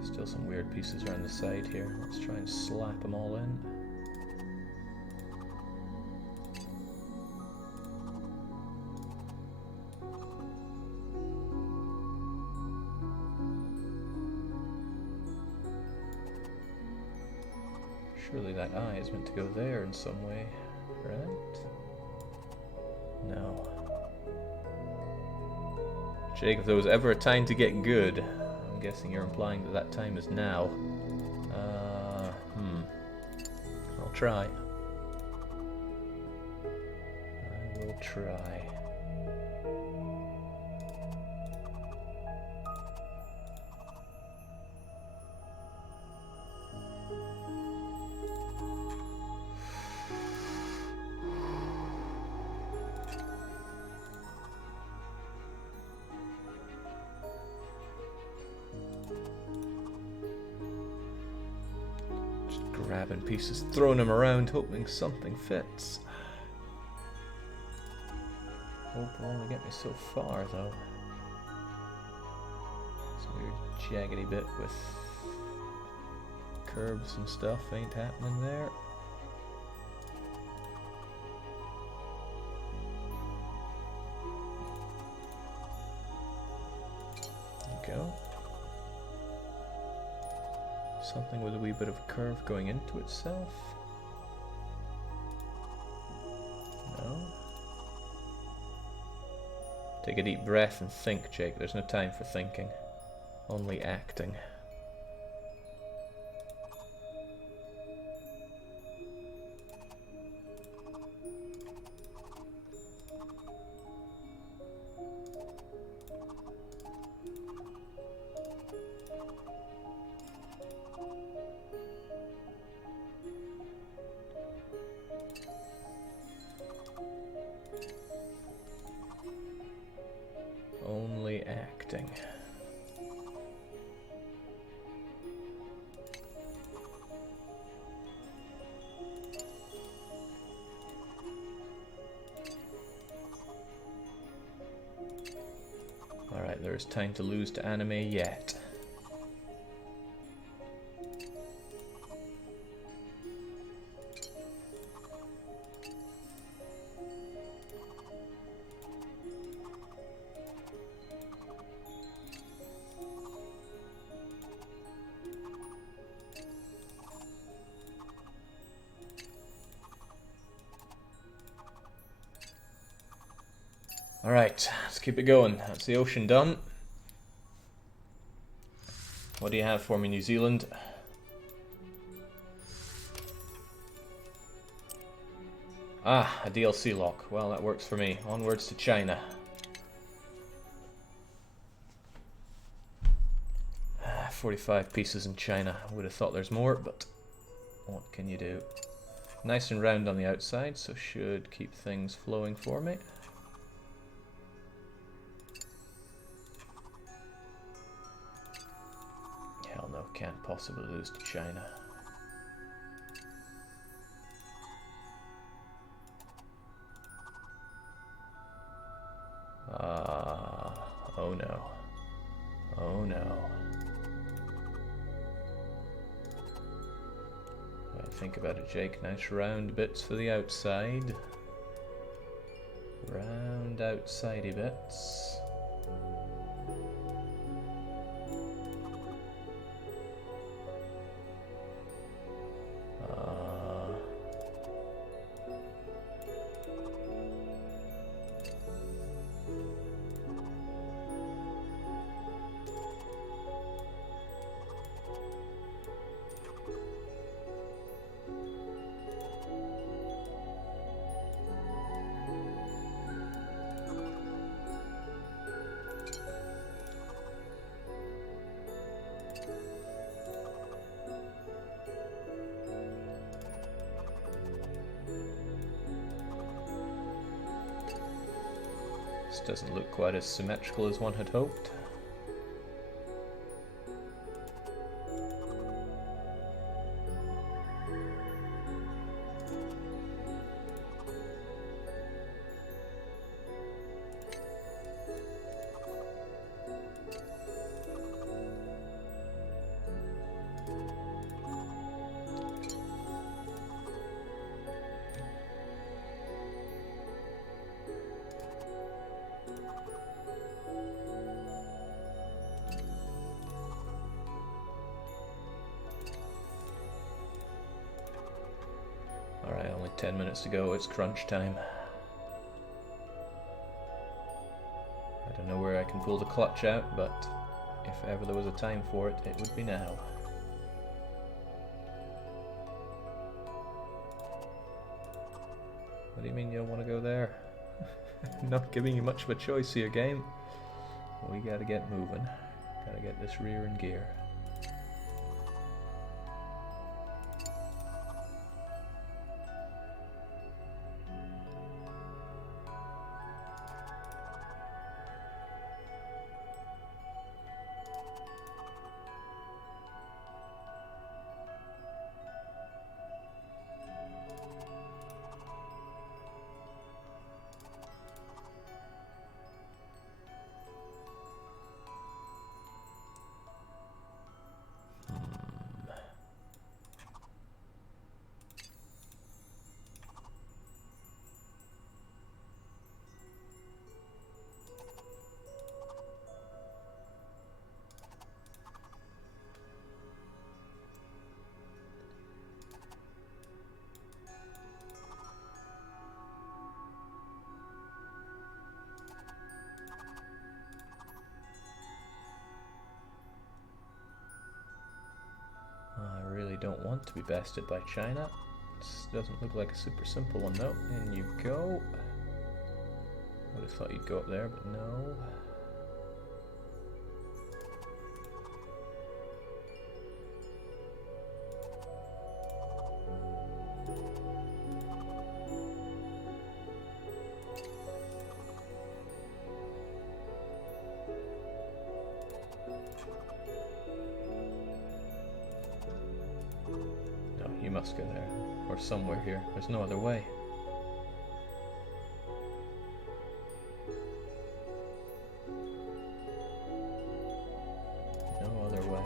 Still some weird pieces around the side here. Let's try and slap them all in. Surely that eye is meant to go there in some way, right? No. Jake, if there was ever a time to get good, I'm guessing you're implying that that time is now. I'll try. I will try. Grabbing pieces, throwing them around, hoping something fits. Hope will only get me so far, though. This weird jaggedy bit with curves and stuff ain't happening there. Something with a wee bit of a curve going into itself. No. Take a deep breath and think, Jake. There's no time for thinking. Only acting. Only acting. Alright, there's time to lose to anime yet. Alright, let's keep it going. That's the ocean done. What do you have for me, New Zealand? Ah, a DLC lock. Well, that works for me. Onwards to China. 45 pieces in China. I would have thought there's more, but what can you do? Nice and round on the outside, so should keep things flowing for me. Hell no, can't possibly lose to China. Oh no. Oh no. Think about it, Jake. Nice round bits for the outside. Round outsidey bits. This doesn't look quite as symmetrical as one had hoped. Alright, only 10 minutes to go, it's crunch time. I don't know where I can pull the clutch out, but if ever there was a time for it, it would be now. What do you mean you don't want to go there? Not giving you much of a choice here, game. We gotta get moving. Gotta get this rear in gear. to be bested by China. This doesn't look like a super simple one though. In you go. Would have thought you'd go up there, but no. No, you must go there. Or somewhere here. There's no other way. No other way.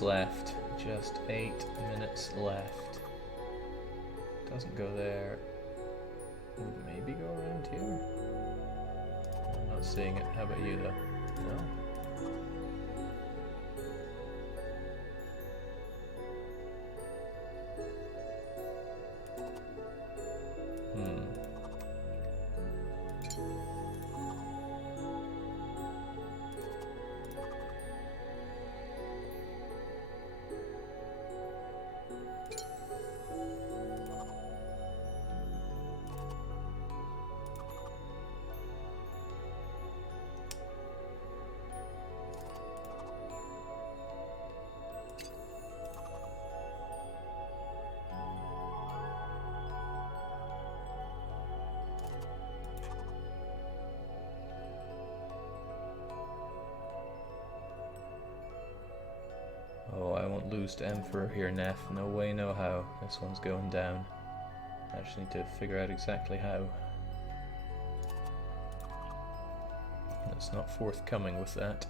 Left. Just 8 minutes left. Doesn't go there. Would maybe go around here? I'm not seeing it. How about you though? No? Oh, I won't lose to Emperor here, Neff. No way, no how. This one's going down. I just need to figure out exactly how. It's not forthcoming with that.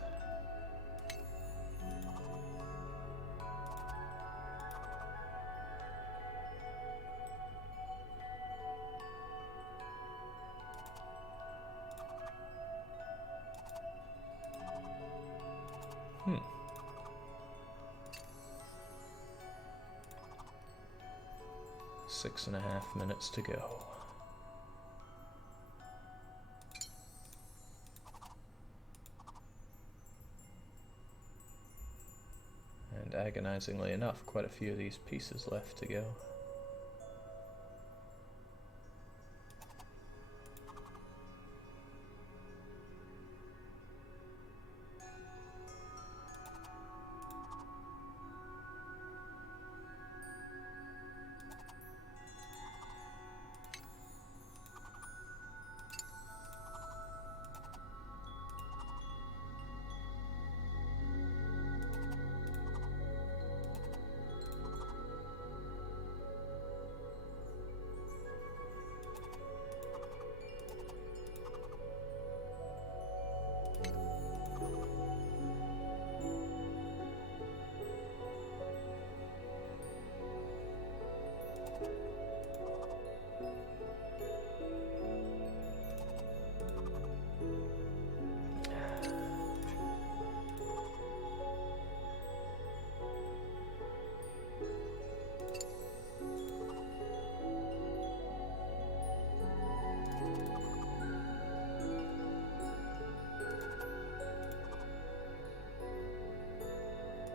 Hmm. 6.5 minutes to go. And agonizingly enough, quite a few of these pieces left to go.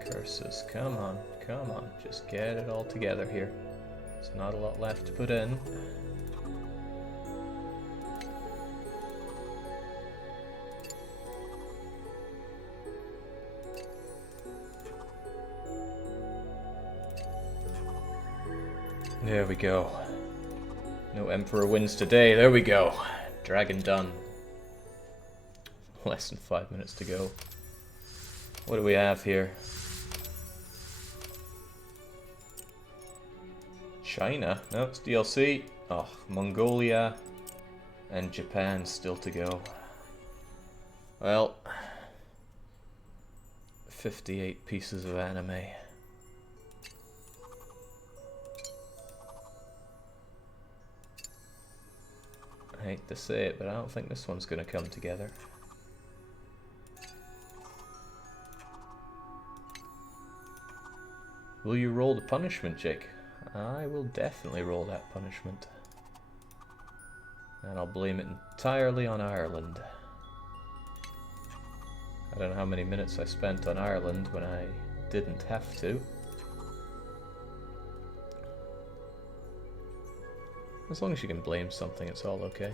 Curses, come on, just get it all together here. There's not a lot left to put in. There we go. No Emperor wins today, there we go. Dragon done. Less than 5 minutes to go. What do we have here? China? No, it's DLC. Oh, Mongolia and Japan still to go. Well, 58 pieces of anime. I hate to say it, but I don't think this one's gonna come together. Will you roll the punishment, Jake? I will definitely roll that punishment. And I'll blame it entirely on Ireland. I don't know how many minutes I spent on Ireland when I didn't have to. As long as you can blame something, it's all okay.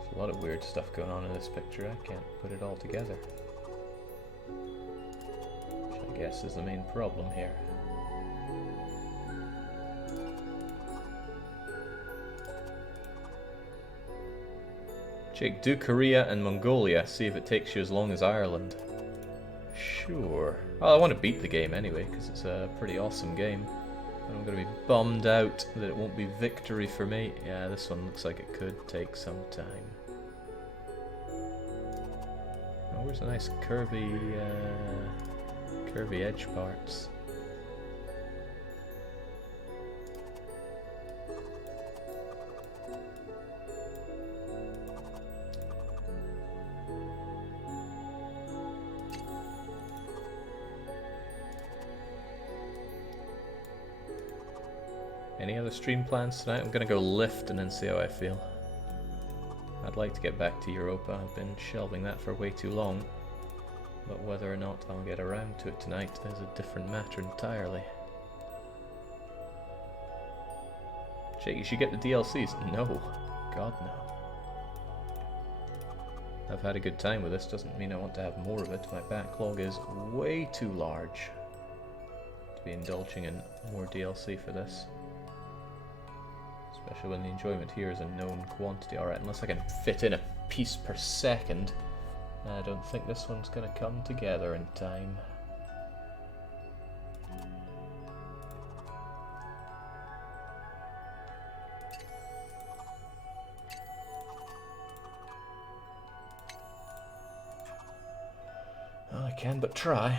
There's a lot of weird stuff going on in this picture. I can't put it all together. Which I guess is the main problem here. Jake, do Korea and Mongolia, see if it takes you as long as Ireland. Sure. Well, I want to beat the game anyway, because it's a pretty awesome game. And I'm going to be bummed out that it won't be victory for me. Yeah, this one looks like it could take some time. Oh, where's the nice curvy edge parts? Any other stream plans tonight? I'm gonna go lift and then see how I feel. I'd like to get back to Europa. I've been shelving that for way too long. But whether or not I'll get around to it tonight is a different matter entirely. Jake, you should get the DLCs. No. God, no. I've had a good time with this. Doesn't mean I want to have more of it. My backlog is way too large to be indulging in more DLC for this. Especially when the enjoyment here is a known quantity. Alright, unless I can fit in a piece per second, I don't think this one's going to come together in time. Well, I can but try.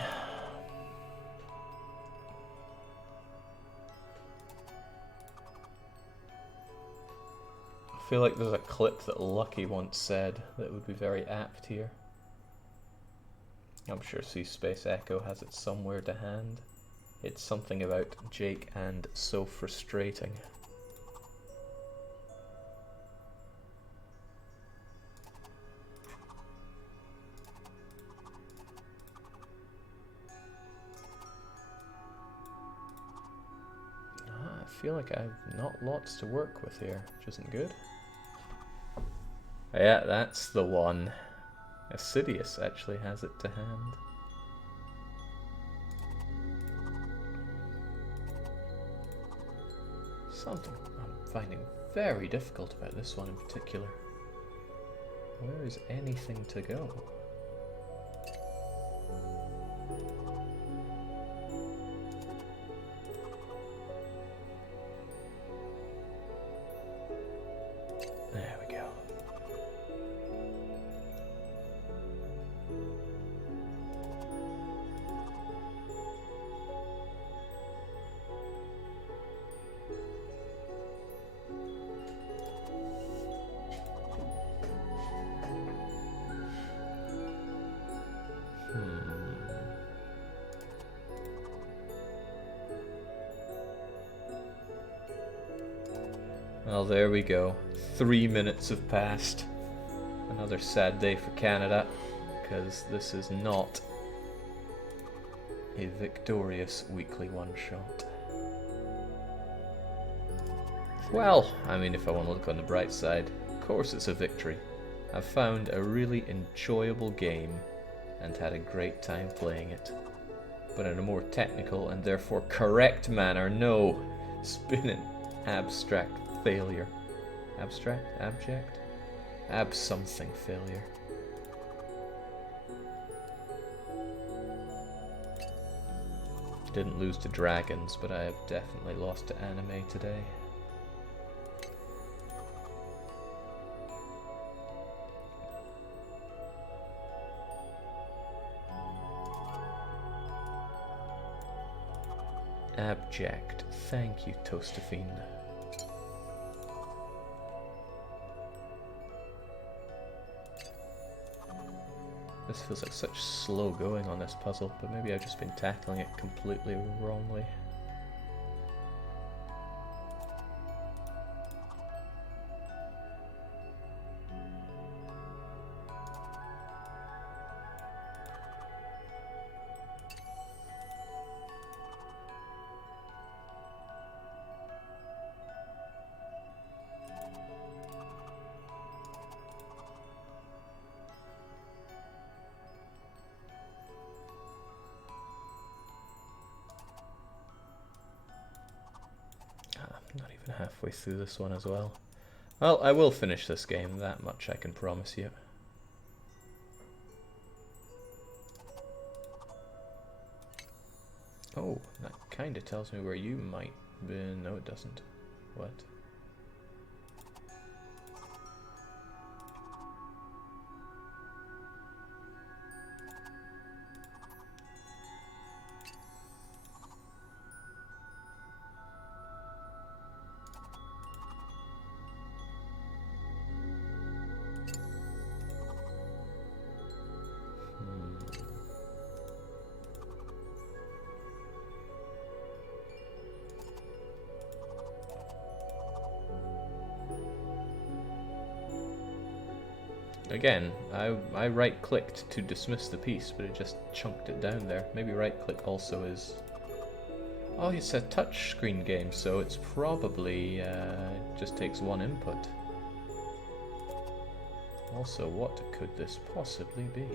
I feel like there's a clip that Lucky once said that would be very apt here. I'm sure Sea Space Echo has it somewhere to hand. It's something about Jake and so frustrating. I feel like I've not lots to work with here, which isn't good. Yeah, that's the one. Assidious actually has it to hand. Something I'm finding very difficult about this one in particular. Where is anything to go? There we go. Well, there we go. 3 minutes have passed. Another sad day for Canada, because this is not a victorious weekly one-shot. Well, I mean, if I want to look on the bright side, of course it's a victory. I've found a really enjoyable game and had a great time playing it. But in a more technical and therefore correct manner, no, it's been an abstract failure. Abstract? Abject? Ab-something failure. Didn't lose to dragons, but I have definitely lost to anime today. Abject. Thank you, Toastophine. This feels like such slow going on this puzzle, but maybe I've just been tackling it completely wrongly. Not even halfway through this one as well. Well, I will finish this game, that much I can promise you. Oh, that kinda tells me where you might be. No, it doesn't. What? Again, I right-clicked to dismiss the piece, but it just chunked it down there. Maybe right-click also is... Oh, it's a touchscreen game, so it's probably just takes one input. Also, what could this possibly be?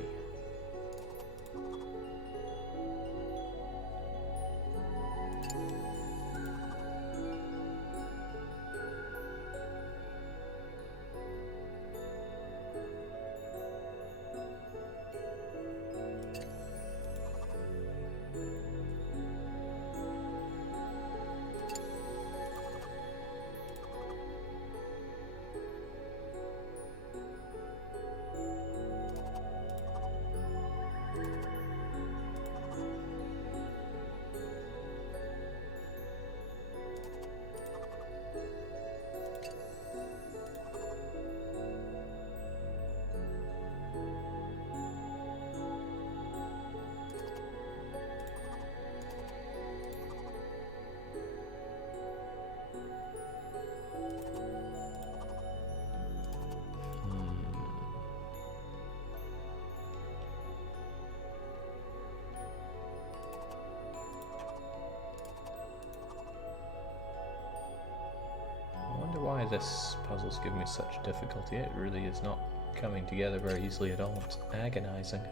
Why this puzzle's giving me such difficulty. It really is not coming together very easily at all. It's agonizing.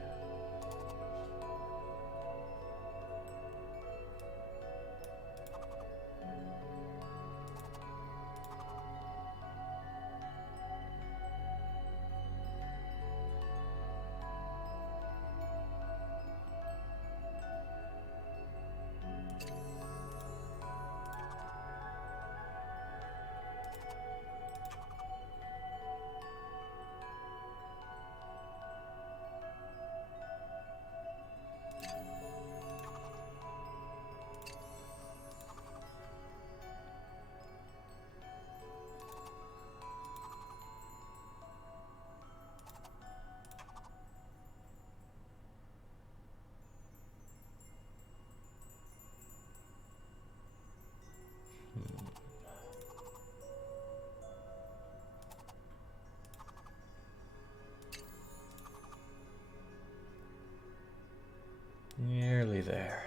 Nearly there.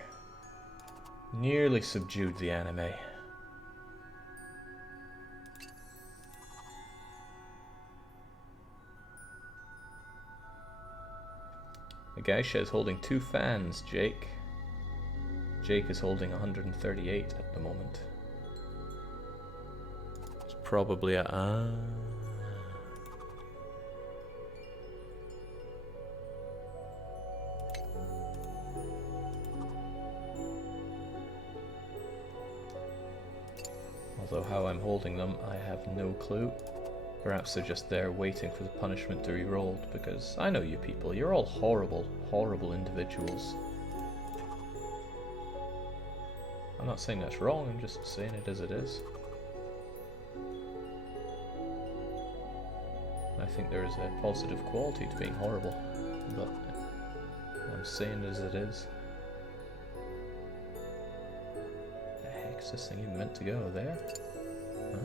Nearly subdued the anime. The geisha is holding 2 fans, Jake. Jake is holding 138 at the moment. It's probably a... Although how I'm holding them, I have no clue. Perhaps they're just there waiting for the punishment to be rolled, because I know you people, you're all horrible, horrible individuals. I'm not saying that's wrong, I'm just saying it as it is. I think there is a positive quality to being horrible, but I'm saying it as it is. The heck's this thing even meant to go? There? Huh?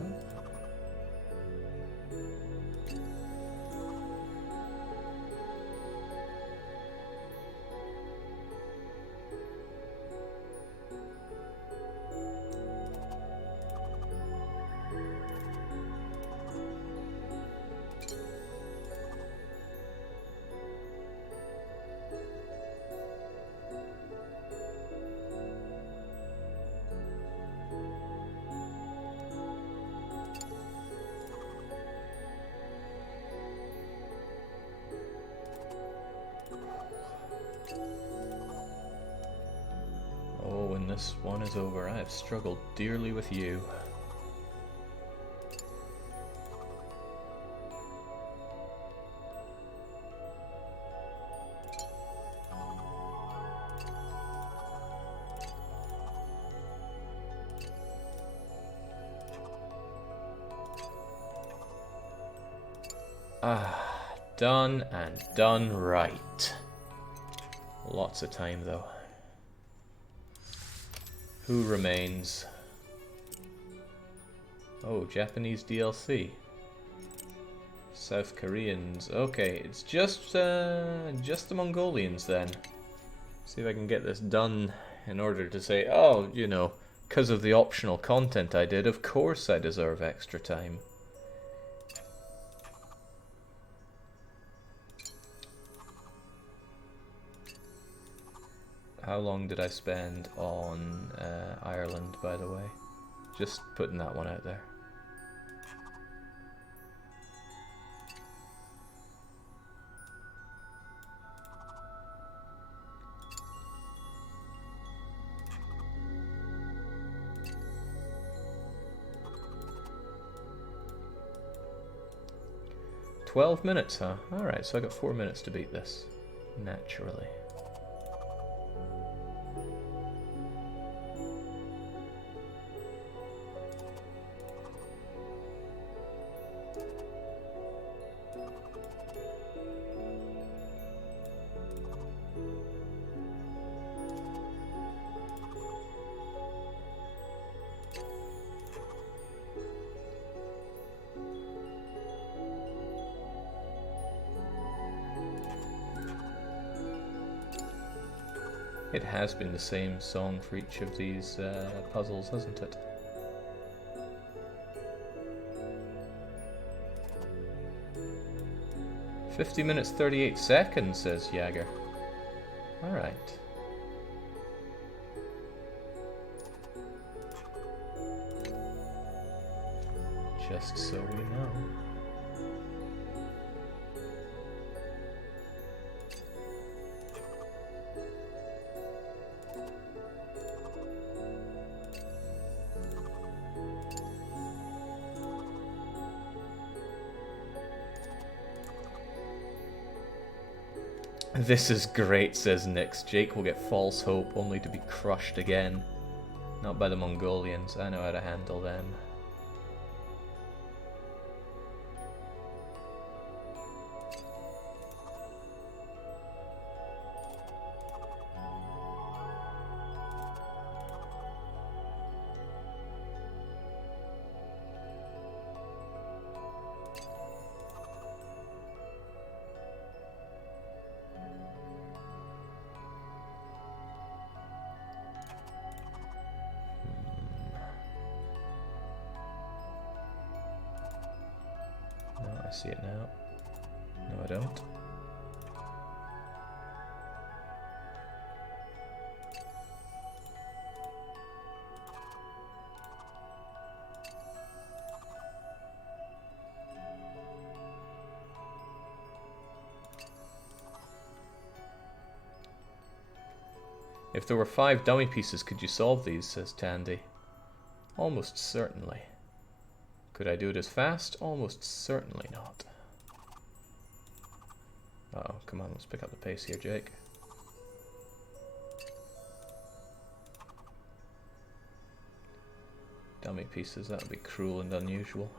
Oh, when this one is over, I have struggled dearly with you. Ah, done and done right. Lots of time though. Who remains? Oh, Japanese DLC. South Koreans. Okay, it's just the Mongolians then. See if I can get this done in order to say, oh, you know, because of the optional content I did, of course I deserve extra time. How long did I spend on Ireland, by the way? Just putting that one out there. "12 minutes, huh? Alright, so I got 4 minutes to beat this. Naturally. It has been the same song for each of these puzzles, hasn't it? "50 minutes 38 seconds, says Jagger. Alright. Just so we know. "This is great," says Nix. "Jake will get false hope only to be crushed again. Not by the Mongolians. I know how to handle them." I see it now. No, I don't. "If there were 5 dummy pieces, could you solve these?" says Tandy. "Almost certainly." Could I do it as fast? Almost certainly not. Uh-oh, come on, let's pick up the pace here, Jake. tummy pieces. That would be cruel and unusual.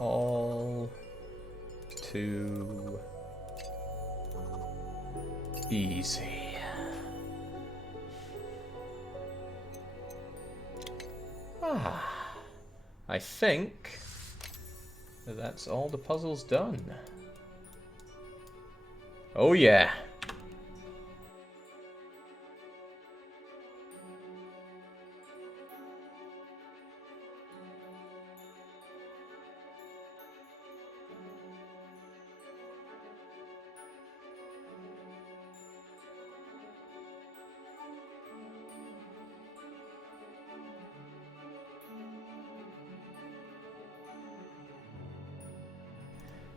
All too easy. I think that's all the puzzles done. Oh yeah.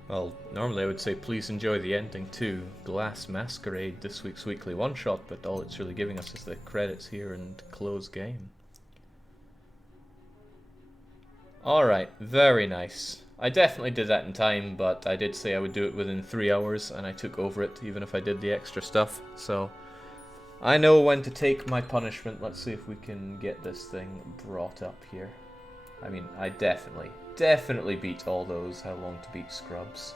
Well, normally I would say please enjoy the ending to Glass Masquerade, this week's weekly one-shot, but all it's really giving us is the credits here and close game. Alright, very nice. I definitely did that in time, but I did say I would do it within 3 hours, and I took over it, even if I did the extra stuff. So, I know when to take my punishment. Let's see if we can get this thing brought up here. I mean, I definitely beat all those How Long to Beat scrubs.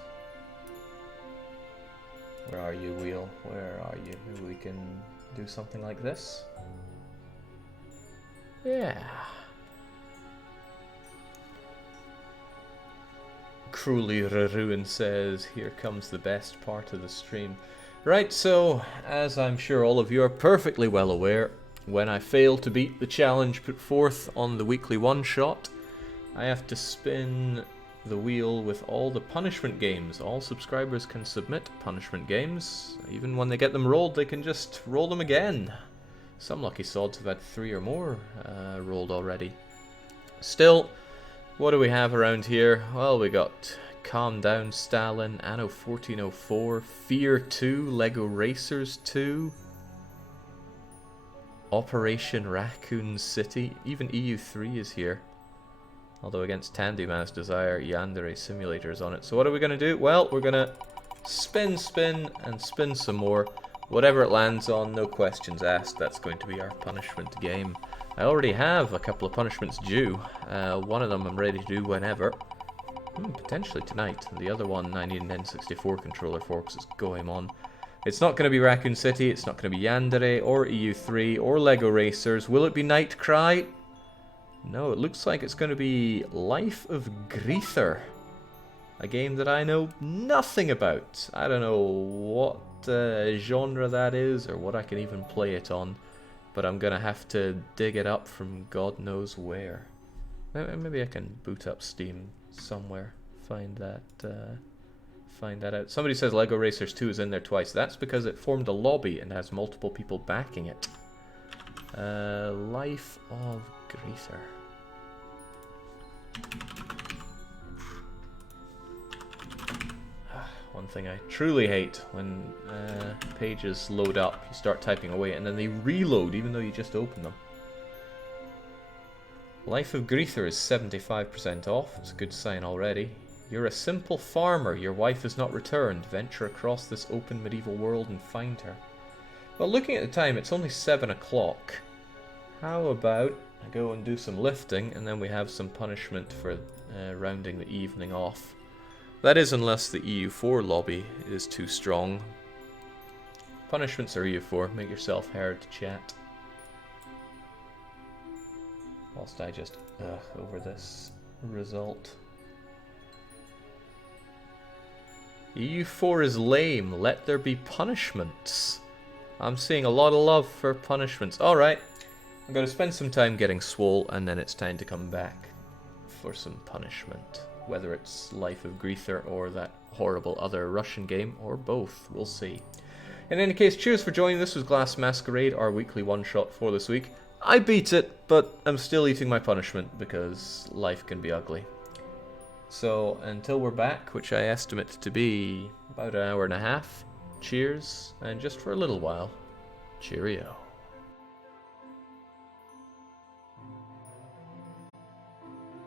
Where are you, wheel? Where are you? Maybe we can do something like this? Yeah. Cruelly Ruin says, here comes the best part of the stream. Right, so, as I'm sure all of you are perfectly well aware, when I fail to beat the challenge put forth on the weekly one-shot, I have to spin the wheel with all the punishment games. All subscribers can submit punishment games. Even when they get them rolled, they can just roll them again. Some lucky sods have had 3 or more rolled already. Still, what do we have around here? Well, we got Calm Down Stalin, Anno 1404, Fear 2, Lego Racers 2, Operation Raccoon City, even EU3 is here. Although against Tandyman's Desire, Yandere Simulator is on it. So what are we going to do? Well, we're going to spin, and spin some more. Whatever it lands on, no questions asked. That's going to be our punishment game. I already have a couple of punishments due. One of them I'm ready to do whenever. Potentially tonight. The other one I need an N64 controller for because it's Goemon. It's not going to be Raccoon City. It's not going to be Yandere or EU3 or Lego Racers. Will it be Nightcry? No, it looks like it's going to be Life of Greether, a game that I know nothing about. I don't know what genre that is or what I can even play it on, but I'm going to have to dig it up from God knows where. Maybe I can boot up Steam somewhere, find that out. Somebody says Lego Racers 2 is in there twice. That's because it formed a lobby and has multiple people backing it. Life of Greether. One thing I truly hate when pages load up, you start typing away and then they reload even though you just open them. Life of Greether is 75% off, it's a good sign already. You're a simple farmer, your wife has not returned. Venture across this open medieval world and find her. Well, looking at the time, it's only 7 o'clock. How about I go and do some lifting, and then we have some punishment for rounding the evening off. That is, unless the EU4 lobby is too strong. Punishments are EU4, make yourself heard, chat. Whilst I just over this result. EU4 is lame, let there be punishments. I'm seeing a lot of love for punishments. Alright. I'm going to spend some time getting swole, and then it's time to come back for some punishment. Whether it's Life of Greether or that horrible other Russian game, or both, we'll see. In any case, cheers for joining. This was Glass Masquerade, our weekly one-shot for this week. I beat it, but I'm still eating my punishment because life can be ugly. So until we're back, which I estimate to be about an hour and a half, cheers, and just for a little while, cheerio.